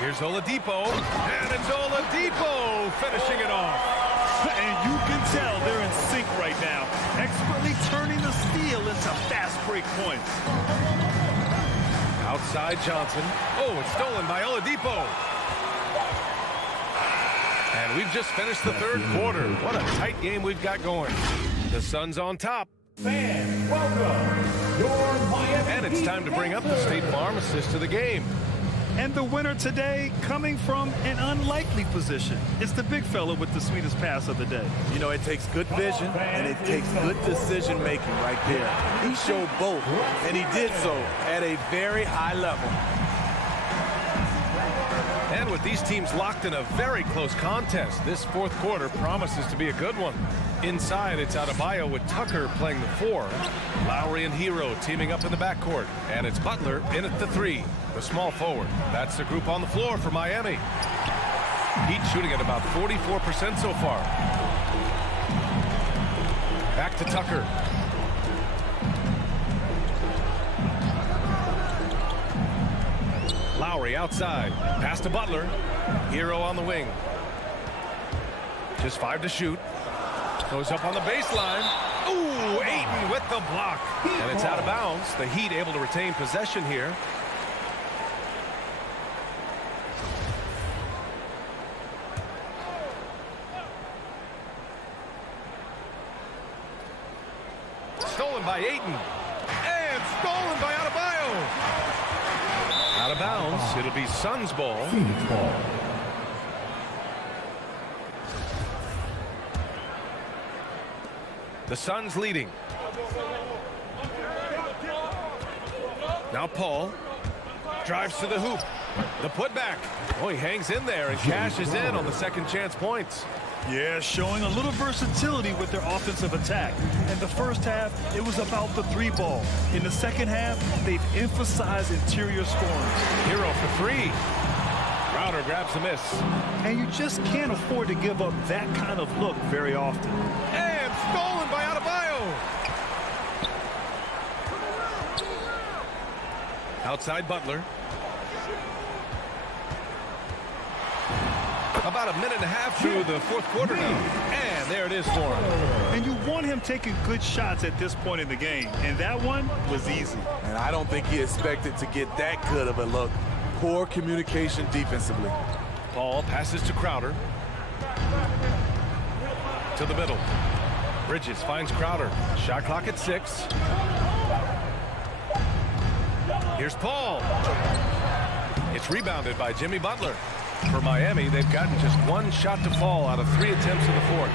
Here's Oladipo. And it's Oladipo finishing it off. And you can tell they're in sync right now. Expertly turning the steal into fast break points. Outside Johnson. Oh, it's stolen by Oladipo. And we've just finished the third quarter. What a tight game we've got going. The Suns on top. Fans, welcome your Miami. And it's time to bring up the State Farm assist to the game. And the winner today coming from an unlikely position. It's the big fella with the sweetest pass of the day. You know, it takes good vision and it takes good decision making right there. He showed both, and he did so at a very high level. And with these teams locked in a very close contest, this fourth quarter promises to be a good one. Inside, it's Adebayo with Tucker playing the 4. Lowry and Hero teaming up in the backcourt. And it's Butler in at the 3, the small forward. That's the group on the floor for Miami. Heat shooting at about 44% so far. Back to Tucker. Lowry outside. Pass to Butler. Hero on the wing. Just 5 to shoot. Goes up on the baseline. Ooh, Ayton with the block. And it's out of bounds. The Heat able to retain possession here. Stolen by Ayton. And stolen by Adebayo. Out of bounds. It'll be Suns ball. Phoenix ball. The Suns leading. Now Paul drives to the hoop. The putback. Oh, he hangs in there and cashes in on the second chance points. Yeah, showing a little versatility with their offensive attack. In the first half, it was about the 3-ball. In the second half, they've emphasized interior scoring. Hero for 3. Crowder grabs the miss. And you just can't afford to give up that kind of look very often. And stolen by Adebayo. Outside Butler. About a minute and a half through the fourth quarter now. And there it is for him. And you want him taking good shots at this point in the game. And that one was easy. And I don't think he expected to get that good of a look. Poor communication defensively. Paul passes to Crowder. To the middle. Bridges finds Crowder. Shot clock at 6. Here's Paul. It's rebounded by Jimmy Butler. For Miami, they've gotten just 1 shot to fall out of 3 attempts in the fourth.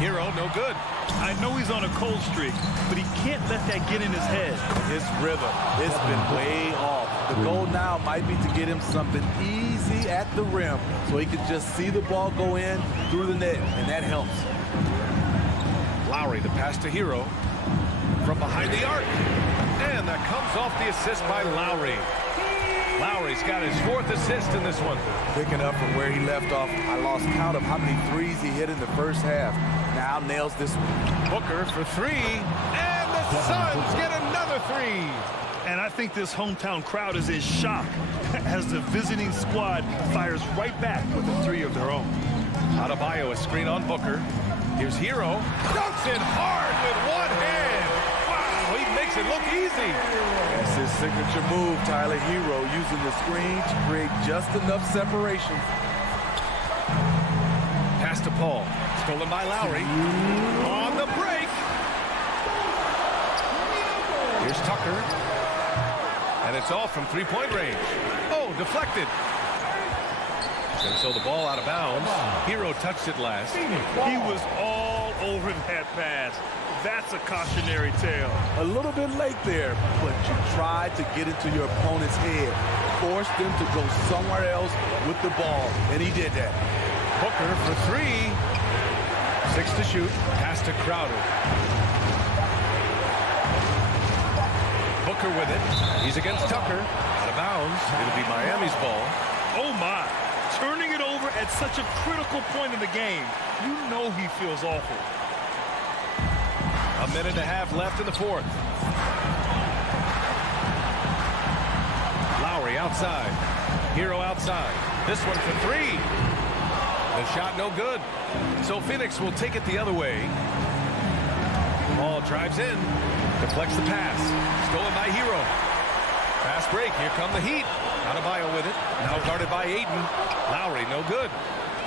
Hero, no good. I know he's on a cold streak, but he can't let that get in his head. His rhythm, it's been way off. The goal now might be to get him something easy at the rim so he can just see the ball go in through the net, and that helps. Lowry, the pass to Hero. From behind the arc. And that comes off the assist by Lowry. Lowry's got his 4th assist in this one. Picking up from where he left off. I lost count of how many threes he hit in the first half. Now nails this one. Booker for 3. And the Suns get another 3. And I think this hometown crowd is in shock as the visiting squad fires right back with a 3 of their own. Adebayo, a screen on Booker. Here's Hero. Dunks it hard with one hand. Wow, he makes it look easy. That's his signature move, Tyler. Hero using the screen to create just enough separation. Pass to Paul. Stolen by Lowry. On the break. Here's Tucker. And it's all from 3-point range. Oh, deflected. And so the ball out of bounds. Hero touched it last. He was all over that pass. That's a cautionary tale. A little bit late there, but you tried to get into your opponent's head. Forced them to go somewhere else with the ball, and he did that. Booker for 3. 6 to shoot. Pass to Crowder. Booker with it. He's against Tucker. Out of bounds. It'll be Miami's ball. Oh, my. Turning it over at such a critical point in the game. You know he feels awful. A minute and a half left in the fourth. Lowry outside. Hero outside. This one for 3. The shot no good. So Phoenix will take it the other way. Ball drives in. Deflects the pass. Stolen by Hero. Fast break. Here come the Heat. Adebayo with it. Now guarded by Ayton. Lowry no good.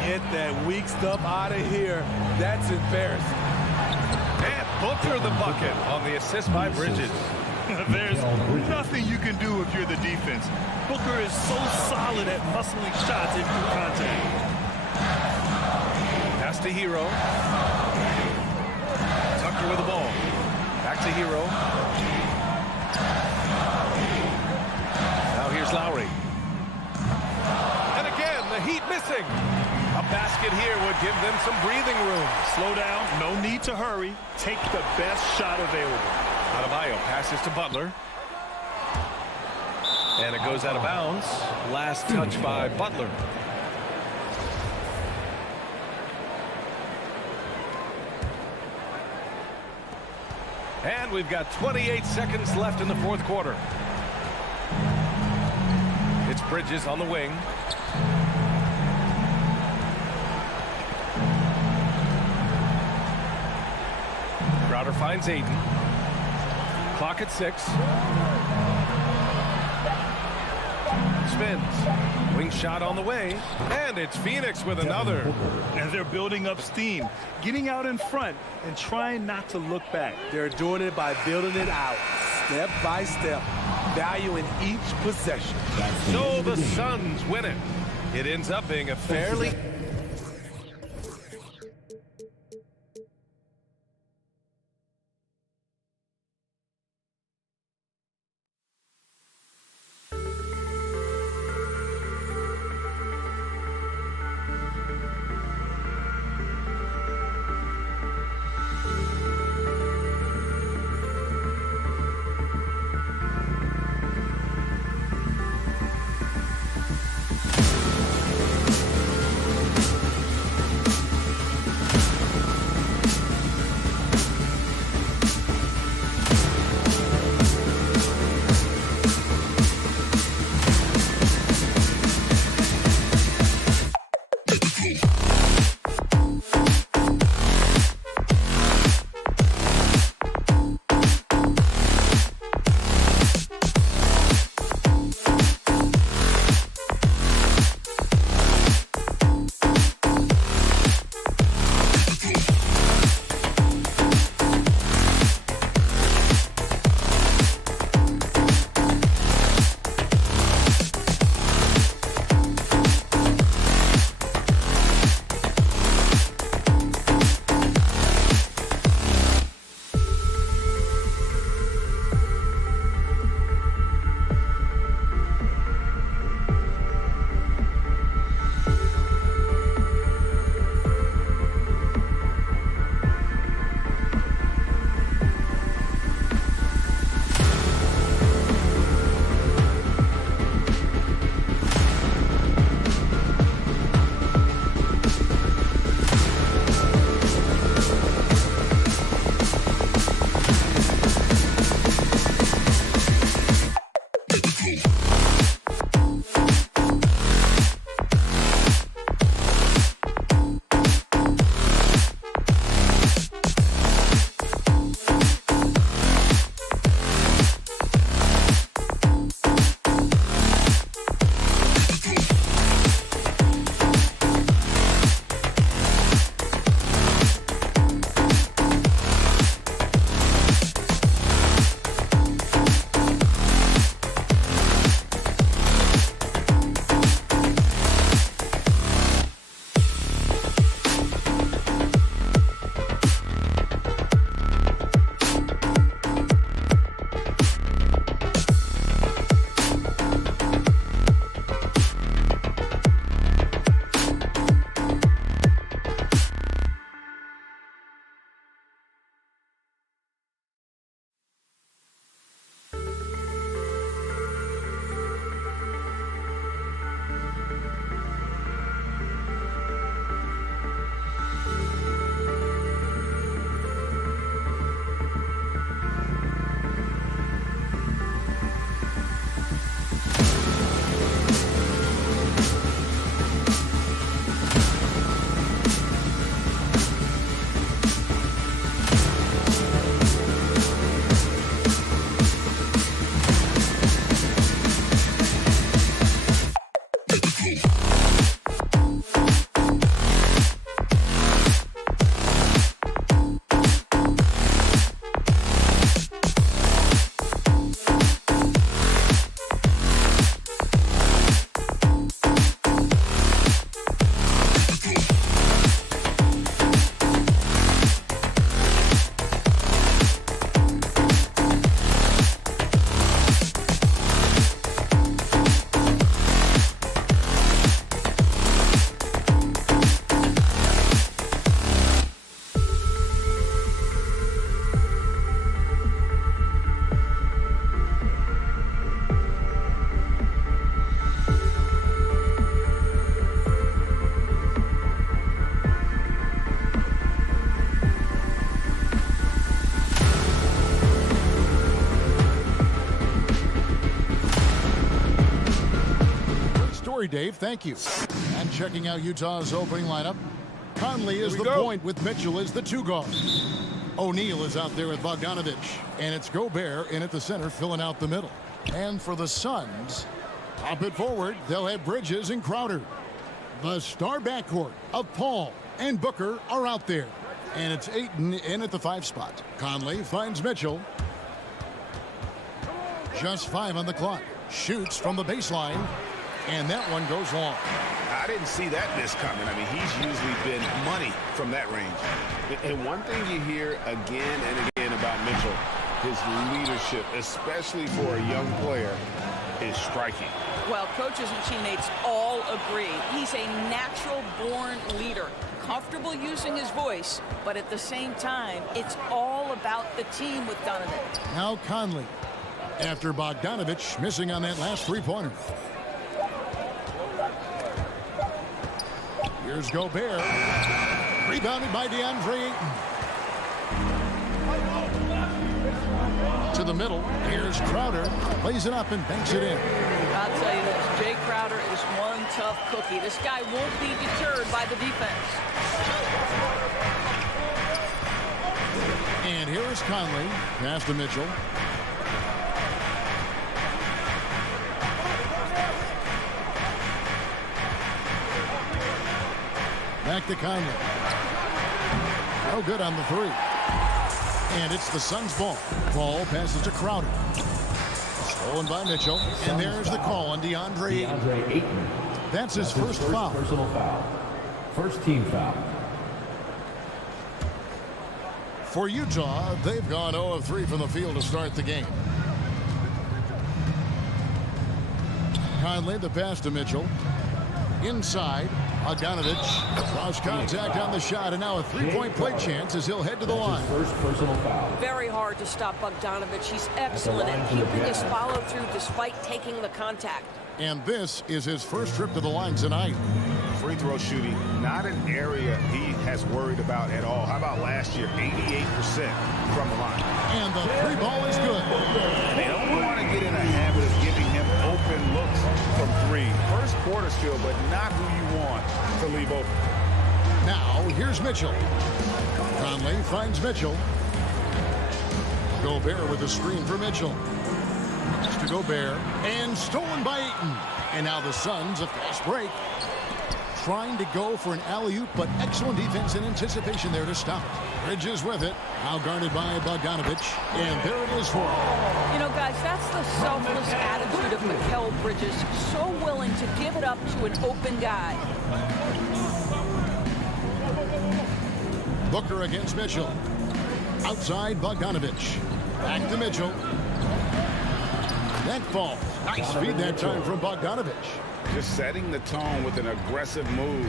Get that weak stuff out of here. That's embarrassing. And Booker the bucket on the assist by Bridges. There's nothing you can do if you're the defense. Booker is so solid at muscling shots in contact. Pass to Hero. Tucker with the ball. Back to Hero. Now here's Lowry. And again, the Heat missing. A basket here would give them some breathing room. Slow down. No need to hurry. Take the best shot available. Adebayo passes to Butler. And it goes out of bounds. Last touch by Butler. And we've got 28 seconds left in the fourth quarter. It's Bridges on the wing. Crowder finds Aiden. Clock at 6. Spins. Wing shot on the way. And it's Phoenix with another. And they're building up steam, getting out in front and trying not to look back. They're doing it by building it out, step by step, valuing each possession. So the Suns win it. It ends up being a fairly... Sorry, Dave. Thank you. And checking out Utah's opening lineup. Conley is the point with Mitchell as the 2 guard. O'Neal is out there with Bogdanovich. And it's Gobert in at the center filling out the middle. And for the Suns, up it forward, they'll have Bridges and Crowder. The star backcourt of Paul and Booker are out there. And it's Ayton in at the 5 spot. Conley finds Mitchell. Just 5 on the clock. Shoots from the baseline. And that one goes long. I didn't see that miss coming. I mean, he's usually been money from that range. And one thing you hear again and again about Mitchell, his leadership, especially for a young player, is striking. Well, coaches and teammates all agree. He's a natural-born leader, comfortable using his voice, but at the same time, it's all about the team with Donovan. Now Conley, after Bogdanovich missing on that last 3-pointer. Here's Gobert. Rebounded by DeAndre Ayton. To the middle. Here's Crowder. Plays it up and banks it in. I'll tell you this, Jay Crowder is one tough cookie. This guy won't be deterred by the defense. And here is Conley. Pass to Mitchell. Back to Conley. No good on the 3. And it's the Suns' ball. Ball passes to Crowder. Stolen by Mitchell. And there's the call on DeAndre Ayton. That's his first foul. Personal foul. First team foul. For Utah, they've gone 0 of 3 from the field to start the game. Conley, the pass to Mitchell. Inside, Bogdanovich draws contact on the shot, and now a 3-point play chance as he'll head to the line. First personal foul. Very hard to stop Bogdanovich. He's excellent at keeping his follow-through despite taking the contact. And this is his first trip to the line tonight. Free throw shooting, not an area he has worried about at all. How about last year, 88% from the line. And the 3 ball is good. They don't want to get in a habit of giving him open looks from 3. First quarter still, but not who you want to leave open. Now, here's Mitchell. Conley finds Mitchell. Gobert with a screen for Mitchell. Pass to Gobert. And stolen by Ayton. And now the Suns, a fast break. Trying to go for an alley-oop, but excellent defense and anticipation there to stop it. Bridges with it. Now guarded by Bogdanovich. And there it is for him. You know, guys, that's the selfless attitude of Mikal Bridges. So willing to give it up to an open guy. Booker against Mitchell. Outside Bogdanovich. Back to Mitchell. That falls. Nice feed that time from Bogdanovich. Just setting the tone with an aggressive move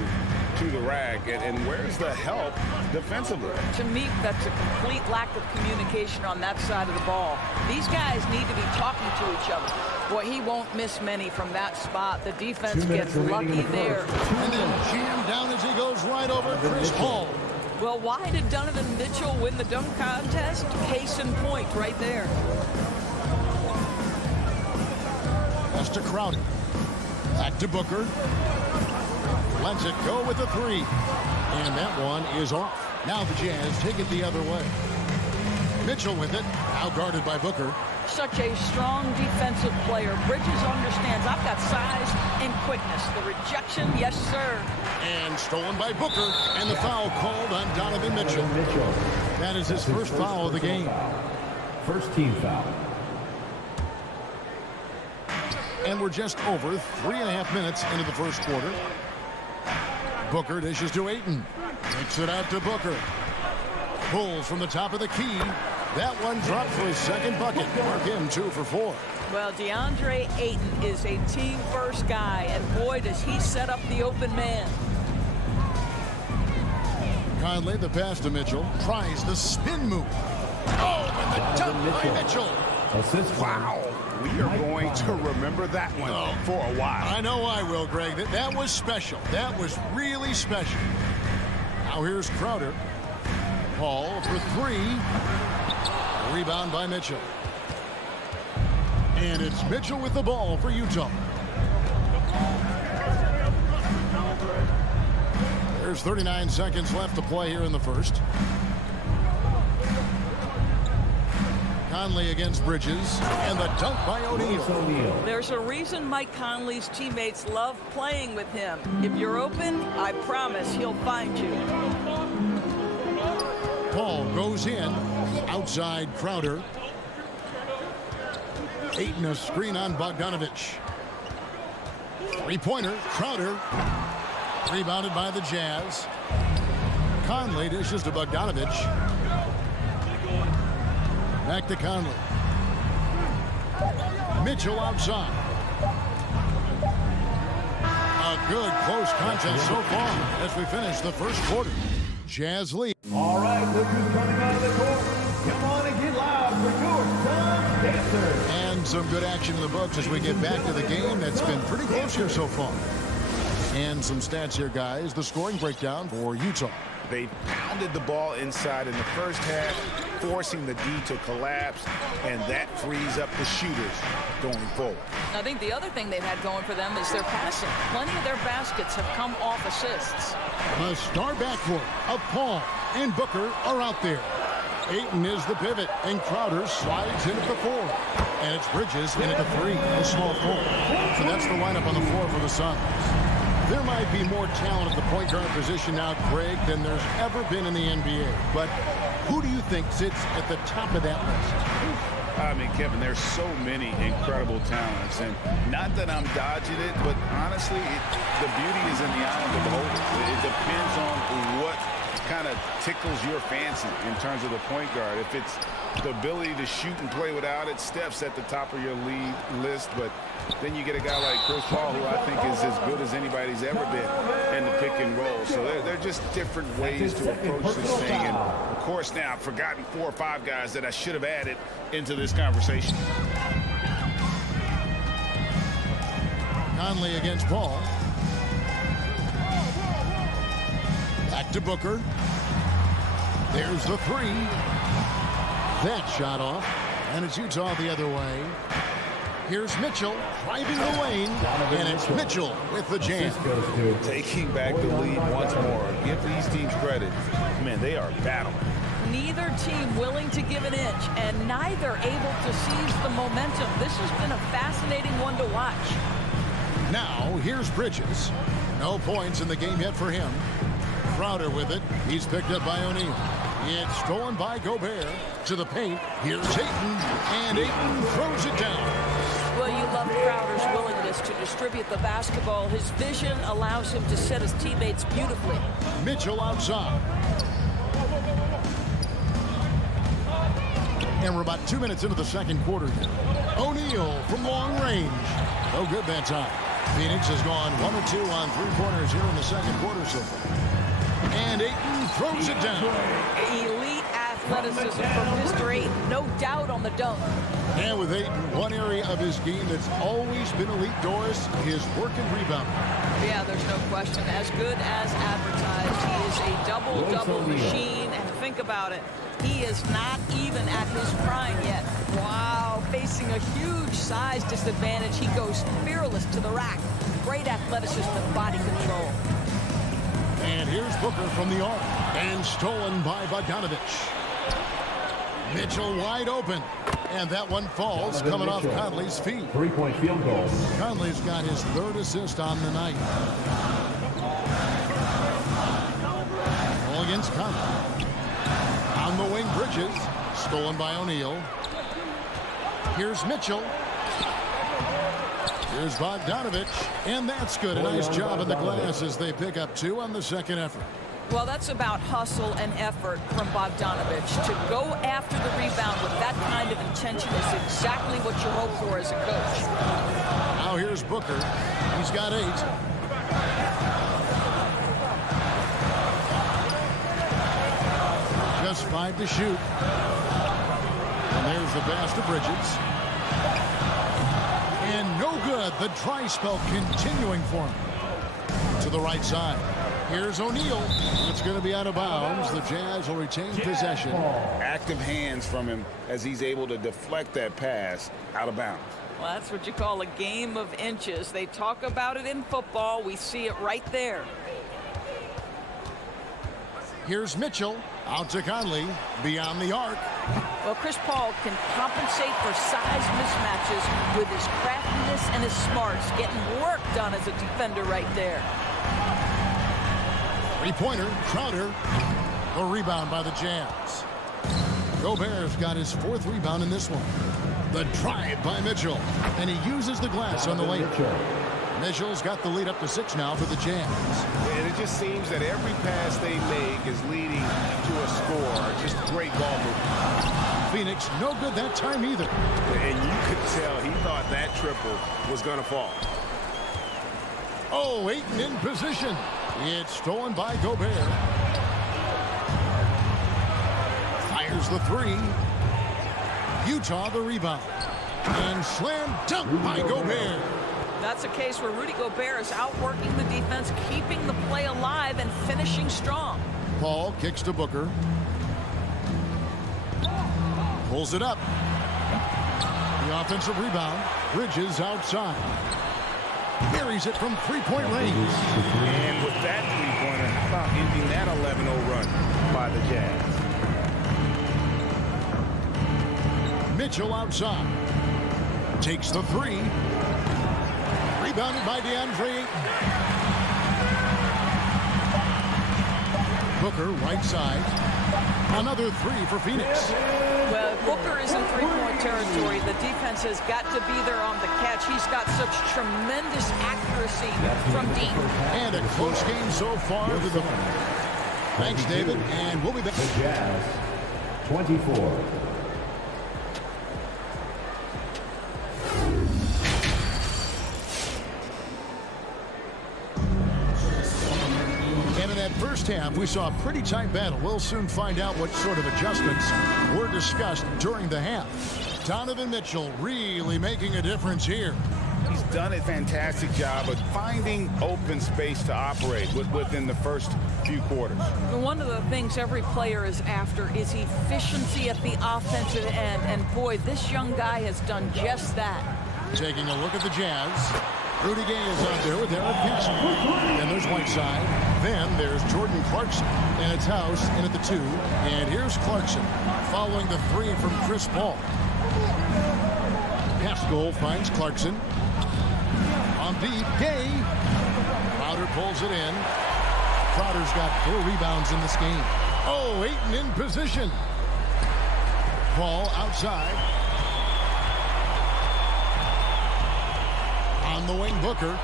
to the rack. And where's the help defensively? To me, that's a complete lack of communication on that side of the ball. These guys need to be talking to each other. Boy, he won't miss many from that spot. The defense gets lucky there. And then jammed down as he goes right over Chris Paul. Well, why did Donovan Mitchell win the dunk contest? Case in point right there. Pass to Crowder. Back to Booker. Lets it go with the 3. And that one is off. Now the Jazz take it the other way. Mitchell with it. Now guarded by Booker. Such a strong defensive player. Bridges understands I've got size and quickness. The rejection, yes, sir. And stolen by Booker. And the foul called on Donovan Mitchell. That is his first foul of the game. First team foul. And we're just over 3.5 minutes into the first quarter. Booker dishes to Ayton. Takes it out to Booker. Pulls from the top of the key. That one dropped for his second bucket. Mark him 2 for 4. Well, DeAndre Ayton is a team-first guy, and boy, does he set up the open man. Conley, the pass to Mitchell. Tries the spin move. Oh, and the dunk by Mitchell. Wow. We are going to remember that one for a while. I know I will, Greg. That was special. That was really special. Now here's Crowder. Paul for 3. Rebound by Mitchell. And it's Mitchell with the ball for Utah. There's 39 seconds left to play here in the first. Conley against Bridges, and the dunk by O'Neal. There's a reason Mike Conley's teammates love playing with him. If you're open, I promise he'll find you. Paul goes in, outside Crowder. Ayton a screen on Bogdanovich. Three-pointer, Crowder. Rebounded by the Jazz. Conley dishes to Bogdanovich. Back to Conley. Mitchell outside. A good close contest so far as we finish the first quarter. Jazz lead. All right, look who's coming out of the court. Come on and get loud for your son, Dancer. And some good action in the books as we get back to the game that's been pretty close here so far. And some stats here, guys. The scoring breakdown for Utah. They pounded the ball inside in the first half, forcing the D to collapse, and that frees up the shooters going forward. I think the other thing they've had going for them is their passing. Plenty of their baskets have come off assists. The star backcourt of Paul and Booker are out there. Ayton is the pivot, and Crowder slides in at the 4. And it's Bridges in at the 3, a small forward. So that's the lineup on the floor for the Suns. There might be more talent at the point guard position now, Greg, than there's ever been in the NBA. But who do you think sits at the top of that list? I mean, Kevin, there's so many incredible talents. And not that I'm dodging it, but honestly, the beauty is in the eye of the beholder. It depends on what kind of tickles your fancy in terms of the point guard. If it's the ability to shoot and play without it, Steph's at the top of your lead list. But then you get a guy like Chris Paul, who I think is as good as anybody's ever been in the pick and roll. So they're just different ways to approach this thing. And, of course, now I've forgotten 4 or 5 guys that I should have added into this conversation. Conley against Paul. Back to Booker. There's the 3. That shot off. And it's Utah the other way. Here's Mitchell driving the lane, and it's Mitchell with the jam. Taking back the lead once more. Give these teams credit. Man, they are battling. Neither team willing to give an inch, and neither able to seize the momentum. This has been a fascinating one to watch. Now, here's Bridges. No points in the game yet for him. Crowder with it. He's picked up by O'Neal. It's stolen by Gobert to the paint. Here's Ayton, and Ayton throws it down. Well, you love Crowder's willingness to distribute the basketball. His vision allows him to set his teammates beautifully. Mitchell outside. And we're about 2 minutes into the second quarter here. O'Neal from long range. No good that time. Phoenix has gone 1 or 2 on 3-pointers here in the second quarter so far. And Ayton throws it down. Elite athleticism from Mr. Ayton. No doubt on the dunk. And with Ayton, one area of his game that's always been elite, Doris, his work and rebound. Yeah, there's no question. As good as advertised. He is a double-double machine. And think about it. He is not even at his prime yet. Wow, facing a huge size disadvantage. He goes fearless to the rack. Great athleticism and body control. And here's Booker from the arc. And stolen by Bogdanovich. Mitchell wide open. And that one falls, coming off Conley's feet. 3-point field goal. Conley's got his 3rd assist on the night. Ball against Conley. On the wing, Bridges. Stolen by O'Neal. Here's Mitchell. Here's Bogdanovich. And that's good. A nice job in the glass as they pick up 2 on the second effort. Well, that's about hustle and effort from Bogdanovich. To go after the rebound with that kind of intention is exactly what you hope for as a coach. Now here's Booker. He's got 8. Just 5 to shoot. And there's the pass to Bridges. And no good. The dry spell continuing for him. To the right side. Here's O'Neal. It's going to be out of bounds. The Jazz will retain possession. Active hands from him as he's able to deflect that pass out of bounds. Well, that's what you call a game of inches. They talk about it in football. We see it right there. Here's Mitchell. Out to Conley. Beyond the arc. Well, Chris Paul can compensate for size mismatches with his craftiness and his smarts. Getting work done as a defender right there. Three-pointer. Crowder. The rebound by the Jazz. Gobert's got his 4th rebound in this one. The drive by Mitchell. And he uses the glass on the lane. Mitchell's got the lead up to 6 now for the Jazz. And it just seems that every pass they make is leading to a score. Just great ball movement. Phoenix, no good that time either. And you could tell he thought that triple was going to fall. Oh, Ayton in position. It's stolen by Gobert. Fires the 3. Utah the rebound. And slam dunk by Gobert. That's a case where Rudy Gobert is outworking the defense, keeping the play alive, and finishing strong. Paul kicks to Booker. Pulls it up. The offensive rebound. Bridges outside. Carries it from 3-point range. And with that three-pointer, how about ending that 11-0 run by the Jazz? Mitchell outside. Takes the 3. Rebounded by DeAndre Ayton. Booker right side. Another 3 for Phoenix. Well, if Booker is in three-point territory, the defense has got to be there on the catch. He's got such tremendous accuracy from deep. And a close game so far. Thanks, David. And we'll be back. The Jazz, 24. First half, we saw a pretty tight battle. We'll soon find out what sort of adjustments were discussed during the half. Donovan Mitchell really making a difference here. He's done a fantastic job of finding open space to operate within the first few quarters. One of the things every player is after is efficiency at the offensive end. And boy, this young guy has done just that. Taking a look at the Jazz. Rudy Gay is out there with Eric Castle. And there's Whiteside. Then there's Jordan Clarkson. And it's House in at the 2. And here's Clarkson following the 3 from Chris Paul. Pascal finds Clarkson. On deep, Gay. Crowder pulls it in. Crowder's got 4 rebounds in this game. Oh, Ayton in position. Paul outside. On the wing, Booker.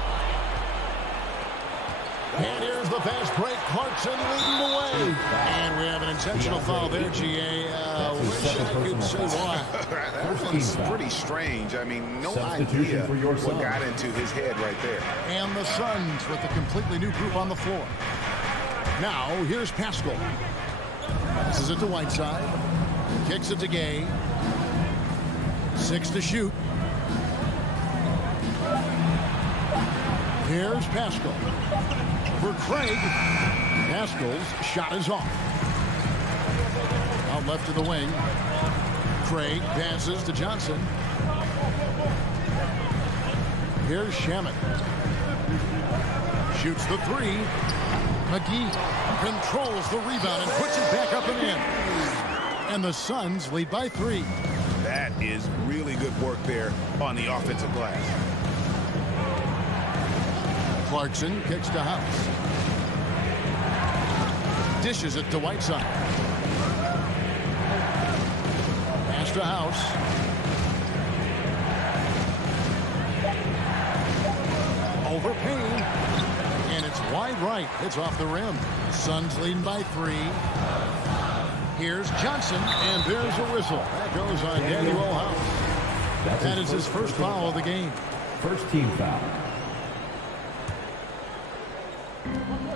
And here's the fast break. Clarkson leading the way. And we have an intentional foul there, GA. Wish I could say why. That one's pretty strange. I mean, no idea what got into his head right there. And the Suns with a completely new group on the floor. Now, here's Pascal. Passes it to Whiteside. Kicks it to Gay. 6 to shoot. Here's Pascal. For Craig. Pascal's shot is off. Out left to the wing. Craig passes to Johnson. Here's Shamet. Shoots the 3. McGee controls the rebound and puts it back up and in. And the Suns lead by 3. That is really good work there on the offensive glass. Clarkson kicks to House. Dishes it to Whiteside. Pass to House. Over Payne. And it's wide right. It's off the rim. Suns leading by 3. Here's Johnson. And there's a whistle. That goes on Daniel House. That is his first foul of the game. First team foul.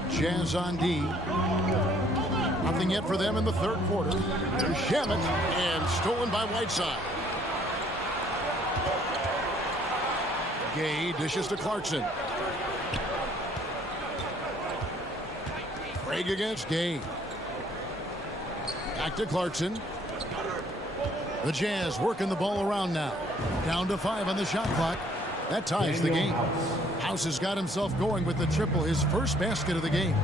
Jazz on D. Nothing yet for them in the third quarter. There's Shamet, and stolen by Whiteside. Gay dishes to Clarkson. Craig against Gay. Back to Clarkson. The Jazz working the ball around now. Down to 5 on the shot clock. That ties the game. House has got himself going with the triple, his first basket of the game.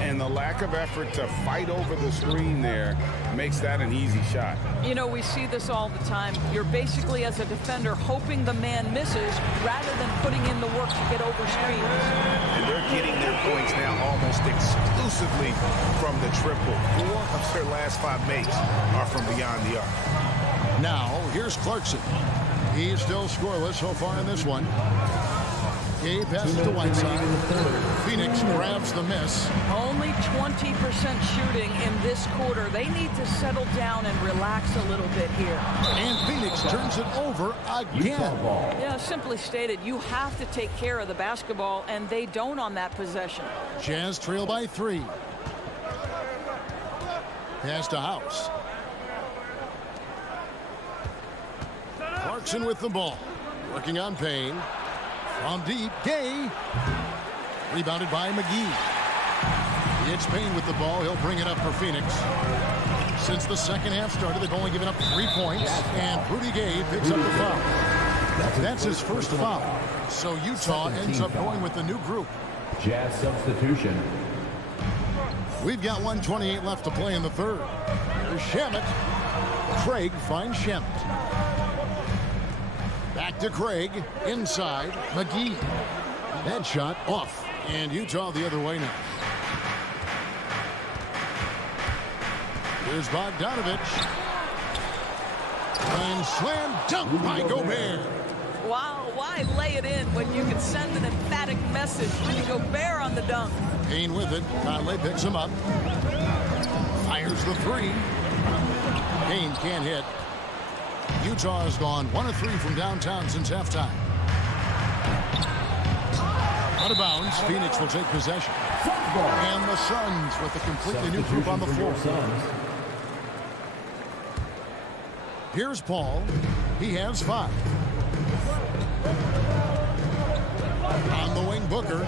And the lack of effort to fight over the screen there makes that an easy shot. You know, we see this all the time. You're basically, as a defender, hoping the man misses rather than putting in the work to get over screens. And they're getting their points now almost exclusively from the triple. 4 of their last 5 makes are from beyond the arc. Now, here's Clarkson. He's still scoreless so far in this one. Gay passes to Whiteside. Phoenix grabs the miss. Only 20% shooting in this quarter. They need to settle down and relax a little bit here. And Phoenix turns it over again. Yeah, simply stated, you have to take care of the basketball, and they don't on that possession. Jazz trail by 3. Pass to House. Clarkson with the ball. Working on Payne. From deep, Gay. Rebounded by McGee. It's Payne with the ball. He'll bring it up for Phoenix. Since the second half started, they've only given up 3 points. And Rudy Gay picks up the foul. That's his first foul. So Utah ends up going with the new group. Jazz substitution. We've got 1:28 left to play in the third. Here's Shamet. Craig finds Shamet. Back to Craig. Inside. McGee. That shot off. And Utah the other way now. Here's Bogdanovich. And slam dunk by Gobert. Wow, why lay it in when you can send an emphatic message when you go bare on the dunk? Payne with it. Conley picks him up. Fires the 3. Payne can't hit. Utah has gone 1 of 3 from downtown since halftime. Out of bounds. Phoenix will take possession. And the Suns with a completely new group on the floor. Here's Paul. He has 5. On the wing, Booker.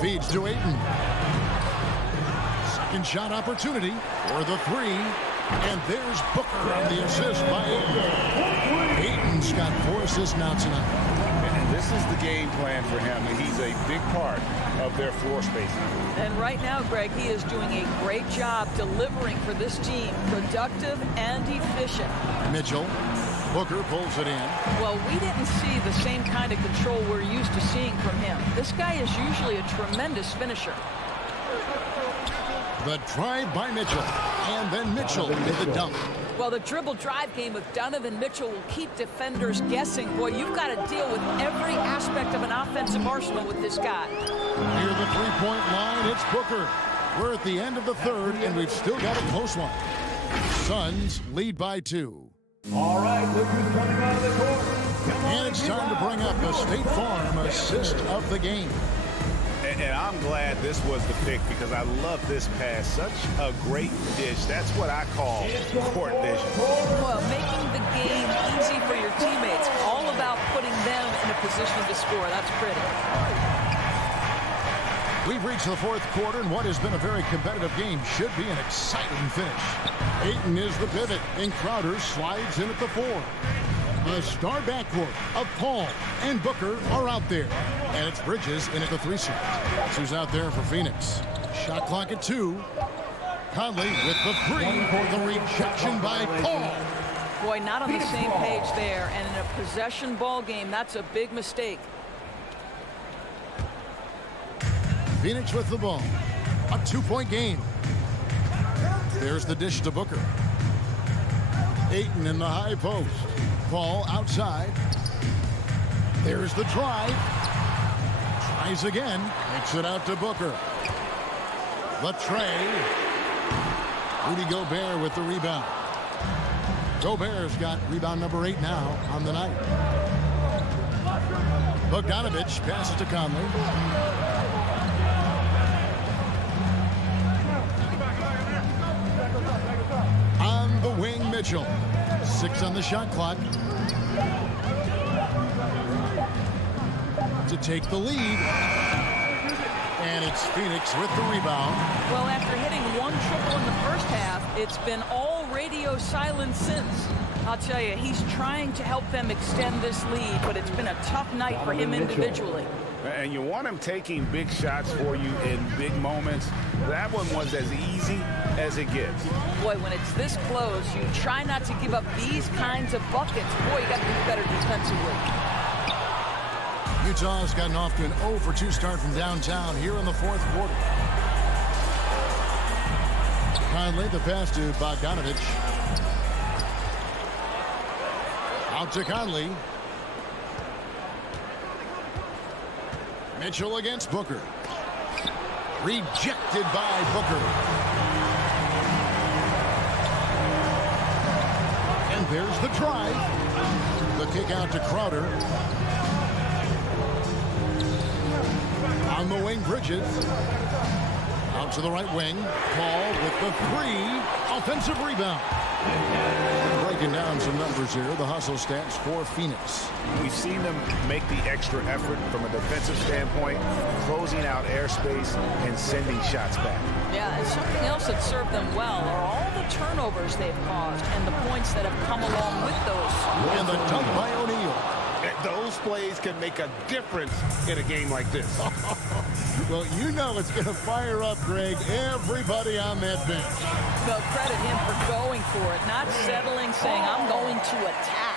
Feeds to Ayton. Second shot opportunity for the 3. And there's Booker on the assist by Ayton. Ayton's got 4 assists now tonight. And this is the game plan for him, and he's a big part of their floor spacing. And right now, Greg, he is doing a great job delivering for this team, productive and efficient. Mitchell. Booker pulls it in. Well, we didn't see the same kind of control we're used to seeing from him. This guy is usually a tremendous finisher. The drive by Mitchell. And then Mitchell with the dunk. Well, the dribble drive game with Donovan Mitchell will keep defenders guessing. Boy, you've got to deal with every aspect of an offensive arsenal with this guy. Near the three-point line, it's Booker. We're at the end of the third, and we've still got a close one. Suns lead by 2. All right, look who's coming out of the court. And it's time to bring up the State Farm assist of the game. And I'm glad this was the pick because I love this pass. Such a great dish. That's what I call court vision. Well, making the game easy for your teammates. All about putting them in a position to score. That's pretty. We've reached the fourth quarter, and what has been a very competitive game should be an exciting finish. Ayton is the pivot, and Crowder slides in at the 4. The star backcourt of Paul and Booker are out there. And it's Bridges in at the 3 seat. That's who's out there for Phoenix. Shot clock at 2. Conley with the 3 for the rejection by Paul. Boy, not on the same page there. And in a possession ball game, that's a big mistake. Phoenix with the ball. A 2-point game. There's the dish to Booker. Ayton in the high post. Paul outside. There's the drive. Tries again. Kicks it out to Booker. The tray. Rudy Gobert with the rebound. Gobert's got rebound number 8 now on the night. Bogdanovich passes to Conley. On the wing, Mitchell. 6 on the shot clock. To take the lead. And it's Phoenix with the rebound. Well, after hitting 1 triple in the first half, it's been all radio silence since. I'll tell you, he's trying to help them extend this lead, but it's been a tough night for him individually. And you want him taking big shots for you in big moments. That one was as easy as it gets. Boy, when it's this close, you try not to give up these kinds of buckets. Boy, you got to be better defensively. Utah's gotten off to an 0-for-2 start from downtown here in the fourth quarter. Conley, the pass to Bogdanovich. Out to Conley. Mitchell against Booker. Rejected by Booker. And there's the drive. The kick out to Crowder. On the wing, Bridges. Out to the right wing. Paul with the three. Offensive rebound. Breaking down some numbers here. The hustle stats for Phoenix. We've seen them make the extra effort from a defensive standpoint, closing out airspace and sending shots back. Yeah, and something else that served them well are all the turnovers they've caused and the points that have come along with those. And the dunk by O'Neal. Those plays can make a difference in a game like this. Well, you know it's going to fire up, Greg, everybody on that bench. They'll credit him for going for it, not settling, saying, I'm going to attack.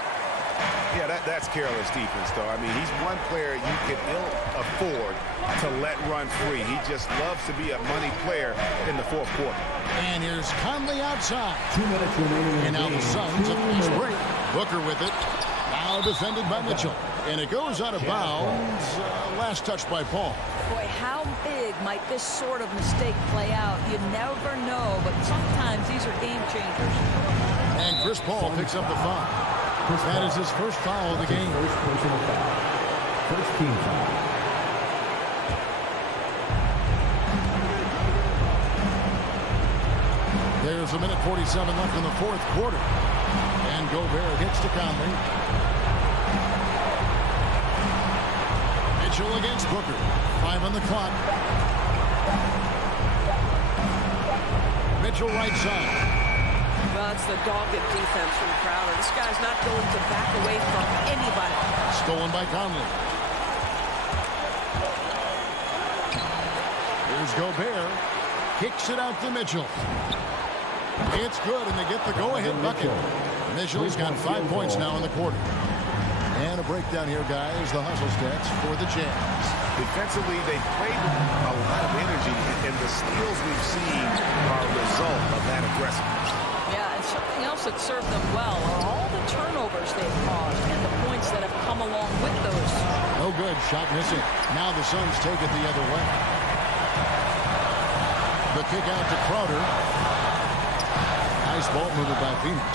Yeah, that's careless defense, though. I mean, he's one player you can ill afford to let run free. He just loves to be a money player in the fourth quarter. And here's Conley outside. 2 minutes remaining. And now the Suns at fast break. Booker with it. Now defended by Mitchell. And it goes out of bounds. Last touch by Paul. Boy, how big might this sort of mistake play out? You never know, but sometimes these are game changers. And Chris Paul picks up the foul. That is his first foul of the game. First personal foul. First team foul. There's a minute 47 left in the fourth quarter. And Gobert gets to Conley. Mitchell against Booker. 5 on the clock. Mitchell right side. Well, it's the dogged defense from Crowder. This guy's not going to back away from anybody. Stolen by Conley. Here's Gobert. Kicks it out to Mitchell. It's good, and they get the go-ahead bucket. Mitchell's got 5 points now in the quarter. And a breakdown here, guys. The hustle stats for the Jazz. Defensively, they played with a lot of energy, and the steals we've seen are a result of that aggressiveness. Yeah, and something else that served them well are all the turnovers they've caused and the points that have come along with those. No good. Shot missing. Now the Suns take it the other way. The kick out to Crowder. Nice ball movement by Phoenix.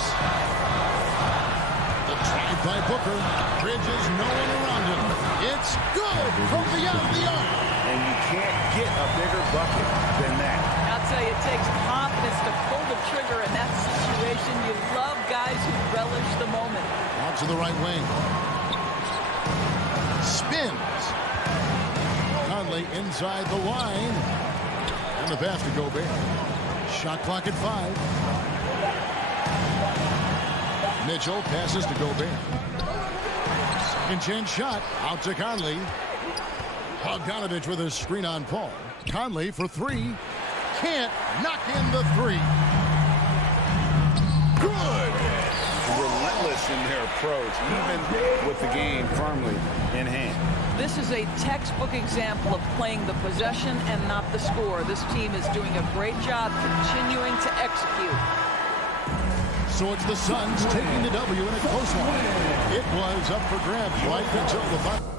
The drive by Booker. Bridges, no one around him. It's good from beyond the arc. And you can't get a bigger bucket than that. I'll tell you, it takes confidence to pull the trigger in that situation. You love guys who relish the moment. Out to the right wing. Spins. Conley inside the line. And the pass to Gobert. Shot clock at 5. Mitchell passes to Gobert. Second chance shot. Out to Conley. Bogdanovich with a screen on Paul. Conley for 3. Can't knock in the 3. Good. Relentless in their approach, even with the game firmly in hand. This is a textbook example of playing the possession and not the score. This team is doing a great job continuing to execute. So it's the Suns taking the W in a close one. It was up for grabs right until the final.